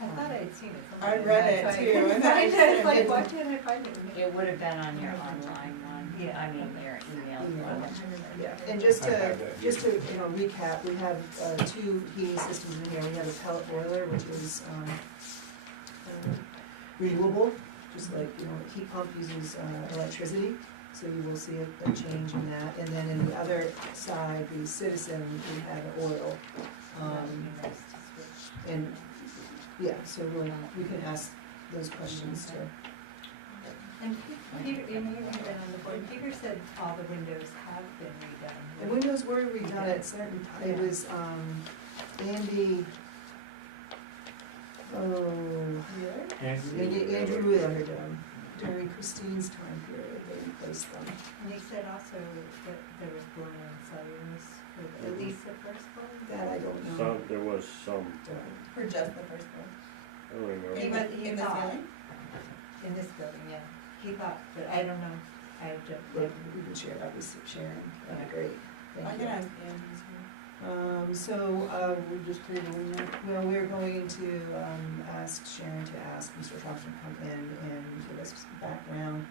I thought I'd seen it I somewhere. read it That's why I too, couldn't and then I find just it. didn't Like, get why to- didn't I find it? It would have been on your online one, Yeah. I mean, your email. Email. Yeah, and just I to, have that just to, recap, we have, two heating systems in here. We have a pellet boiler, which is, renewable, just like, heat pump uses, electricity. So you will see a change in that. And then in the other side, the Citizen, we have oil. And, yeah, so we can ask those questions too. And Peter, you may have been on the board, Peter said all the windows have been redone. The windows were redone at certain, it was, Andy, Andrew Wheeler had done, during Christine's time period, they replaced them. And he said also that there was blowing on cellulose for at least the first one. That I don't know. There was some, Done. For just the first one. I don't remember. In the ceiling? In this building, yeah. He thought, but I don't know. I have to. Yeah, we can share that with Sharon, that'd be great, I thank can you. ask Andy too. We just tabling that? Well, we're going to, ask Sharon to ask Mr. Thompson to come in and give us background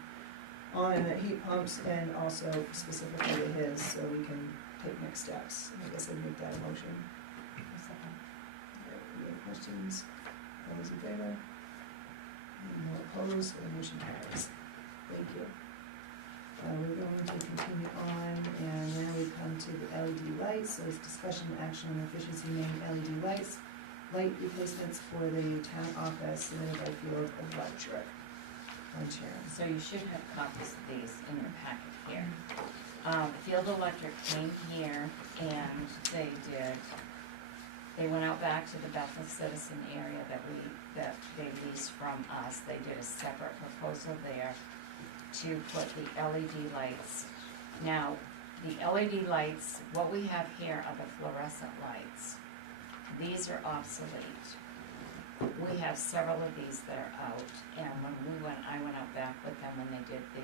on heat pumps and also specifically to his, so we can take next steps. I guess I'd make that a motion. Any questions? All those in favor? No opposed, so the motion carries. Thank you. We're going to continue on, and now we come to the LED lights, so it's discussion and action on efficiency main LED lights, light replacements for the town office, submitted by Field Electric. Sharon. So you should have copies of these in your packet here. Field Electric came here and they went out back to the Bethel Citizen area that they leased from us. They did a separate proposal there to put the LED lights. Now, the LED lights, what we have here are the fluorescent lights. These are obsolete. We have several of these that are out, and when I went out back with them when they did the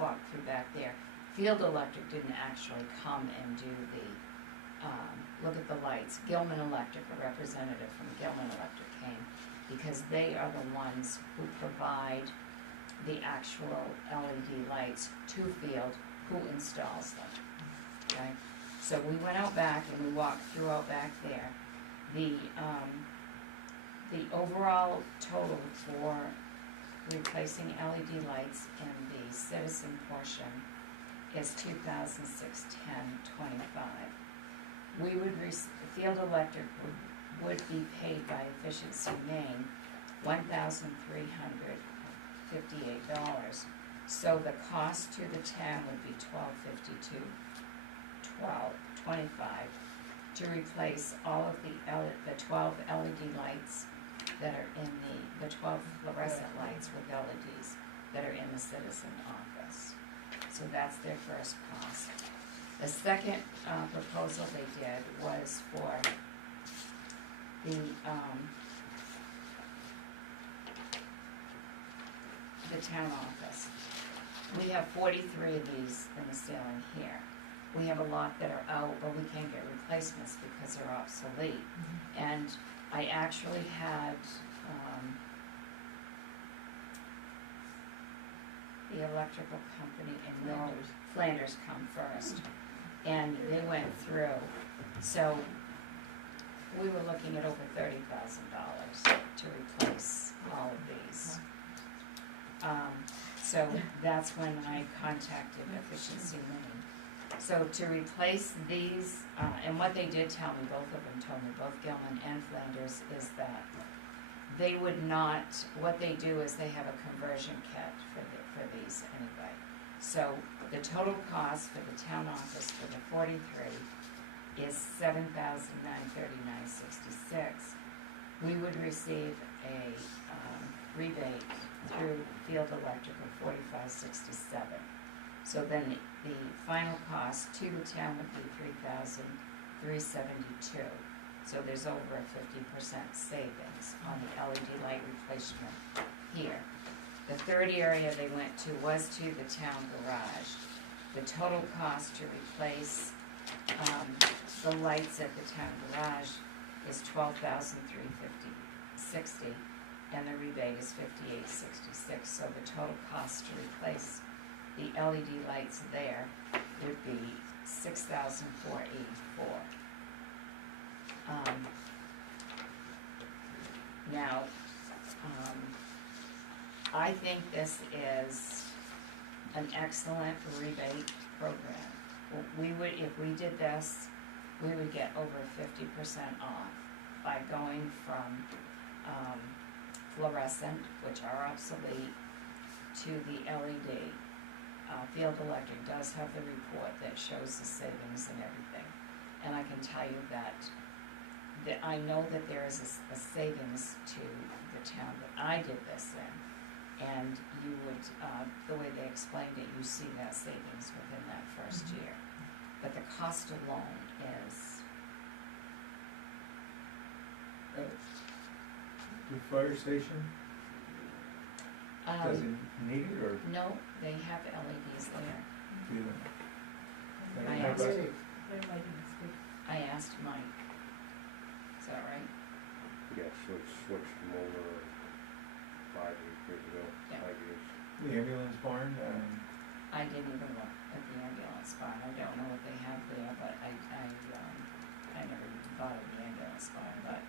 walkthrough back there, Field Electric didn't actually come and do the look at the lights. Gilman Electric, a representative from Gilman Electric came, because they are the ones who provide the actual LED lights to Field, who installs them, okay? So we went out back and we walked through out back there. The overall total for replacing LED lights in the Citizen portion is $2,610.25. We would, Field Electric would be paid by Efficiency Maine $1,358. So the cost to the town would be $12.25 to replace all of the 12 LED lights that are in the 12 fluorescent lights with LEDs that are in the Citizen office. So that's their first cost. The second proposal they did was for the town office. We have 43 of these in the ceiling here. We have a lot that are out, but we can't get replacements because they're obsolete. And I actually had, the electrical company in Flanders come first. And they went through, so we were looking at over $30,000 to replace all of these. So that's when I contacted Efficiency Lean. So to replace these, and what they did tell me, both of them told me, both Gilman and Flanders, is that they would not, what they do is they have a conversion kit for these anyway. So the total cost for the town office for the 43 is $7,939.66. We would receive a rebate through Field Electric of $45.67. So then the final cost to the town would be $3,372. So there's over a 50% savings on the LED light replacement here. The third area they went to was to the town garage. The total cost to replace the lights at the town garage is $12,350.60, and the rebate is $58.66. So the total cost to replace the LED lights there would be $6,484. Now, I think this is an excellent rebate program. We would, if we did this, we would get over 50% off by going from fluorescent, which are obsolete, to the LED. Field Electric does have the report that shows the savings and everything. And I can tell you that I know that there is a savings to the town that I did this in. And you would, the way they explained it, you see that savings within that first year. But the cost alone is, The fire station, does it need it, or no, they have LEDs there. do you? I How asked, about- I asked Mike, is that right? Yeah, switched them over 5 years ago, Yeah. 5 years. The ambulance barn, I didn't even look at the ambulance barn, I don't know what they have there, but I never even thought of the ambulance barn, but,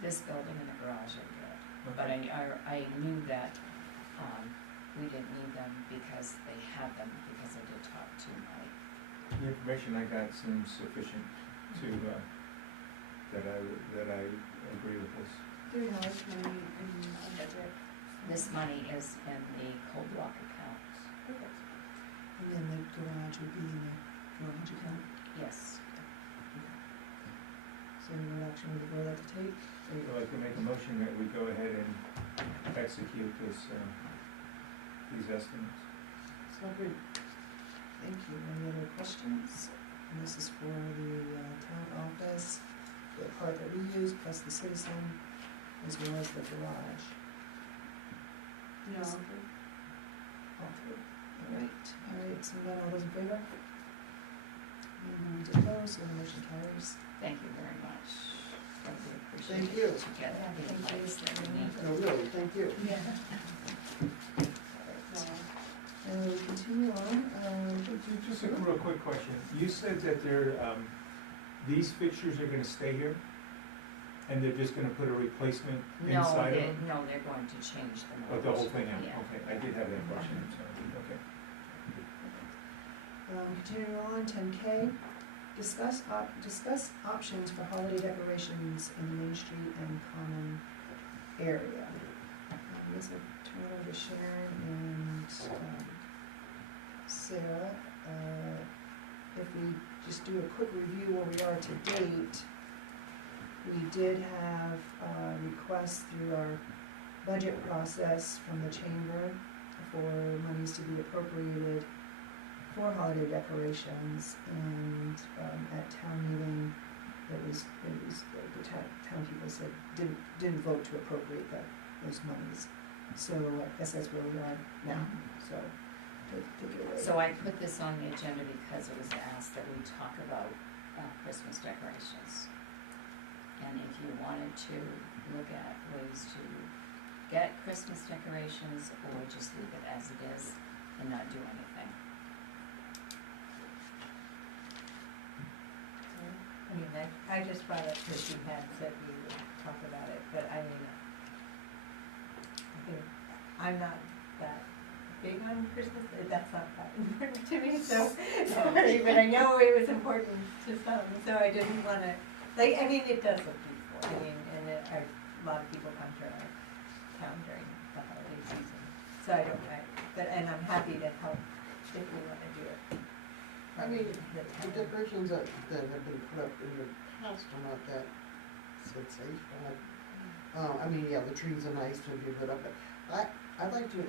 this building and the garage are good. But I knew that, we didn't need them because they had them, because I did talk to Mike. the information I got seems sufficient to, that I agree with this. Do we know which money in our budget? This money is in the cold block accounts. Perfect. And then the garage would be in the garage account. Yes. So what action would the board like to take? I'd like to make a motion that we go ahead and execute this, these estimates. So great. Thank you. Any other questions? And this is for the town office, the part that we use, plus the citizen, as well as the garage. No. All three. All right, so then all those in favor? And opposed, so the motion carries. Thank you very much. I really appreciate Thank it. you. To get the advice that we need. No, really, thank you. And we continue on, Just a real quick question. You said that these fixtures are gonna stay here? And they're just gonna put a replacement inside of them? No, they're going to change the Oh, motors. the whole thing out, Yeah. okay, I did have that question, I'm sorry, okay. continuing on, 10K, discuss options for holiday decorations in the Main Street and common area. This will turn it over to Sharon and Sarah. If we just do a quick review where we are to date, we did have requests through our budget process from the chamber for monies to be appropriated for holiday decorations, and at town meeting, the town people said, didn't vote to appropriate those monies. So I guess that's where we are now, so take it away. So I put this on the agenda because it was asked that we talk about Christmas decorations. And if you wanted to look at ways to get Christmas decorations or just leave it as it is and not do anything. I mean, I just brought up because you had said we would talk about it, but I mean, I think I'm not that big on Christmas, that's not that important to me, so, sorry, but I know it was important to some, so I didn't wanna, like, I mean, it does look beautiful, I mean, and a lot of people come to our town during the holiday season, so I don't, and I'm happy to help if we wanna do it. I mean, The the town. decorations that have been put up in the past are not that sensational. I mean, yeah, the trees are nice to be lit up, but I'd like to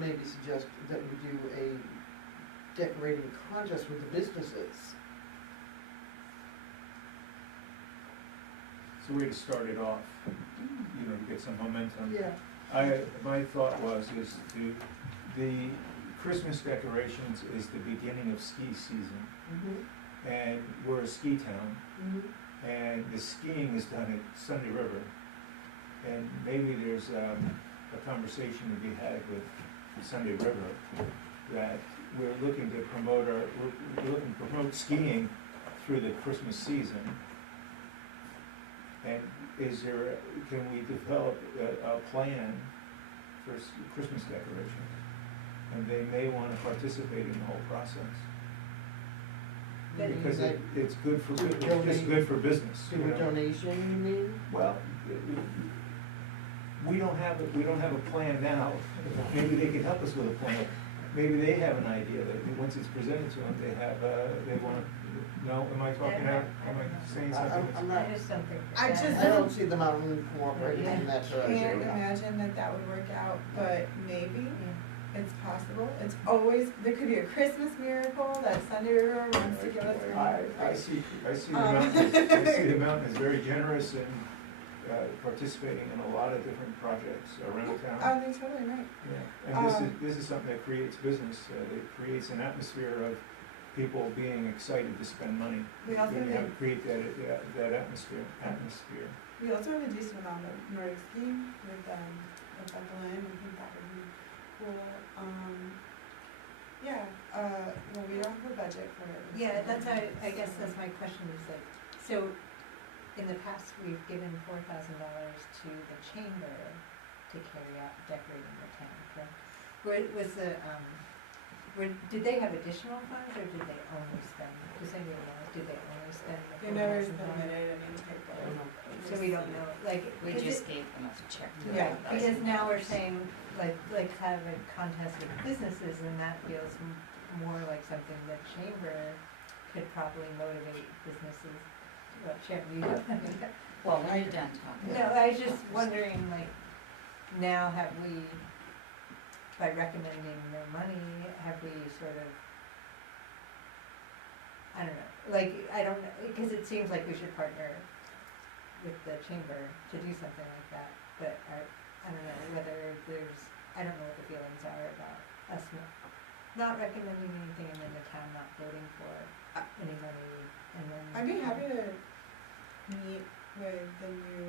maybe suggest that we do a decorating contest with the businesses. It's a way to start it off, you know, to get some momentum. Yeah. My thought is the Christmas decorations is the beginning of ski season, Mm-hmm. and we're a ski town, Mm-hmm. and the skiing is done at Sunday River. And maybe there's a conversation to be had with Sunday River that we're looking to promote skiing through the Christmas season. And can we develop a plan for Christmas decorations? And they may want to participate in the whole process. But Because it's good for, Do it's just good for business. Do you a know? donation, you mean? Well, we don't have a plan now. Maybe they can help us with a plan. Maybe they have an idea that once it's presented to them, they want to, no, am I talking out, am I saying something? I'm not, I just don't think. I that- just- I don't see the mountain cooperating in that Can't direction. imagine that would work out, but maybe it's possible. It's always, there could be a Christmas miracle that Sunday River wants to give us. I see the mountain is very generous and participating in a lot of different projects around town. Oh, they're totally right. Yeah, and this is something that creates business, it creates an atmosphere of people being excited to spend money. We also When you have, create that atmosphere. we also have a decent amount of Nordic skiing with Bethel. I think that would be cool. Well, we don't have a budget for it. Yeah, I guess that's my question is like, so in the past, we've given $4,000 to the chamber to carry out decorating the town, correct? Did they have additional funds or did they only spend, does anyone know, did they only spend the They never $4,000? submitted any type of. So we don't know, like. We 'cause just it- gave them a check. to Yeah, $5,000. Because now we're saying, like have a contest with businesses, and that feels more like something the chamber could probably motivate businesses. Well, chamber, you know. Well, when you're done talking. No, I was just wondering, like, now have we, by recommending no money, have we sort of, I don't know, like, I don't know, because it seems like we should partner with the chamber to do something like that, but I don't know whether there's, I don't know what the feelings are about us not recommending anything and then the town not voting for any money, and then. I'd be happy to meet with the new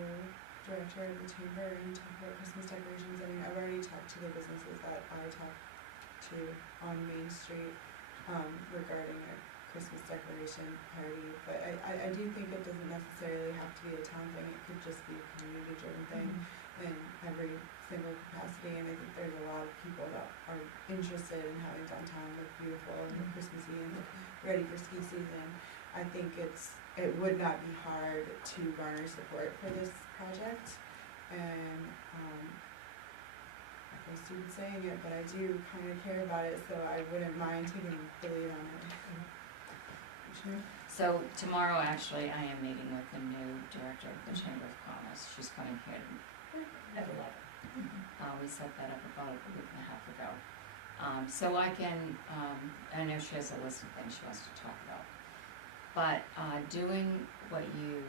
director of the chamber and talk about Christmas decorations. I mean, I've already talked to the businesses that I talked to on Main Street, regarding a Christmas decoration party, but I do think it doesn't necessarily have to be a town thing, it could just be a community driven thing in every single capacity, and I think there's a lot of people that are interested in having downtown look beautiful and look Christmassy and look ready for ski season. I think it would not be hard to garner support for this project, and I feel stupid saying it, but I do kind of care about it, so I wouldn't mind taking the lead on it. Sure. So tomorrow, actually, I am meeting with the new director of the Chamber of Commerce. She's coming here at 11. We set that up about a week and a half ago. So I can, I know she has a list of things she wants to talk about. But doing what you,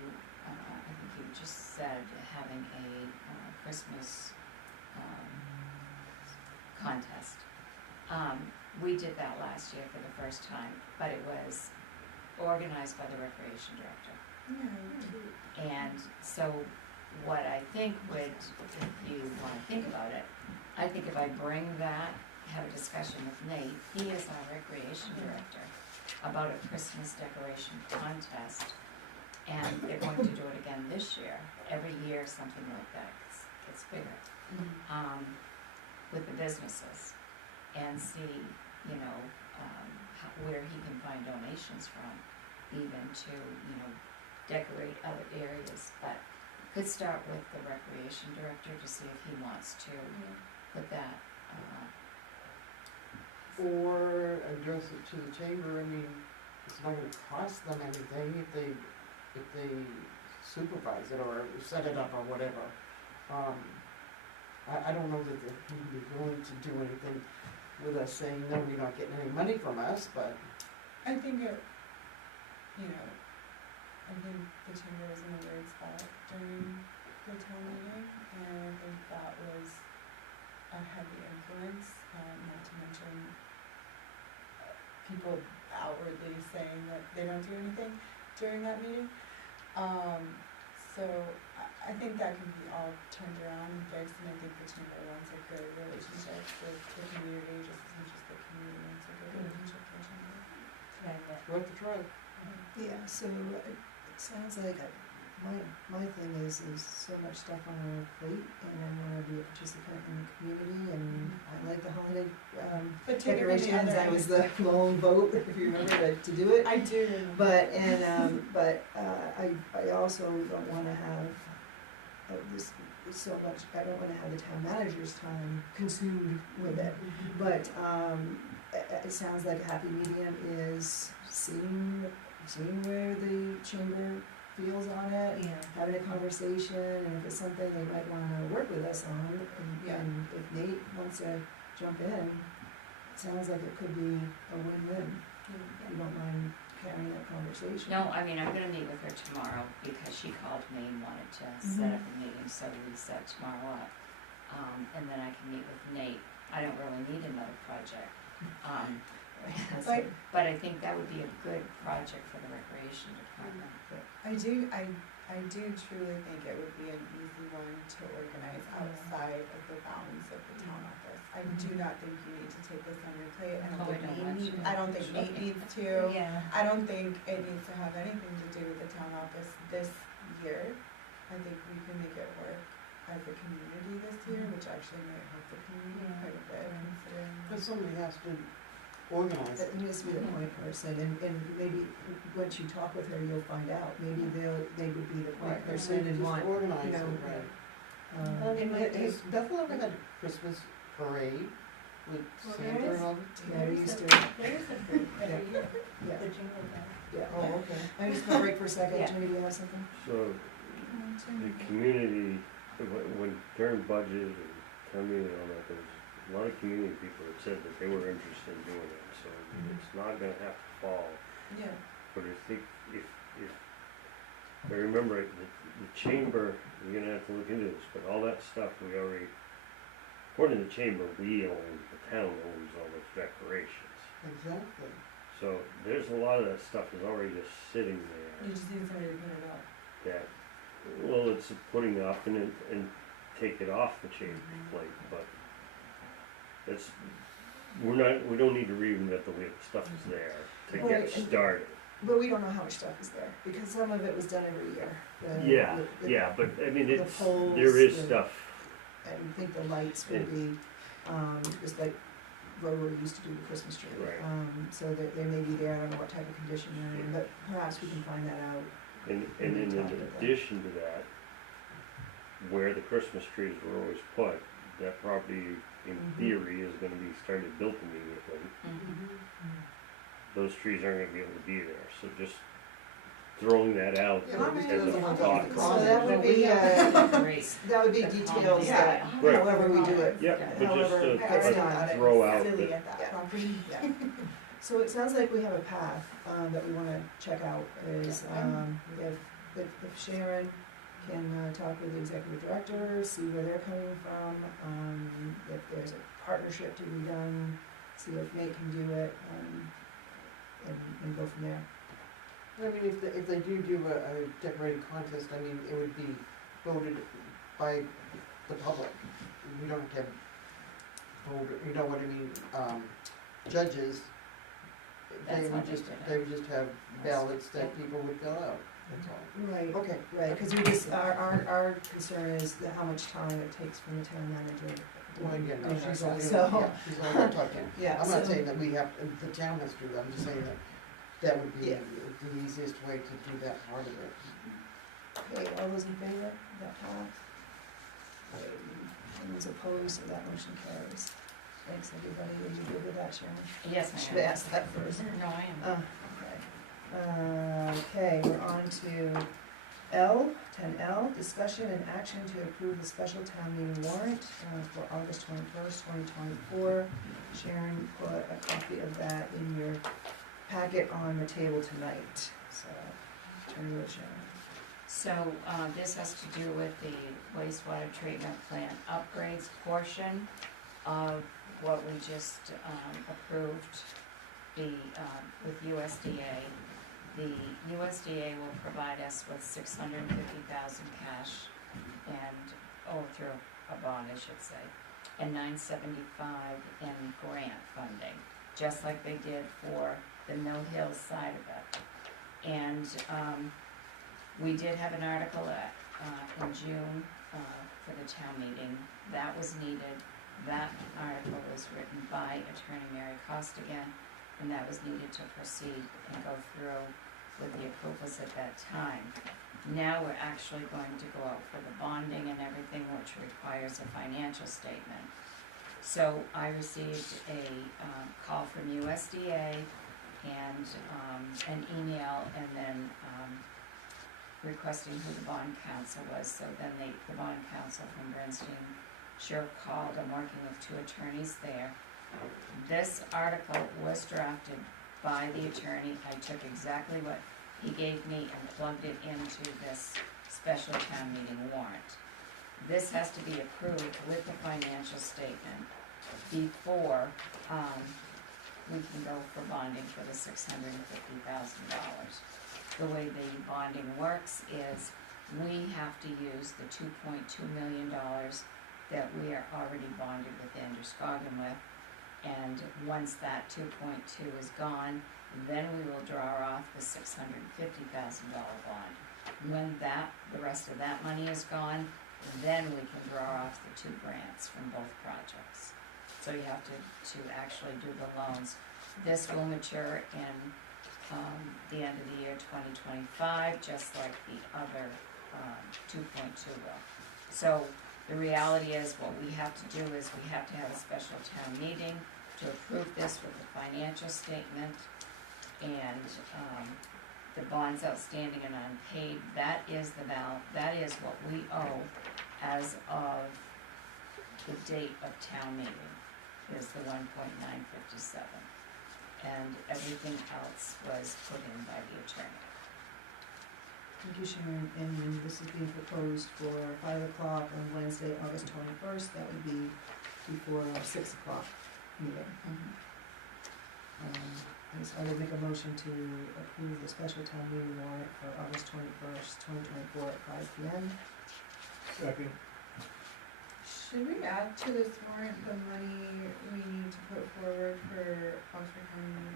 I think you just said, having a Christmas contest. We did that last year for the first time, but it was organized by the recreation director. Yeah, And so what I think would, if you wanna think about it, I think if I bring that, have a discussion with Nate, he is our recreation director, about a Christmas decoration contest, and they're going to do it again this year. Every year, something like that gets bigger, with the businesses, and see, you know, where he can find donations from, even to, you know, decorate other areas, but could start with the recreation director to see if he wants to put that, Or address it to the chamber, I mean, it's not gonna cost them anything if they supervise it or set it up or whatever. I don't know that they're gonna be willing to do anything with us saying, no, we're not getting any money from us, but. I think it, you know, I think the chamber was in a weird spot during the town meeting, and I think that was a heavy influence, not to mention people outwardly saying that they don't do anything during that meeting. So I think that can be all turned around and fixed, and I think the chamber wants a good relationship with the community, just as much as the community wants a good relationship with the chamber. Worth the try. Yeah, so it sounds like my thing is so much stuff on our plate, and I wanna be a participant in the community, and I like the holiday, But take it from the decorations. other I was end. the lone vote, if you remember, to do it. I do. But, I also don't wanna have this, so much, I don't wanna have the town manager's time consumed with it. But, it sounds like a happy medium is seeing where the chamber feels on it, having a conversation, and if it's something they might wanna work with us on, and if Nate wants to jump in, it sounds like it could be a win-win. If you don't mind carrying that conversation. no, I mean, I'm gonna meet with her tomorrow, because she called me and wanted to set up a meeting, so we set tomorrow up. And then I can meet with Nate. I don't really need another project. But I think that would be a good project for the recreation department. I do truly think it would be an easy one to organize outside of the bounds of the town office. I do not think you need to take this on your plate, and Oh, I don't want you. I don't think Nate needs to. I don't think it needs to have anything to do with the town office this year. I think we can make it work as a community this year, which actually might help the community quite a bit, considering. But somebody has to organize it. It needs to be the point person, and maybe once you talk with her, you'll find out, maybe they would be the point person and Just want, organize you it, know, right. It might be. Has Bethel ever had a Christmas parade with Santa and all? yeah, we used to, There is a fruit every year, yeah, the jingle bell. yeah, oh, okay. I'm just gonna break for a second, Yeah. Jimmy, do you have something? So the community, when during budget and town meeting and all that, there was a lot of community people that said that they were interested in doing it, so it's not gonna have to fall. Yeah. But I think if I remember it, the chamber, we're gonna have to look into this, but all that stuff we already, according to the chamber, we own, the town owns all those decorations. Exactly. So there's a lot of that stuff is already just sitting there You just need somebody to put it up. that, well, it's putting up and take it off the chamber plate, but it's, we don't need to reinvent the wheel, stuff is there to Right, get and- started. But we don't know how much stuff is there, because some of it was done every year. Yeah, but I mean, the it's, poles, there is the- stuff, I think the lights would be, just like Rotary used to do the Christmas tree. Right. So that they may be there, I don't know what type of condition they're in, but perhaps we can find that out. and We in can talk about that. addition to that, where the Christmas trees were always put, that property in Mhm. theory is gonna be started built immediately. Those trees aren't gonna be able to be there, so just throwing that out Yeah, as maybe a there's a thought. So that would be, Great. that would be The details common- that, Right. however we do it. Yep, but just However, to it's a not- throw out Silly that, at that Yeah. property. Yeah. So it sounds like we have a path, that we wanna check out, is, if Sharon can, talk with the executive director, see where they're coming from, if there's a partnership to be done, see if Nate can do it, and go from there. I mean, if they do a decorating contest, I mean, it would be voted by the public. We don't have to have voter, you know what I mean, judges. That's They how would they just, did it. they would just have ballots that people would fill out, that's all. Right, Okay. right, because we just, our concern is how much time it takes from the town manager. Well, again, doing she's our only, stuff. yeah, she's only talking. Yeah, I'm not so- saying that we have, the town has to do that, I'm just saying that that would be Yeah. the easiest way to do that part of it. Okay, all those in favor, that pass? Anyone's opposed, so that motion carries. Thanks, everybody, are you good with that, Sharon? Yes, Should I have am. asked that first. No, I am. Okay, we're on to L, 10L, discussion and action to approve the special town meeting warrant for August 21st, 2024. Sharon put a copy of that in your packet on the table tonight, so turn it over, Sharon. So, this has to do with the wastewater treatment plant upgrades portion of what we just, approved with USDA. The USDA will provide us with $650,000 cash and, through a bond, I should say, and $975 in grant funding, just like they did for the Mill Hill side of it. And, we did have an article in June for the town meeting. That was needed. That article was written by Attorney Mary Costigan, and that was needed to proceed and go through with the approvals at that time. Now we're actually going to go out for the bonding and everything, which requires a financial statement. So I received a call from USDA and an email, and then requesting who the bond counsel was. So then the bond counsel from Bernstein sure called. I'm working with 2 attorneys there. This article was drafted by the attorney. I took exactly what he gave me and plugged it into this special town meeting warrant. This has to be approved with the financial statement before we can go for bonding for the $650,000. The way the bonding works is we have to use the $2.2 million that we are already bonded with Androscoggin with. And once that 2.2 is gone, then we will draw off the $650,000 bond. When the rest of that money is gone, then we can draw off the 2 grants from both projects. So you have to actually do the loans. This will mature in the end of the year 2025, just like the other 2.2 will. So the reality is, what we have to do is we have to have a special town meeting to approve this with the financial statement and the bonds outstanding and unpaid. That is that is what we owe as of the date of town meeting, is the 1.957. And everything else was put in by the attorney. Thank you, Sharon, and this is being proposed for 5 o'clock on Wednesday, August 21st, that would be before our 6 o'clock meeting. I would make a motion to approve the special town meeting warrant for August 21st, 2024 at 5 p.m. Second. Should we add to this warrant the money we need to put forward for Oxford County,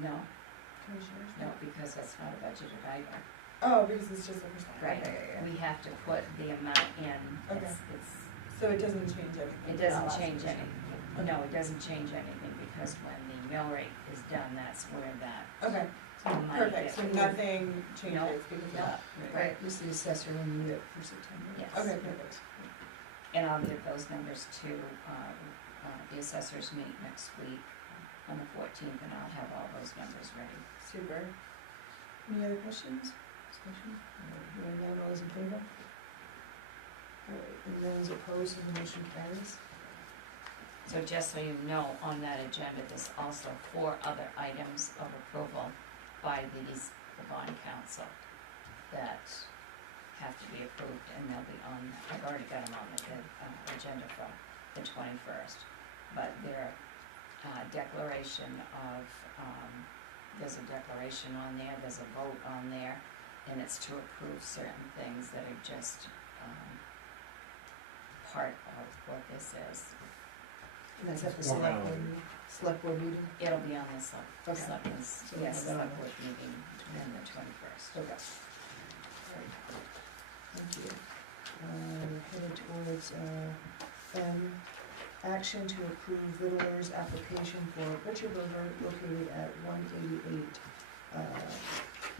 No, commissioners? no, because that's not a budgeted item. Oh, because it's just a percent. Right. Okay. We have to put the amount in. Okay. It's, So it doesn't change anything? it doesn't change anything. No, it doesn't change anything, because when the mill rate is done, that's where that Okay, money perfect, so gets. nothing changes because of No, that? Right, just the assessor when you need it for September. Yes. Okay, perfect. And I'll give those numbers to, the assessors meet next week on the 14th, and I'll have all those numbers ready. Super. Any other questions? Discussion? Hearing none, all those in favor? All right, and those opposed, so the motion carries. So just so you know, on that agenda, there's also 4 other items of approval by the bond council that have to be approved, and they'll be on, I've already got them on the agenda for the 21st. But they're declaration of, there's a declaration on there, there's a vote on there, and it's to approve certain things that are just part of what this is. And that's at the Formality. select board meeting? It'll be on the Okay. selectmen's, So yes, we'll have select that. board meeting on the 21st. Okay. Right. Thank you. We're headed towards, M, action to approve Vittler's application for Butcher Burger located at 188,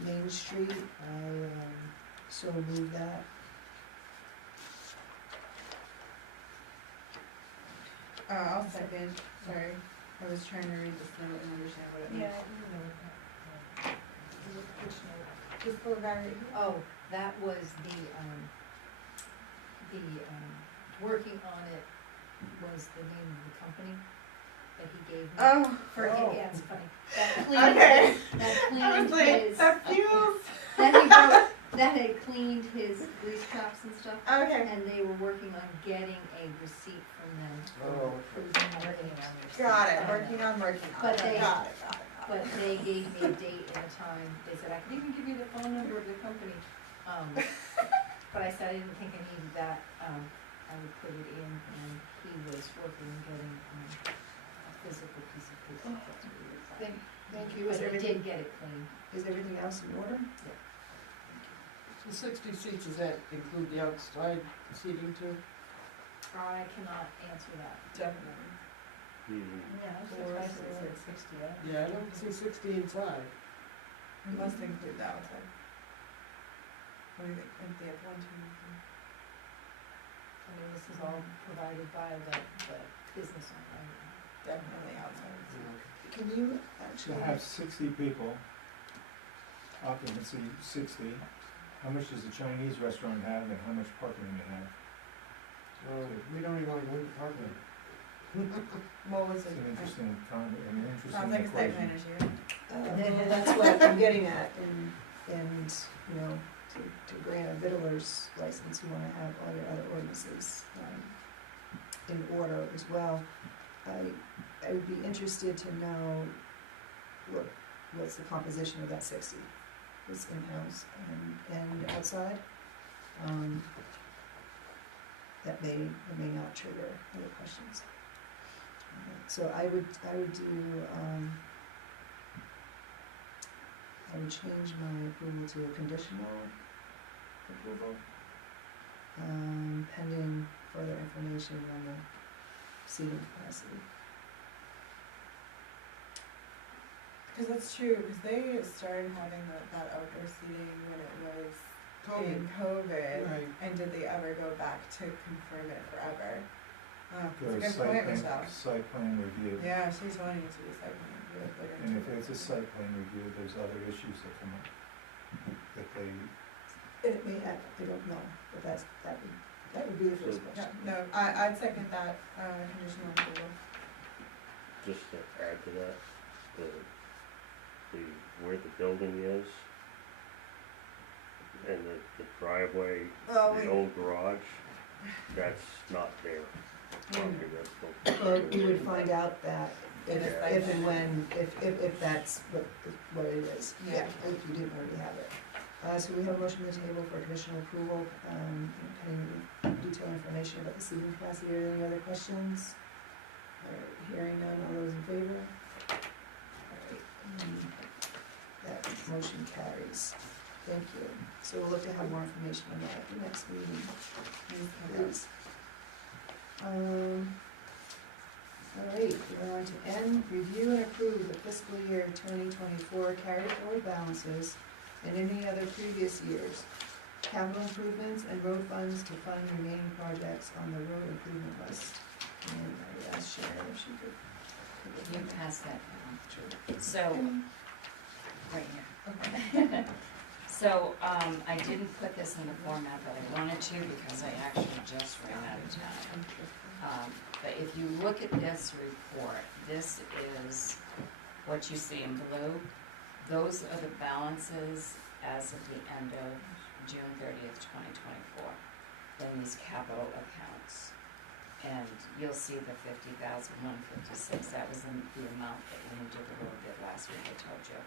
Main Street. I, so move that. I'll second, sorry, I was trying to read this note and understand what it means. Yeah, you know that. Which note? This little guy right here? Oh, that was the, working on it was the name of the company that he gave me. Oh, Yeah, it's funny. That okay. cleaned I was like, his, that feels, that had cleaned his grease traps and stuff. okay, And they were working on getting a receipt from them. Oh, Working on their got it, receipt. working on, But they- got it. But they gave me a date and a time, they said, I can even give you the phone number of the company. But I said I didn't think I needed that, I would put it in, and he was working on getting, a physical piece of paper. That's what we were planning. Thank you. But Is he everything, did get it clean. is everything else in order? the 60 seats, does that include the outside seating too? I cannot answer that. Definitely. Yeah, I was Or surprised is it it- said 60, Yeah, I don't see 60 inside. We must include the outside. What do you think, if they have 1, 2, 3? I mean, this is all provided by the business owner. Definitely outside. Can you To actually, have 60 people, occupancy 60, how much does the Chinese restaurant have and how much parking do they have? We don't even like winter parking. What was It's it? an interesting Sounds like a site plan equation. issue. that's what I'm getting at, and, you know, to grant a Vittler's license, you wanna have all your other ordinances, in order as well. I would be interested to know what's the composition of that 60, is in-house and outside. That may or may not trigger other questions. So I would do, I would change my approval to a conditional approval, pending further information on the seating capacity. Cause that's true, cause they started having that outdoor seating when it was in COVID. Right. And did they ever go back to confirm it forever? It's Go a to good point, Michelle. site plan review. Yeah, she's wanting it to be site plan review. if they're And gonna if do it's a it. site plan review, there's other issues that come up that they, It may, I don't know, but that would be the first Yeah, question. no, I'd second that, conditional approval. Just to add to that, where the building is and the driveway, Oh, the old garage, that's not their property, that's the. Well, you would find out that In a if site and plan. when, if that's what it is, Yeah. if you didn't already have it. So we have a motion on the table for conditional approval, pending detailed information about the seating capacity. Are there any other questions? All right, hearing none, all those in favor? All right, that motion carries. Thank you. So we'll look to have more information on that at the next meeting, please. All right, we're on to N, review and approve the fiscal year 2024 carry forward balances and any other previous years, capital improvements and road funds to fund remaining projects on the road improvement list. And I would ask Sharon if she could. You pass that down. Sure. So, right here. Okay. So, I didn't put this in the format that I wanted to because I actually just ran out of time. But if you look at this report, this is what you see in blue. Those are the balances as of the end of June 30th, 2024, in these capital accounts. And you'll see the 50,156, that was the amount that we did a little bit last week, I told you.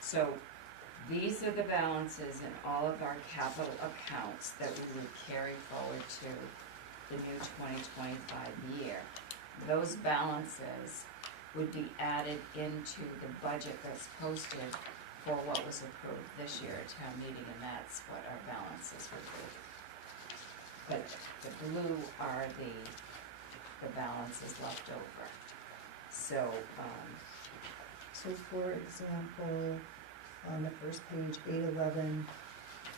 So These are the balances in all of our capital accounts that we would carry forward to the new 2025 year. Those balances would be added into the budget that's posted for what was approved this year at town meeting, and that's what our balances would be. But the blue are the balances left over. So, So for example, on the first page, 811,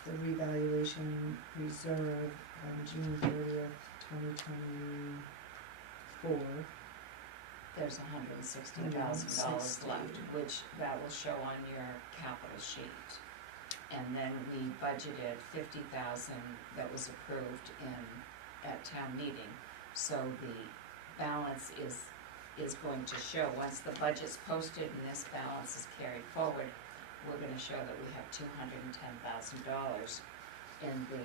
the revaluation reserve on June 30th, 2024. there's $160,000 left, which that will show on your capital sheet. And then we budgeted $50,000 that was approved at town meeting. So the balance is going to show, once the budget's posted and this balance is carried forward, we're gonna show that we have $210,000 in the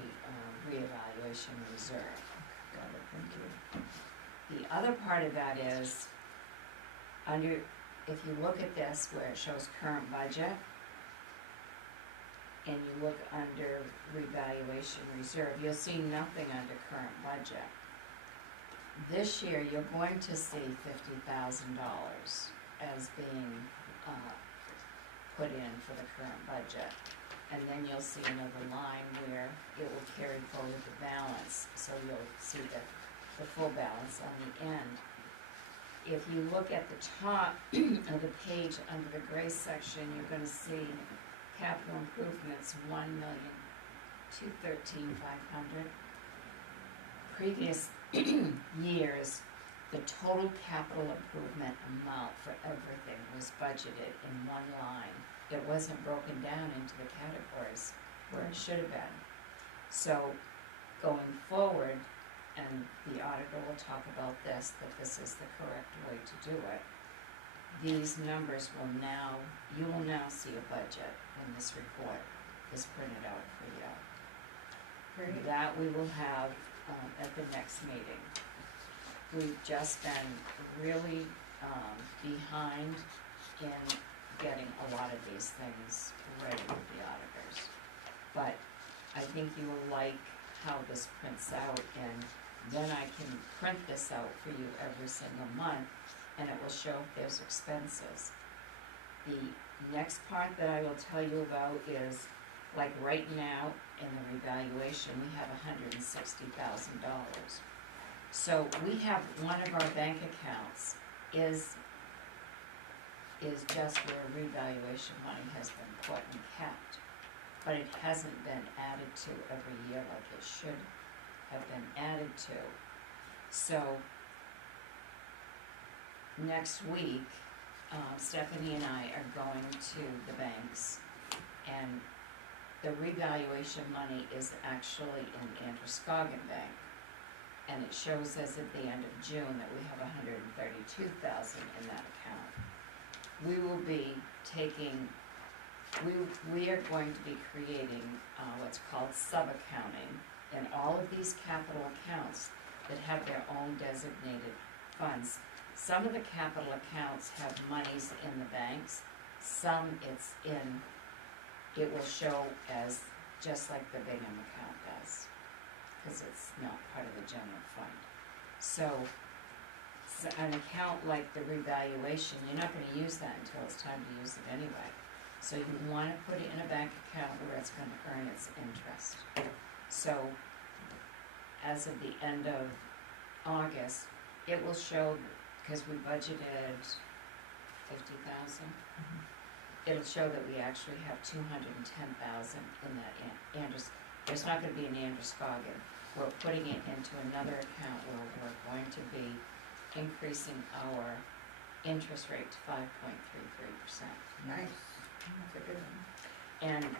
reevaluation reserve. Got it, thank you. The other part of that is, if you look at this where it shows current budget, and you look under revaluation reserve, you'll see nothing under current budget. This year, you're going to see $50,000 as being put in for the current budget. And then you'll see another line where it will carry forward the balance, so you'll see the full balance on the end. If you look at the top of the page under the gray section, you're gonna see capital improvements, $1,213,500. Previous years, the total capital improvement amount for everything was budgeted in one line. It wasn't broken down into the categories where it should have been. So going forward, and the auditor will talk about this, that this is the correct way to do it. These numbers will now, you will now see a budget when this report is printed out for you. Great. That we will have at the next meeting. We've just been really behind in getting a lot of these things ready with the auditors. But I think you will like how this prints out, and then I can print this out for you every single month, and it will show if there's expenses. The next part that I will tell you about is, like right now in the revaluation, we have $160,000. So we have one of our bank accounts is just where revaluation money has been put and kept, but it hasn't been added to every year like it should have been added to. So next week, Stephanie and I are going to the banks, and the revaluation money is actually in Androscoggin Bank, and it shows us at the end of June that we have $132,000 in that account. We will be taking, we are going to be creating what's called sub-accounting in all of these capital accounts that have their own designated funds. Some of the capital accounts have monies in the banks, some it will show as just like the Bingham account does, because it's not part of the general fund. So an account like the revaluation, you're not going to use that until it's time to use it anyway. So you want to put it in a bank account where it's going to earn its interest. So as of the end of August, it will show, because we budgeted $50,000, it'll show that we actually have $210,000 in that there's not going to be an Androscoggin. We're putting it into another account where we're going to be increasing our interest rate to 5.33%. Nice. That's a good one. And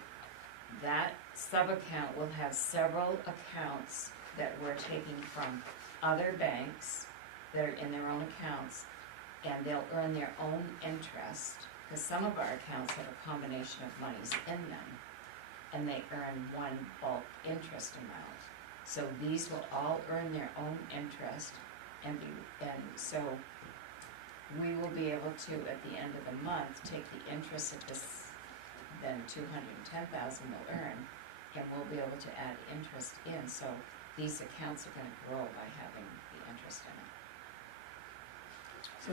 that sub-account will have several accounts that we're taking from other banks that are in their own accounts, and they'll earn their own interest, because some of our accounts have a combination of monies in them, and they earn one bulk interest amount. So these will all earn their own interest, and so we will be able to, at the end of the month, take the interest of this then 210,000 will earn, and we'll be able to add interest in, so these accounts are gonna grow by having the interest in it. So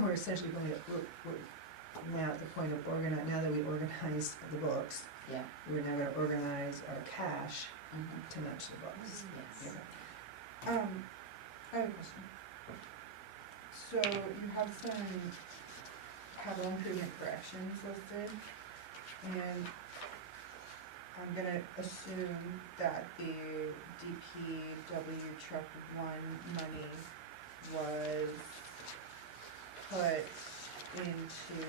we're essentially going to, we're now at the point of now that we organized the books, Yeah. we're now gonna organize our cash Mhm. to match the books. Yes. Yeah. I have a question. So you have some capital improvement corrections listed, and I'm gonna assume that the DPW truck one money was put into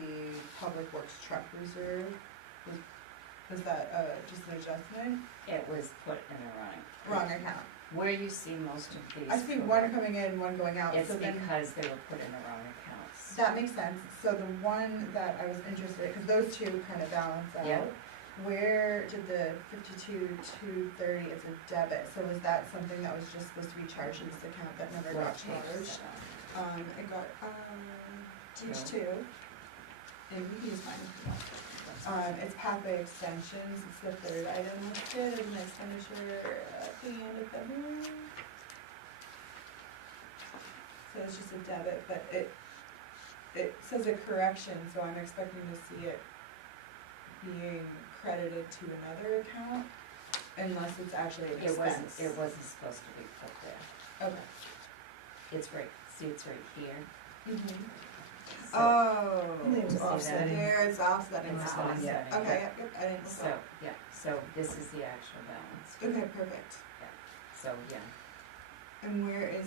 the public works truck reserve. Was that just an adjustment? It was put in a Wrong account. Where you see most of these. I see one coming in, one going out, It's so then, because they were put in the wrong accounts. that makes sense. So the one that I was interested in, cause those two kind of balance out. Yeah. Where did the 52,230 as a debit, so was that something that was just supposed to be charged in this account that never What got page is charged? that on? It got, page Two. 2, and we can use mine if you want. It's pathway extensions, it's the third item listed as an expenditure at the end of February. So it's just a debit, but it says a correction, so I'm expecting to see it being credited to another account, unless it's actually an expense. It wasn't supposed to be put there. Okay. It's right, see, it's right here. Mm-hmm. So- Oh, It's offsetting. there, it's offsetting It's that one. offsetting, Okay, yep, I didn't look So, up. yeah, so this is the actual balance. Okay, perfect. So, yeah, And where is,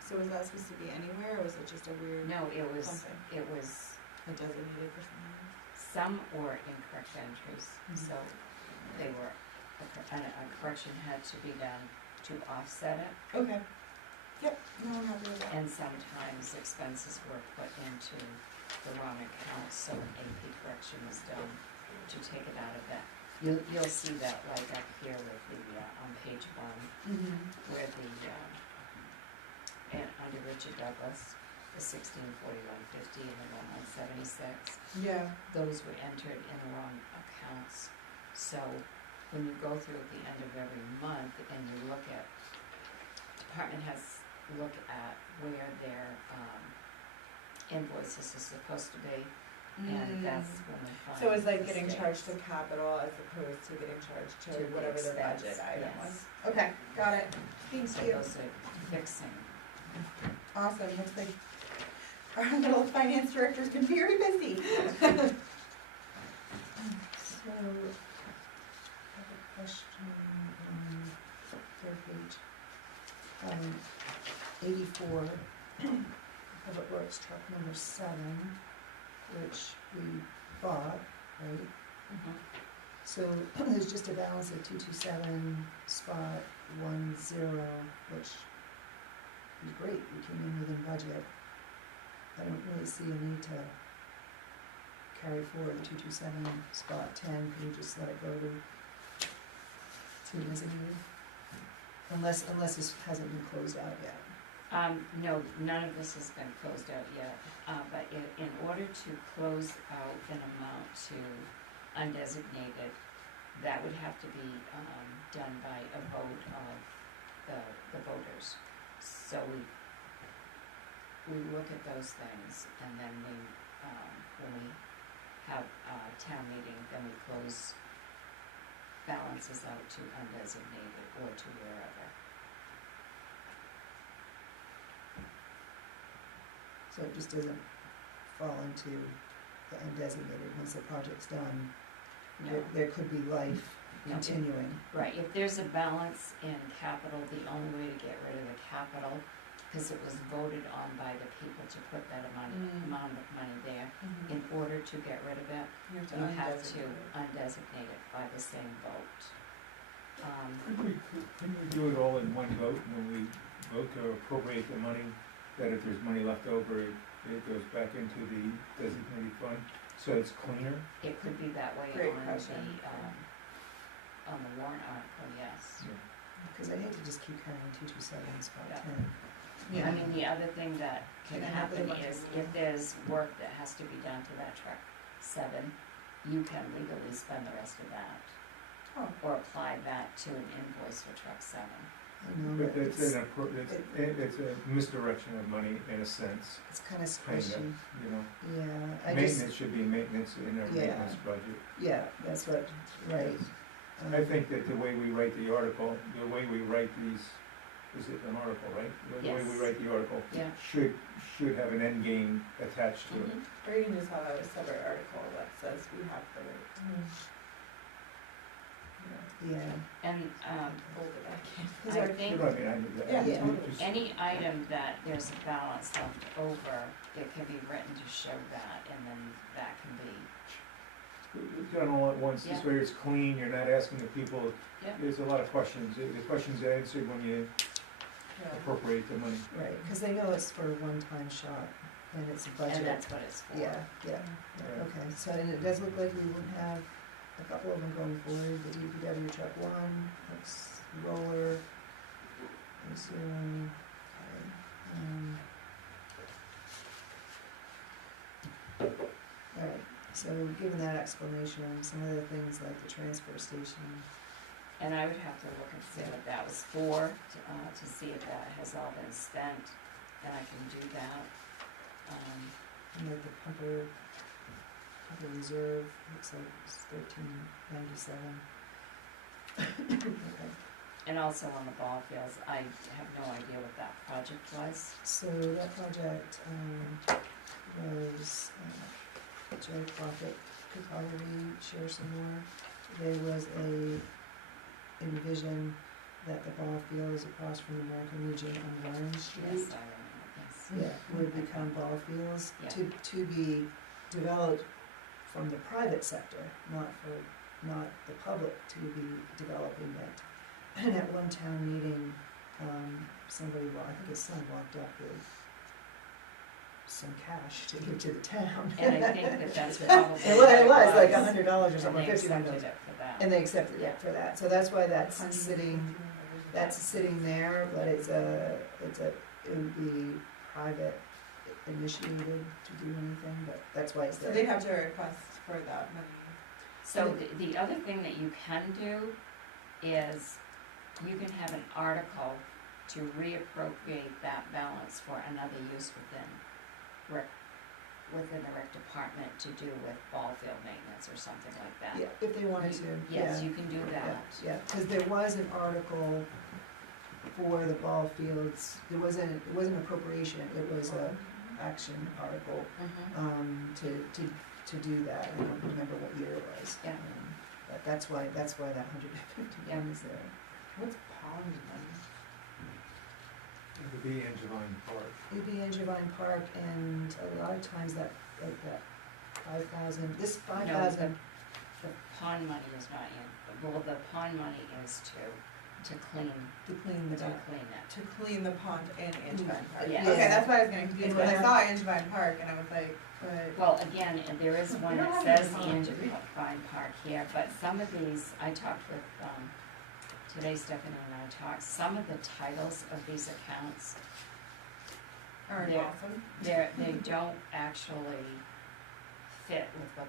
so was that supposed to be anywhere, or was it just a weird no, it was, something? it was, A designated for something? some were incorrect entries, Mhm. so they were, a correction had to be done to offset it. Okay. Yep, no, I'm happy with that. And sometimes expenses were put into the wrong account, so an AP correction was done to take it out of that. You'll see that like up here with the, on page 1, Mm-hmm. where the, and under Richard Douglas, the 164150 and the 1176, Yeah. those were entered in the wrong accounts. So when you go through at the end of every month and you look at, department has look at where their invoices are supposed to be, and that's when we find. So it's like getting mistakes. charged to capital as opposed to getting charged to To the whatever the expense, budget item yes. was. Okay, got it. Thank So you. those are fixing. Awesome, looks like our little finance director's been very busy. So, I have a question on third page. 84, Public Works truck number 7, which we bought, right? Mhm. So there's just a balance of 227 spot 10, which is great, we came in within budget. I don't really see a need to carry forward the 227 spot 10, can we just let it go to designated? Unless this hasn't been closed out yet. No, none of this has been closed out yet, but in order to close out an amount to undesignated, that would have to be done by a vote of the voters. So we look at those things, and then when we have town meeting, then we close balances out to undesignated or to wherever. So it just doesn't fall into the undesignated once the project's done. No. There could be life No. continuing. Right, if there's a balance in capital, the only way to get rid of the capital, because it was voted on by the people to put that amount of money there, in order to get rid of it, you have to undesignate it by the same vote. Couldn't we do it all in one vote when we vote to appropriate the money, that if there's money left over, it goes back into the designated fund, so it's cleaner? It could be that way Great on question. on the warrant article, yes. Because I hate to just keep carrying 227 spot Yeah. 10. Yeah. I mean, the other thing that can Can happen happen with a bunch is of if there's work that has to be done to that truck 7, you can legally spend the rest of that. Oh. Or apply that to an invoice for truck 7. I know, But but it's a misdirection of money in a sense, it's kind of kind of, squishy. you know. Yeah, I just, Maintenance should be maintenance in our Yeah. maintenance budget. yeah, that's what, right. I think that the way we write the article, the way we write these, is it an article, right? The way we Yes. write the article Yeah. should have an end game attached to it. Or you can just have a separate article that says we have the, Yeah. And, hold it back in. Because I our- think You know what I mean, I knew that. Yeah, Yeah. totally. Just- any item that there's a balance left over, it can be written to show that, and then that can be, We've done all at once, this Yeah. way it's clean, you're not asking the people, yeah. there's a lot of questions, the questions are answered when you appropriate the money. Right, because they know it's for a one-time shot, and it's a budget. And that's what it's for. Yeah, yeah, Yeah. okay, so, and it does look like we won't have a couple of them going forward, the DPW truck 1, that's roller, assume, okay, alright, so given that explanation, some of the things like the transfer station, And I would have to look and see what that was for, to see if that has all been spent, and I can do that. and like the pumper reserve, looks like it's $13.97. Okay. And also on the ball fields, I have no idea what that project was. So that project was, Jerry Crockett could probably share some more. There was a envision that the ball fields across from the American Legion on Orange Street, Yes, I remember, yes. would become ball fields Yeah. to be developed from the private sector, not the public to be developing it. And at one town meeting, somebody, I think his son walked up with some cash to give to the town. And I think that that's probably. It was what like $100 or And something, they $51. accepted it for that. And they accepted Yeah. it for that, so that's why that's sitting there, but it would be private initiated to do anything, but that's why it's So there. they have to request for that money. So the other thing that you can do is you can have an article to reappropriate that balance for another use within the rec department to do with ball field maintenance or something like that. Yeah, if they wanted to, yeah. Yes, you can do that. Yeah, because there was an article for the ball fields, it wasn't appropriation, it was a action article, Mhm. to do that, I don't remember what year it was. Yeah. But that's why that 151 is there. What's pond money? It would be Angevine Park. It'd be in Javine Park, and a lot of times that 5,000, this 5,000, The pond money is not in, well, the pond money is to clean to clean the dock. it. To clean the pond in Angevine Park. Yeah. Okay, that's why I was getting confused, when I Yeah. saw Angevine Park and I was like, but. Well, again, and there is one We don't that have says any pond, do we? Angevine Park here, but some of these, I talked with, today Stephanie and I talked, some of the titles of these accounts, Aren't There. awesome. they don't actually fit with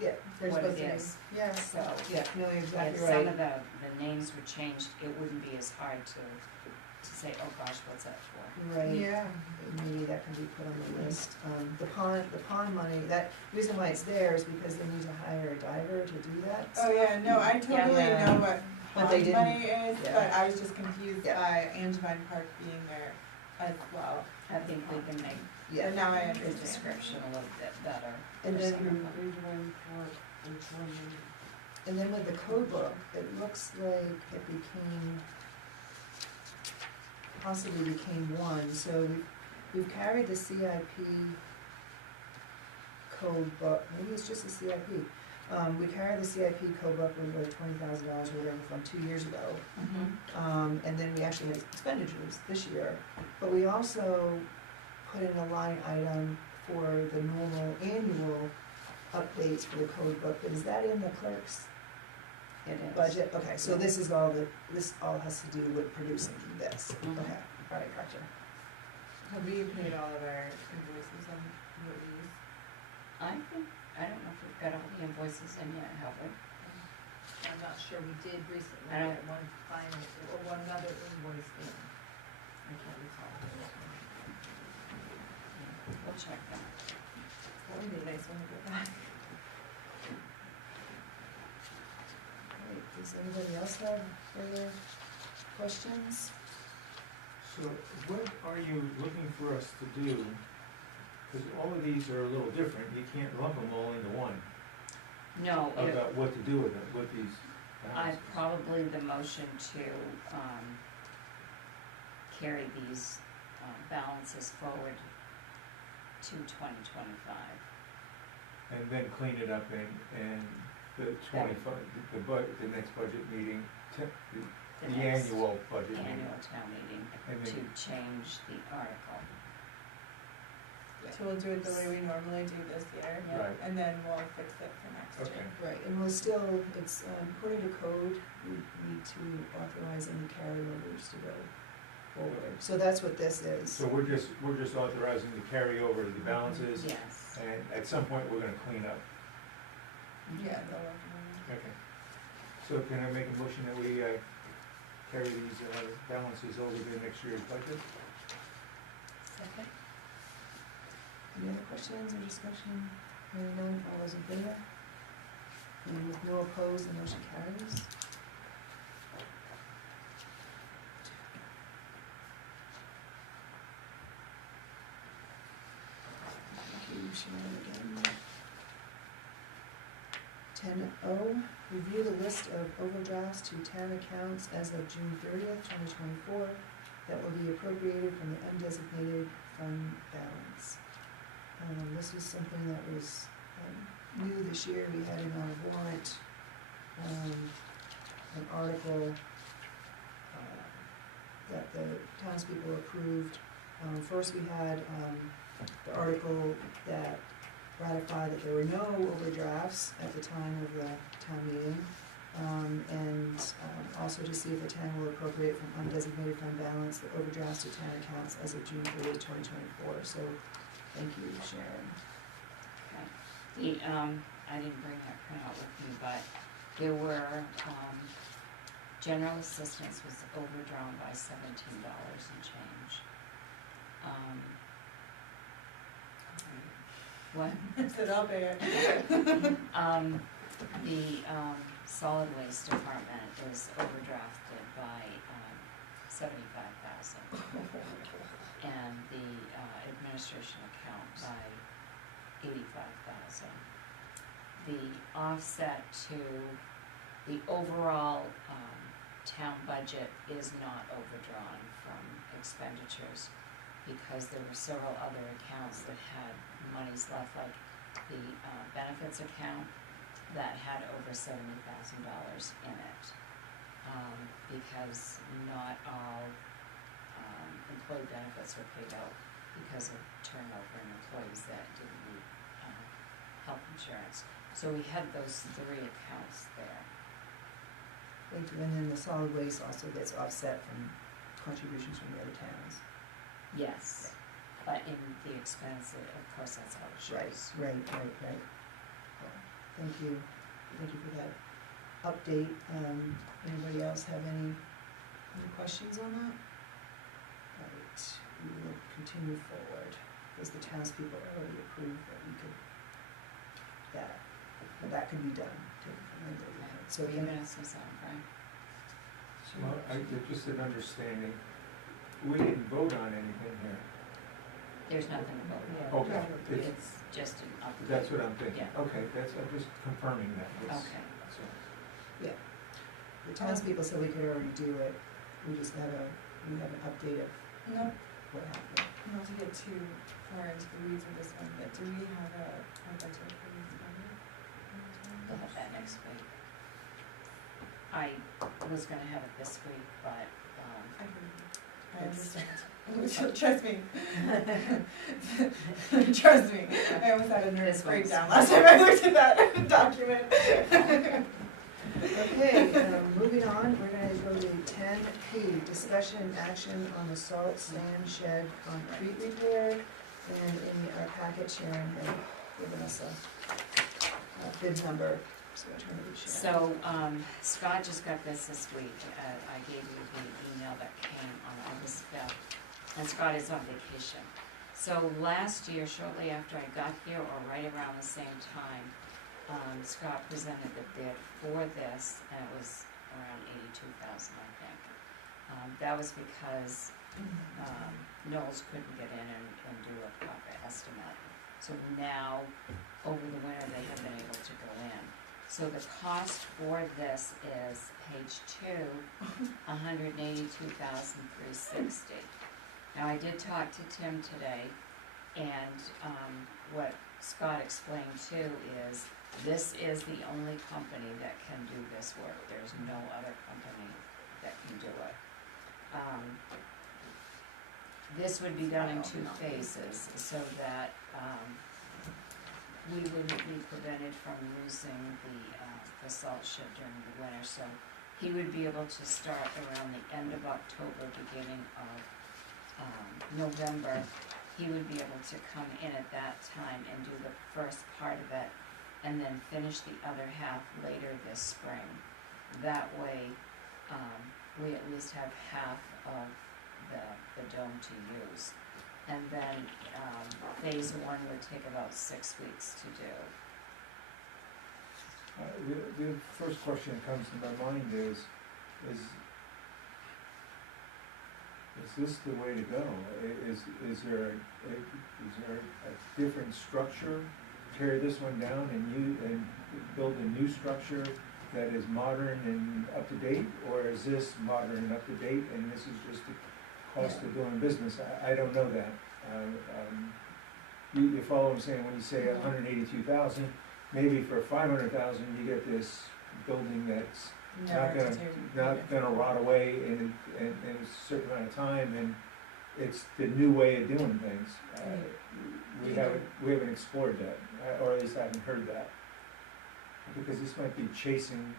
Yeah, they're what supposed it to be. is. Yeah. So, Yeah, no, you're if exactly some right. of the names were changed, it wouldn't be as hard to say, oh gosh, what's that for? Right. Yeah. Maybe that can be put on the list. The pond money, that, reason why it's there is because they need to hire a diver to do that. Oh, yeah, no, I totally Yeah. know what But they pond didn't- money is, yeah. but I was just confused Yeah. by Angevine Park being there as well. I think we can make Yeah, And now I the understand. description a little bit better. and for then, some of them. Angevine Park, which one? and then with the code book, it looks like it possibly became one, so we've carried the CIP code book, maybe it's just the CIP. We carried the CIP code book with like $20,000 or whatever from 2 years ago. And then we actually had expenditures this year, but we also put in a line item for the normal annual updates for the code book, but is that in the clerk's It is. budget? Okay, so this all has to do with producing this, Mhm. okay, alright, gotcha. Have we paid all of our invoices on what we use? I don't know if we've got all the invoices in yet, have we? I'm not sure, we did recently I don't- get one final, or one other invoice in. I can't recall. We'll check that. That would be nice when we get back. Great. Does anybody else have further questions? So what are you looking for us to do? Because all of these are a little different, you can't lump them all into one, No, about what to do with them, with these I balances. probably the motion to, carry these, balances forward to 2025. And then clean it up and the 25, the next budget meeting, the next annual budget meeting. Annual town meeting And to then, change the article. So we'll do it the way we normally do this year, right, and then we'll fix it for next okay. year. Right, and we'll still, it's, according to code, we need to authorize any carryovers to go forward. So that's what this is. So we're just authorizing the carryover of the balances, Yes. and at some point, we're gonna clean up. Yeah, they'll recommend. Okay. So can I make a motion that we, carry these, balances over to next year's budget? Second? Any other questions or discussion? Hearing none, all those in favor? And with no opposed, the motion carries. Thank you, Sharon, again. 10O, review the list of overdrafts to town accounts as of June 30th, 2024, that will be appropriated from the undesignated fund balance. This was something that was new this year. We had in our warrant an article that the townspeople approved. First, we had the article that ratified that there were no overdrafts at the time of the town meeting, and also to see if the town will appropriate from undesignated fund balance the overdrafts to town accounts as of June 30th, 2024. So, thank you, Sharon. Okay. The, I didn't bring that printout with me, but there were, general assistance was overdrawn by $17 and change. What? I said, I'll pay it. The, solid waste department is overdrafted by, 75,000. And the, administration account by 85,000. The offset to the overall, town budget is not overdrawn from expenditures because there were several other accounts that had monies left, like the, benefits account that had over $70,000 in it. Because not all, employee benefits were paid out because of turnover in employees that didn't need, health insurance. So we had those three accounts there. Thank you. And then the solid waste also gets offset from contributions from the other towns. Yes, but in the expense, of course, that's how it shows. Right. Well, thank you for that update. Anybody else have any questions on that? Right, we will continue forward, because the townspeople already approved that we could, that could be done. So So again, you're gonna say something, right? Well, just an understanding, we didn't vote on anything here. There's nothing about it. Okay, It's just an update. that's what I'm thinking. Yeah. Okay, I'm just confirming that. Yes. Okay. So, the townspeople said we could already do it, we have an update of Not, what happened. not to get too far into the weeds with this one, but do we have a budget for this budget? We'll have that next week. I was gonna have it this week, but, I understand. Trust me. Trust me. I almost had a nervous This one's- breakdown last time I looked at that document. Okay, moving on, we're gonna go to 10P, discussion action on the salt sand shed concrete repair. And in our packet, Sharon had given us bid number, so I turn it to Shannon. So, Scott just got this week. I gave you the email that came on August 5th, and Scott is on vacation. So last year, shortly after I got here, or right around the same time, Scott presented the bid for this, and it was around $82,000, I think. That was because Knowles couldn't get in and do a proper estimate. So now, over the winter, they have been able to go in. So the cost for this is page 2, $182,360. Now, I did talk to Tim today, and what Scott explained too is this is the only company that can do this work. There's no other company that can do it. This would be done in 2 phases so that we wouldn't be prevented from using the salt shed during the winter. So he would be able to start around the end of October, beginning of November. He would be able to come in at that time and do the first part of it, and then finish the other half later this spring. That way, we at least have half of the dome to use. And then phase 1 would take about 6 weeks to do. The first question that comes to my mind is this the way to go? Is there a different structure? Tear this one down and build a new structure that is modern and up to date, or is this modern and up to date, and this is just the cost of doing business? I don't know that. You follow what I'm saying when you say 182,000? Maybe for 500,000 you get this building that's not gonna rot away in a certain amount of time, and it's the new way of doing things. We haven't explored that, or at least I haven't heard that. Because this just might be chasing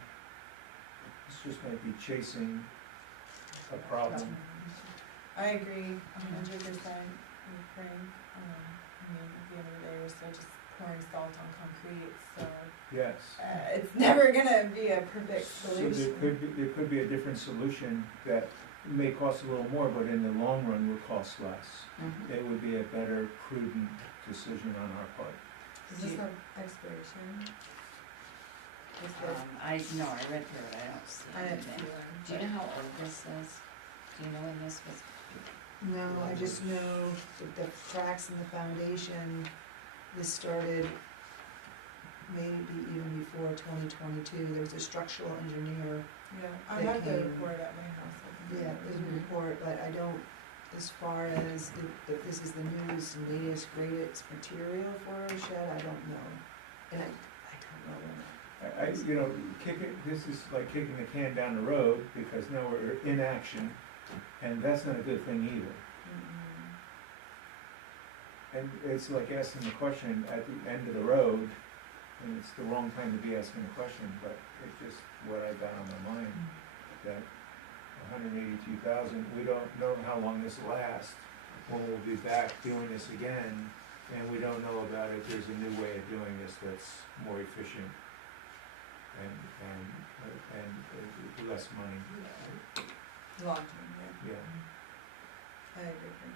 a problem. I agree 100% with Frank. I mean, at the end of the day, we're still just pouring salt on concrete, so Yes. it's never gonna be a perfect So solution. there could be a different solution that may cost a little more, but in the long run will cost less. It would be a better, prudent decision on our part. Does this have expiration? I read through it, I don't see I didn't anything. see one. Do you know how old this is? Do you know when this was? No, I just know that the cracks in the foundation, this started maybe even before 2022. There was a structural engineer. Yeah, I They have the came- report at my house. I can Yeah, see there's it. a report, but I don't, as far as if this is the newest and latest greatest material for a shed, I don't know. And I don't know when. This is like kicking the can down the road, because now we're in action, and that's not a good thing either. And it's like asking the question at the end of the road, and it's the wrong time to be asking the question, but it's just what I got on my mind, that 182,000, we don't know how long this will last, when we'll be back doing this again, and we don't know about if there's a new way of doing this that's more efficient and less money. Long term, yeah. Yeah. I agree.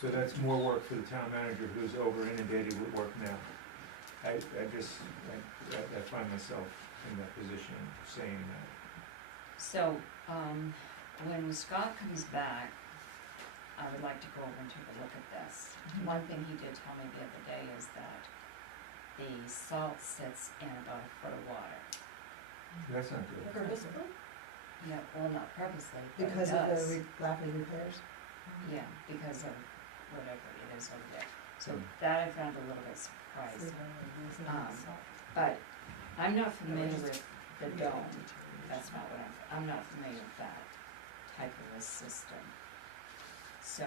So that's more work for the town manager who's over inundated with work now. I find myself in that position saying that. So, when Scott comes back, I would like to go over and take a look at this. One thing he did tell me the other day is that the salt sits in about a foot of water. That's not good. Purposeful? Yeah, well, not purposely, but it Because of does. the rapid repairs? Yeah, because of whatever it is over there. So that I found a little bit surprising. But I'm not familiar with the dome. That's not what I'm not familiar with that type of a system. So,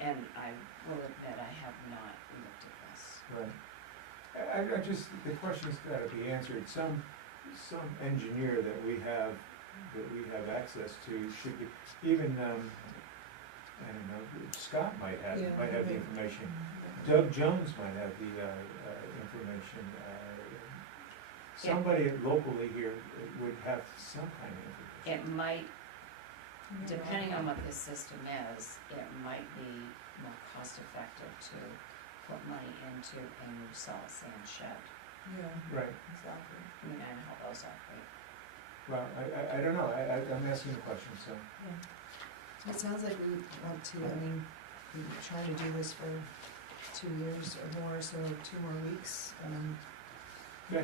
and I will admit I have not looked at this. Right. The question's gotta be answered. Some engineer that we have access to should be, even, I don't know, Scott might have the information. Doug Jones might have the, information, somebody locally here would have some kind of information. It might, depending on what the system is, it might be more cost effective to put money into a new salt sand shed. Yeah, Right, exactly. I mean, I know how those operate. well, I don't know, I'm asking a question, so. It sounds like we want to, I mean, we're trying to do this for 2 years or more, so 2 more weeks. Yeah.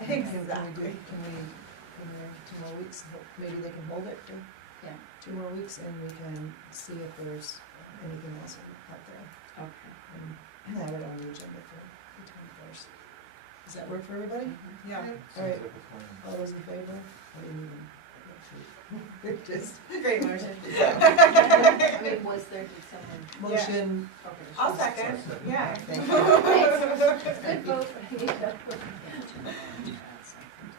Exactly. Can we, 2 more weeks, maybe they can hold it for Yeah. 2 more weeks, and we can see if there's anything else out there, Okay. and have it on the agenda for the 21st. Does that work for everybody? Mhm. Yeah. All Sounds right, like a plan. all those in favor? I didn't even. Just, Great motion. I mean, was there, did someone, motion, okay. I'll second, yeah. thank you. Good vote. Yeah, to add something to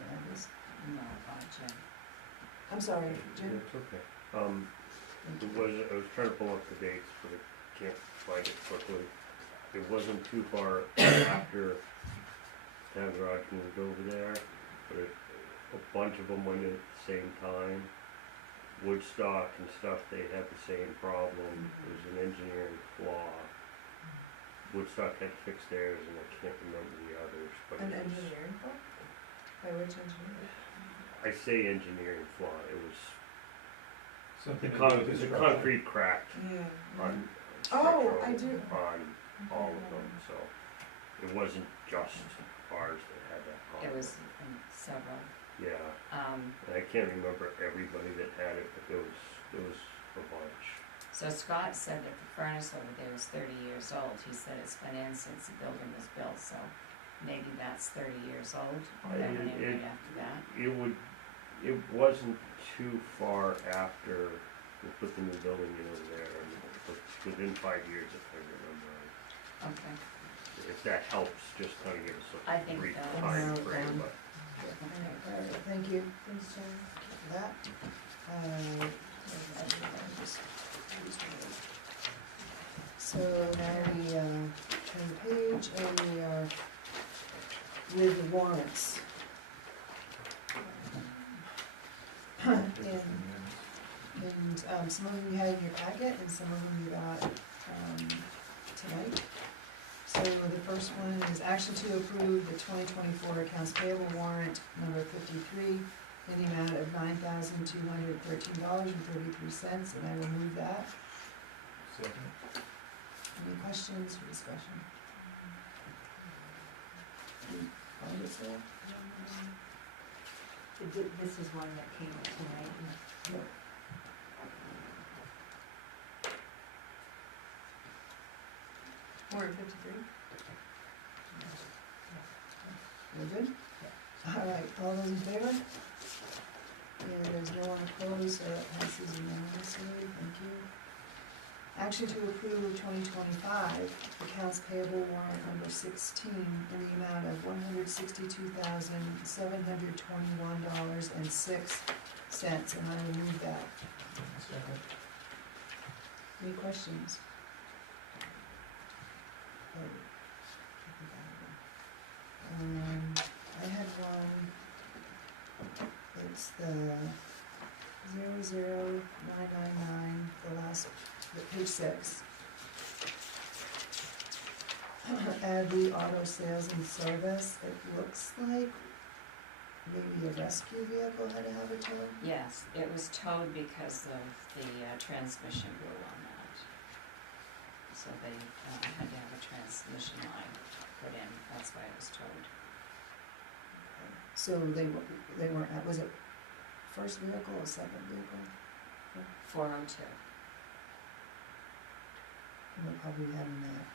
Yeah, this- that. No, Jim. I'm sorry, Jim? It's okay. I was trying to pull up the dates, but I can't find it quickly. It wasn't too far after town garage moved over there, but a bunch of them went in at the same time. Woodstock and stuff, they had the same problem. It was an engineering flaw. Woodstock had fixed theirs, and I can't remember the others, but An it was, engineering firm? By which engineer? I say engineering flaw, it was, Something the to do with the construction. concrete cracked on Oh, I structural, do. on all of them, so it wasn't just ours that had that problem. It was in several. Yeah, and I can't remember everybody that had it, but there was a bunch. So Scott said that the furnace over there was 30 years old. He said it's been in since the building was built, so maybe that's 30 years old, or that went in right after that. It wasn't too far after we put the new building in over there, and within 5 years, if I remember right. Okay. If that helps, just kind of give us I a think brief that- time frame, but. All right, thank you. Thanks, Jen, for that. So now we turn the page and we are with the warrants. And some of them you had in your packet and some of them you got tonight. So the first one is action to approve the 2024 accounts payable warrant number 53 in the amount of $9,213.33, and I will move that. Second. Any questions or discussion? Find it, Sarah? This is one that came up tonight. Warrant 53. We're good? All right, all those in favor? And there's no one opposed, so that passes unanimously, thank you. Action to approve 2025 accounts payable warrant number 16 in the amount of $162,721.06, and I will move that. Second. Any questions? I had one, it's the 00999, the last, page 6. Add the auto sales and service, it looks like maybe a rescue vehicle had to have a tow. Yes, it was towed because of the transmission blew on that. So they had to have a transmission line put in, that's why it was towed. So they weren't, was it first vehicle or second vehicle? 402. And we're probably having that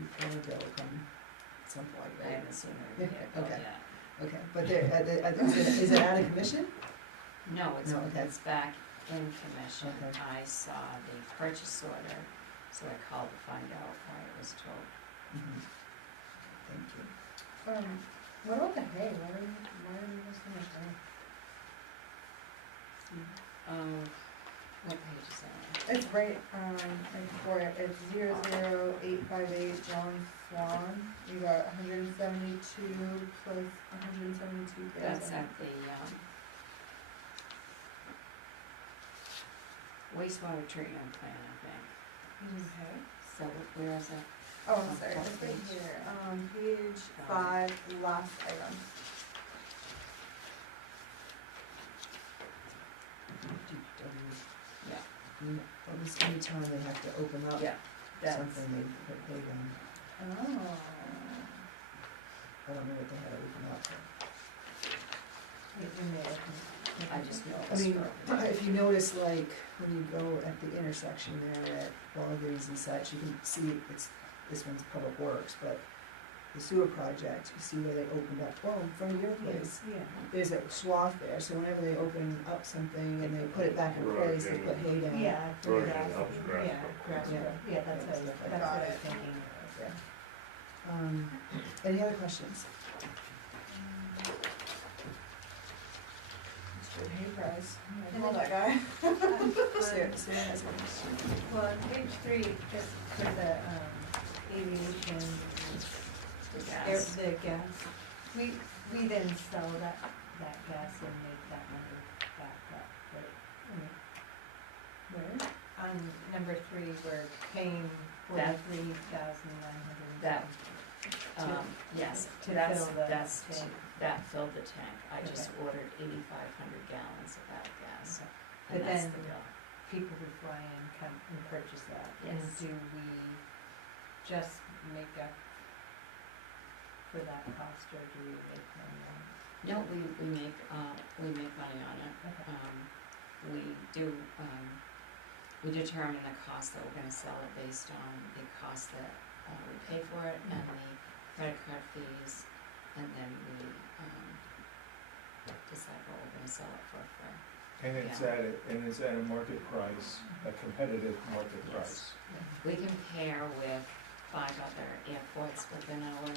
repair bill come at some point, I right? haven't seen the vehicle Okay. yet. Okay, but is it out of commission? No, it's, No, okay. it's back in commission. Okay. I saw the purchase order, so I called to find out why it was towed. Thank you. What about the hay? Why are you so much hay? Oh, What page is that? It's right, for it, it's 00858 John Swan. You got 172 plus 172,000. That's at the, wastewater treatment plant, I think. Okay. So where is it? Oh, I'm sorry, it's right here, page 5, last item. Yeah. Almost any time they have to open up Yeah, that's, something, they Oh. I don't know what they had to open up. In there. I just know I it's mean, for, if you notice, like, when you go at the intersection there at Walgreens and such, you can see this one's Public Works, but the sewer project, you see where they opened up, oh, in front of your place. Yeah. There's a swath there, so whenever they open up something and they put it back in place, they put hay down. Yeah, for Erosion grass, helps grass yeah, grow. grass Yeah. grow, yeah, that's what, Stuff like that's that. what I was thinking. Any other questions? Good hay price. I love that guy. Sarah has one question. Well, on page 3, just for the, aviation, the air, gas. the gas, we then sell that gas and make that money back up, right? Where? On number 3, we're paying That- $43,900. That, yes, to that's, fill the that's, tank. that filled the tank. I just Okay. ordered 8,500 gallons of that gas, But and that's then- the bill. People who fly in come and purchase that. And Yes. do we just make up for that cost, or do we make money on it? No, we make money on it. Okay. We do, we determine the cost that we're gonna sell it based on the cost that, we pay for it and the credit card fees, and then we, decide what we're gonna sell it for. And it's at a market price, a competitive market price. We compare with 5 other airports within our,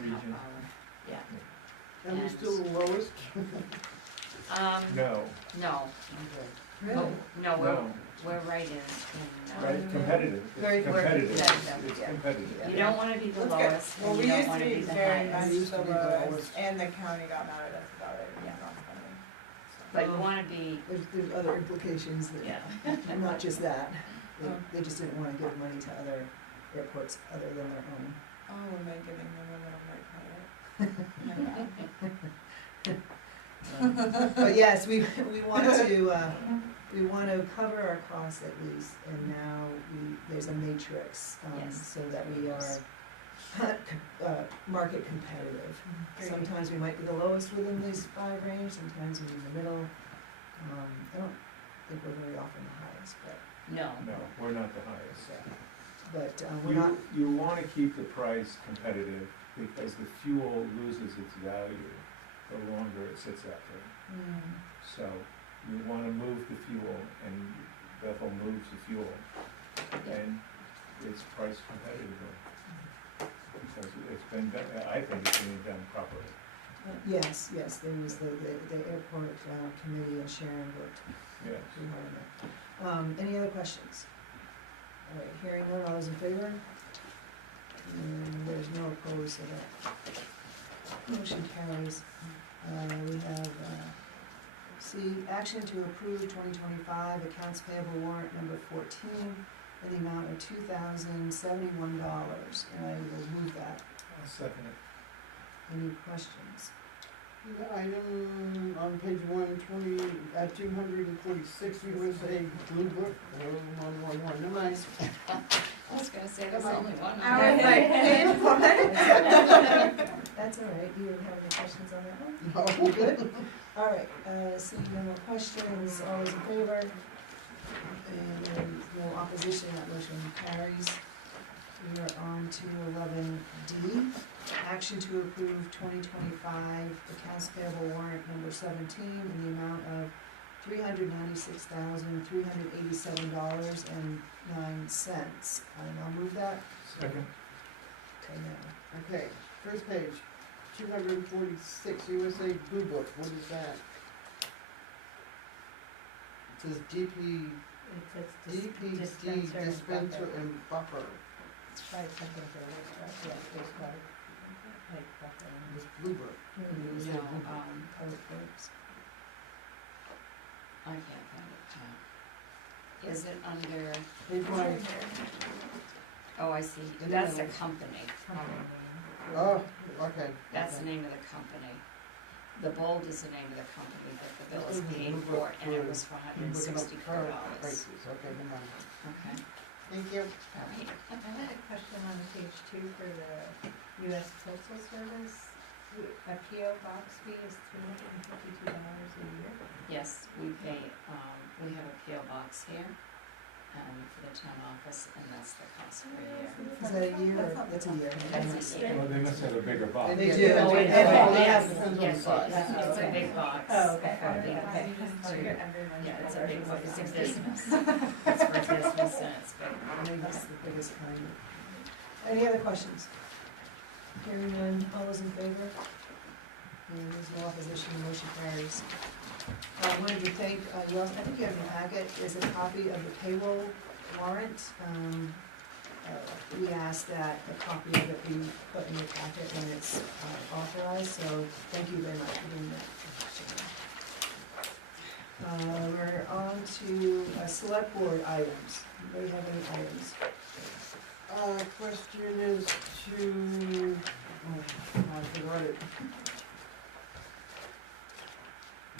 Region. yeah. And we And- still the lowest? No, No, Really? no, no, we're right in, right, competitive, Very it's competitive, competitive, it's yeah. competitive. you don't wanna be the Let's get- lowest, Well, and we you don't used to wanna be be the very much highest. Used to the be the lowest, lowest. and the county got mad at us about it, yeah, not spending. But you wanna be, There's other implications that, yeah, not just that, Oh. they just didn't wanna give money to other airports other than their own. Oh, am I giving them a little right credit? But yes, we want to cover our costs at least, and now there's a matrix, Yes. so that we are market competitive. Great. Sometimes we might be the lowest within these 5 range, sometimes we're in the middle. I don't think we're very often the highest, no, No, we're not the highest. but we're not, You wanna keep the price competitive, because the fuel loses its value the longer it sits out there. So, you wanna move the fuel, and Bethel moves the fuel, and it's priced competitively. Because it's been done, I think it's being done properly. yes, there was the airport committee, and Sharon worked Yes. pretty hard on that. Any other questions? All right, hearing none, all those in favor? And there's no opposed, so that motion carries. We have, C, action to approve 2025 accounts payable warrant number 14 in the amount of $2,071, and I will move that. I'll second it. Any questions? The item on page 120, at 246 USA Blue Book, 111, no nice. I was gonna say there's only one. I was like, hey, what? That's all right, you don't have any questions on that one? No. You good? All right, seeing no more questions, all those in favor? And there's no opposition, that motion carries. We are on to 11D, action to approve 2025 accounts payable warrant number 17 in the amount of $396,387.09. And I'll move that. Second. Okay, now. Okay, first page, 246 USA Blue Book, what is that? says DP, It's DPD dispenser and buffer. It's probably something for the wastewater, yeah, wastewater. Like buffer. This Bluebird. Mhm. Yeah. No, Public Works. I can't find it, is it under, Page one. oh, I see, In the that's a middle. company. Company name. Oh, okay. That's the okay. name of the company. The bold is the name of the company that the bill is Mhm. paid Look for, up and it for- was for hundred and Looking up sixty-four car dollars. prices, okay, never mind. Okay, Thank you. all right. I had a question on page 2 for the US Postal Service. A PO box fee is $352 a year. Yes, we pay, we have a PO box here, for the town office, and that's the cost per year. Is that a year or, that's a year? That's a year. Well, they must have a bigger box. And they Yeah. do. Oh, It yeah. all Yes, depends on the yes, size. it's a big box. Oh, okay. We Okay. pay Oh, to- you're everyone's Yeah, it's a better. big box, it's a business, it's for business and it's big. Maybe that's the biggest kind. Any other questions? Hearing none, all those in favor? And there's no opposition, motion carries. I wanted to thank, you also, I think you have in your packet, is a copy of the payroll warrant. We asked that a copy of it be put in your packet when it's authorized, so thank you very much for doing that. We're on to select board items. Anybody have any items? Question is to, I forgot it.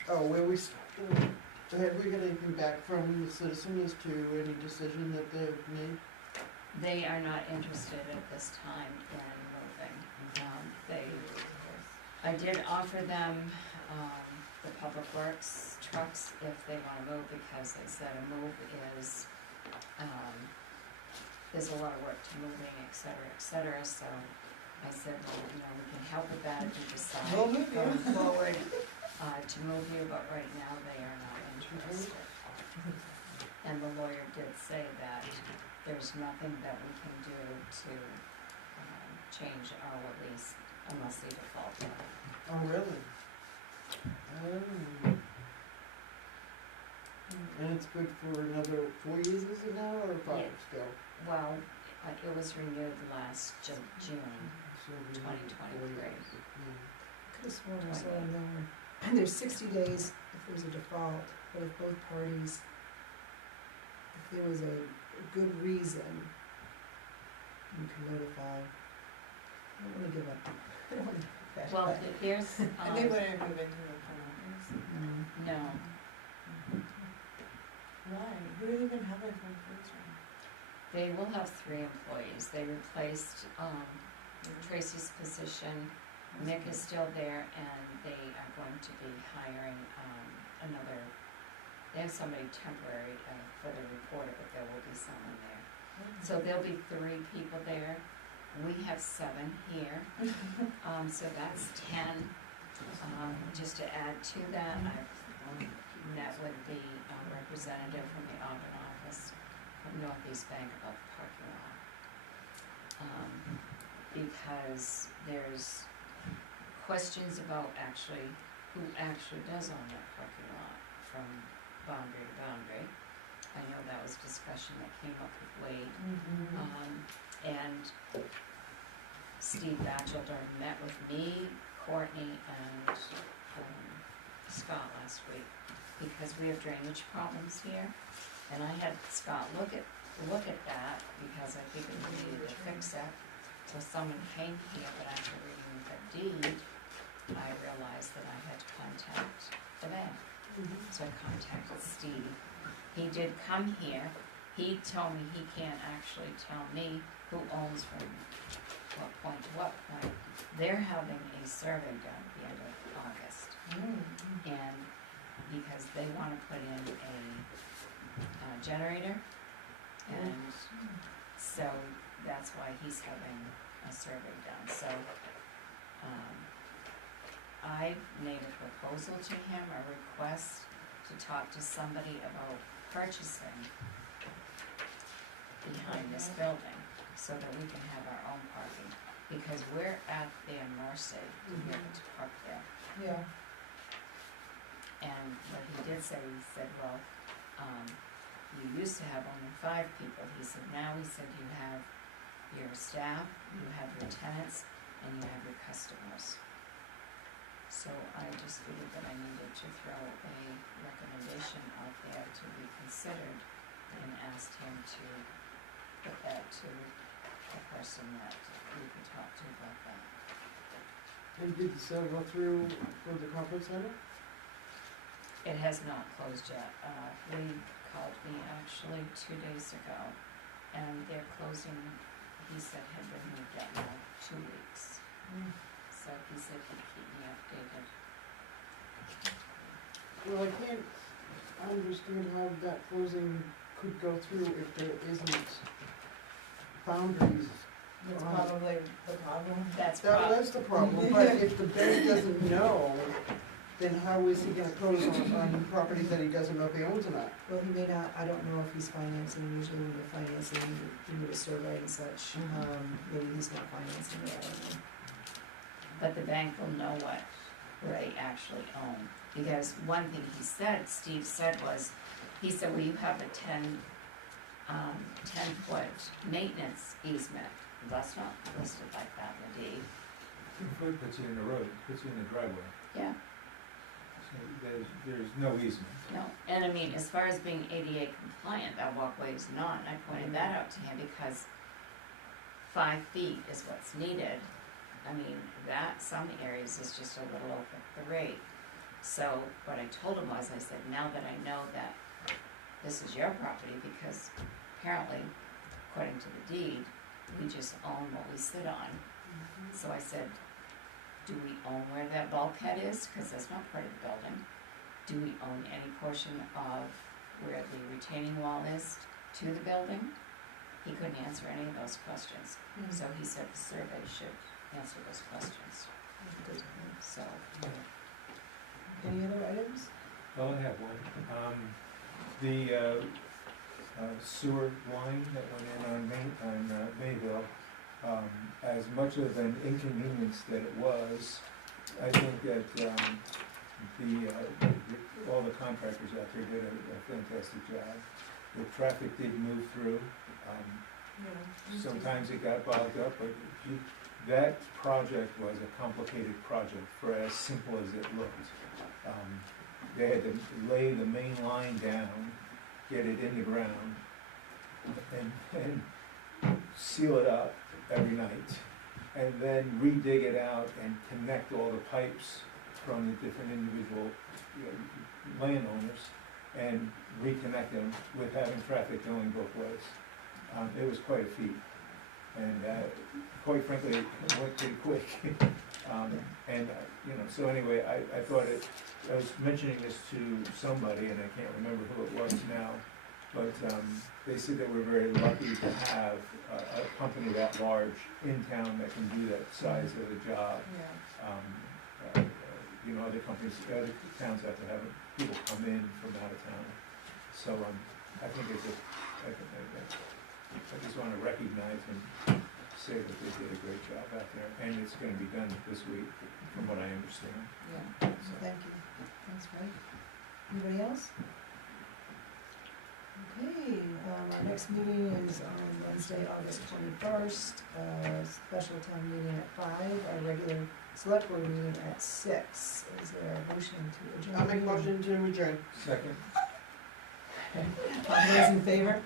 Oh, where we, have we got anything back from the citizens to any decision that they've made? They are not interested at this time in moving. I did offer them, the Public Works trucks if they wanna move, because they said a move is, there's a lot of work to moving, et cetera, so I said, well, we can help with that if you decide We'll move you. going forward, to move you, but right now they are not interested. And the lawyer did say that there's nothing that we can do to, change our lease unless they default. Oh, really? Oh. And it's good for another 4 years, is it now, or 5 Yeah. still? Well, it was renewed last June. So we have 2023. 4 years, yeah. Could've sworn I saw in there. And there's 60 days if there's a default, but if both parties, if there was a good reason, you can notify. I don't wanna give up. I don't wanna give up. Well, there's, And they wouldn't move into the homeowners. no, Why? Who do you even have their phone from? they will have 3 employees. They replaced, Tracy's position. Nick is still there, and they are going to be hiring, another, they have somebody temporary, for the reporter, but there will be someone there. So there'll be 3 people there. We have 7 here, so that's 10. Just to add to that, I've met with the representative from the Auburn office from Northeast Bank about the parking lot. Because there's questions about who actually does own that parking lot from boundary to boundary. I know that was discussion that came up with Wade. And Steve Batchelder met with me, Courtney, and Scott last week, because we have drainage problems here. And I had Scott look at that, because I figured we needed to fix it. So someone came here, but after reading the deed, I realized that I had to contact the bank. So I contacted Steve. He did come here. He told me he can't actually tell me who owns from what point to what point. They're having a survey done at the end of August. And because they wanna put in a generator, and so that's why he's having a survey done. So, I made a proposal to him, a request to talk to somebody about purchasing behind this building, so that we can have our own parking, because we're at their mercy to be able to park there. Yeah. And what he did say, he said, well, you used to have only 5 people. He said, now he said you have your staff, you have your tenants, and you have your customers. So I just figured that I needed to throw a recommendation out there to be considered and asked him to put that to the person that we could talk to about that. And did the sale go through for the conference center? It has not closed yet. Lee called me actually 2 days ago, and their closing, he said, had been moved up now 2 weeks. So he said he'd keep me updated. Well, I can't understand how that closing could go through if there isn't boundaries. That's probably the problem. That's That's the problem, but if the bank doesn't know, then how is he gonna close on properties that he doesn't know if he owns or not? Well, he may not, I don't know if he's financing, usually when you're financing, you need a survey and such, maybe he's not financing it, I don't know. But the bank will know what they actually own. Because one thing he said, Steve said was, he said, well, you have a 10-foot maintenance easement. That's not listed like that in the deed. 10 foot puts you in the road, puts you in the driveway. Yeah. So there's no easement. No, and I mean, as far as being ADA compliant, that walkway is not, and I pointed that out to him because 5 feet is what's needed. I mean, that, some areas is just a little over the rate. So what I told him was, I said, now that I know that this is your property, because apparently, according to the deed, we just own what we sit on. So I said, do we own where that bulkhead is? Because that's not part of the building. Do we own any portion of where the retaining wall is to the building? He couldn't answer any of those questions. So he said the survey should answer those questions. So, Any other items? Well, I have one. The sewer line that went in on Mayville, as much of an inconvenience that it was, I think that all the contractors out there did a fantastic job. The traffic did move through. Sometimes it got bogged up, but that project was a complicated project for as simple as it looked. They had to lay the main line down, get it in the ground, and seal it up every night, and then redig it out and connect all the pipes from the different individual landowners and reconnect them with having traffic going both ways. It was quite a feat, and quite frankly, it went pretty quick. So anyway, I thought I was mentioning this to somebody, and I can't remember who it was now, but they said that we're very lucky to have a company that large in town that can do that size of a job. Other companies, other towns have to have people come in from out of town. So I think I just want to recognize and say that they did a great job out there, and it's going to be done this week, from what I understand. Yeah, thank you. Thanks, Mike. Anybody else? Okay, our next meeting is on Wednesday, August 21st, special town meeting at 5, our regular select board meeting at 6. Is there a motion to adjourn? I'll make a motion to adjourn. Second. All those in favor?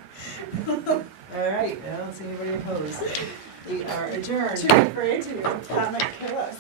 All right, I don't see anybody opposed. We are adjourned. Too afraid to, comic kill us.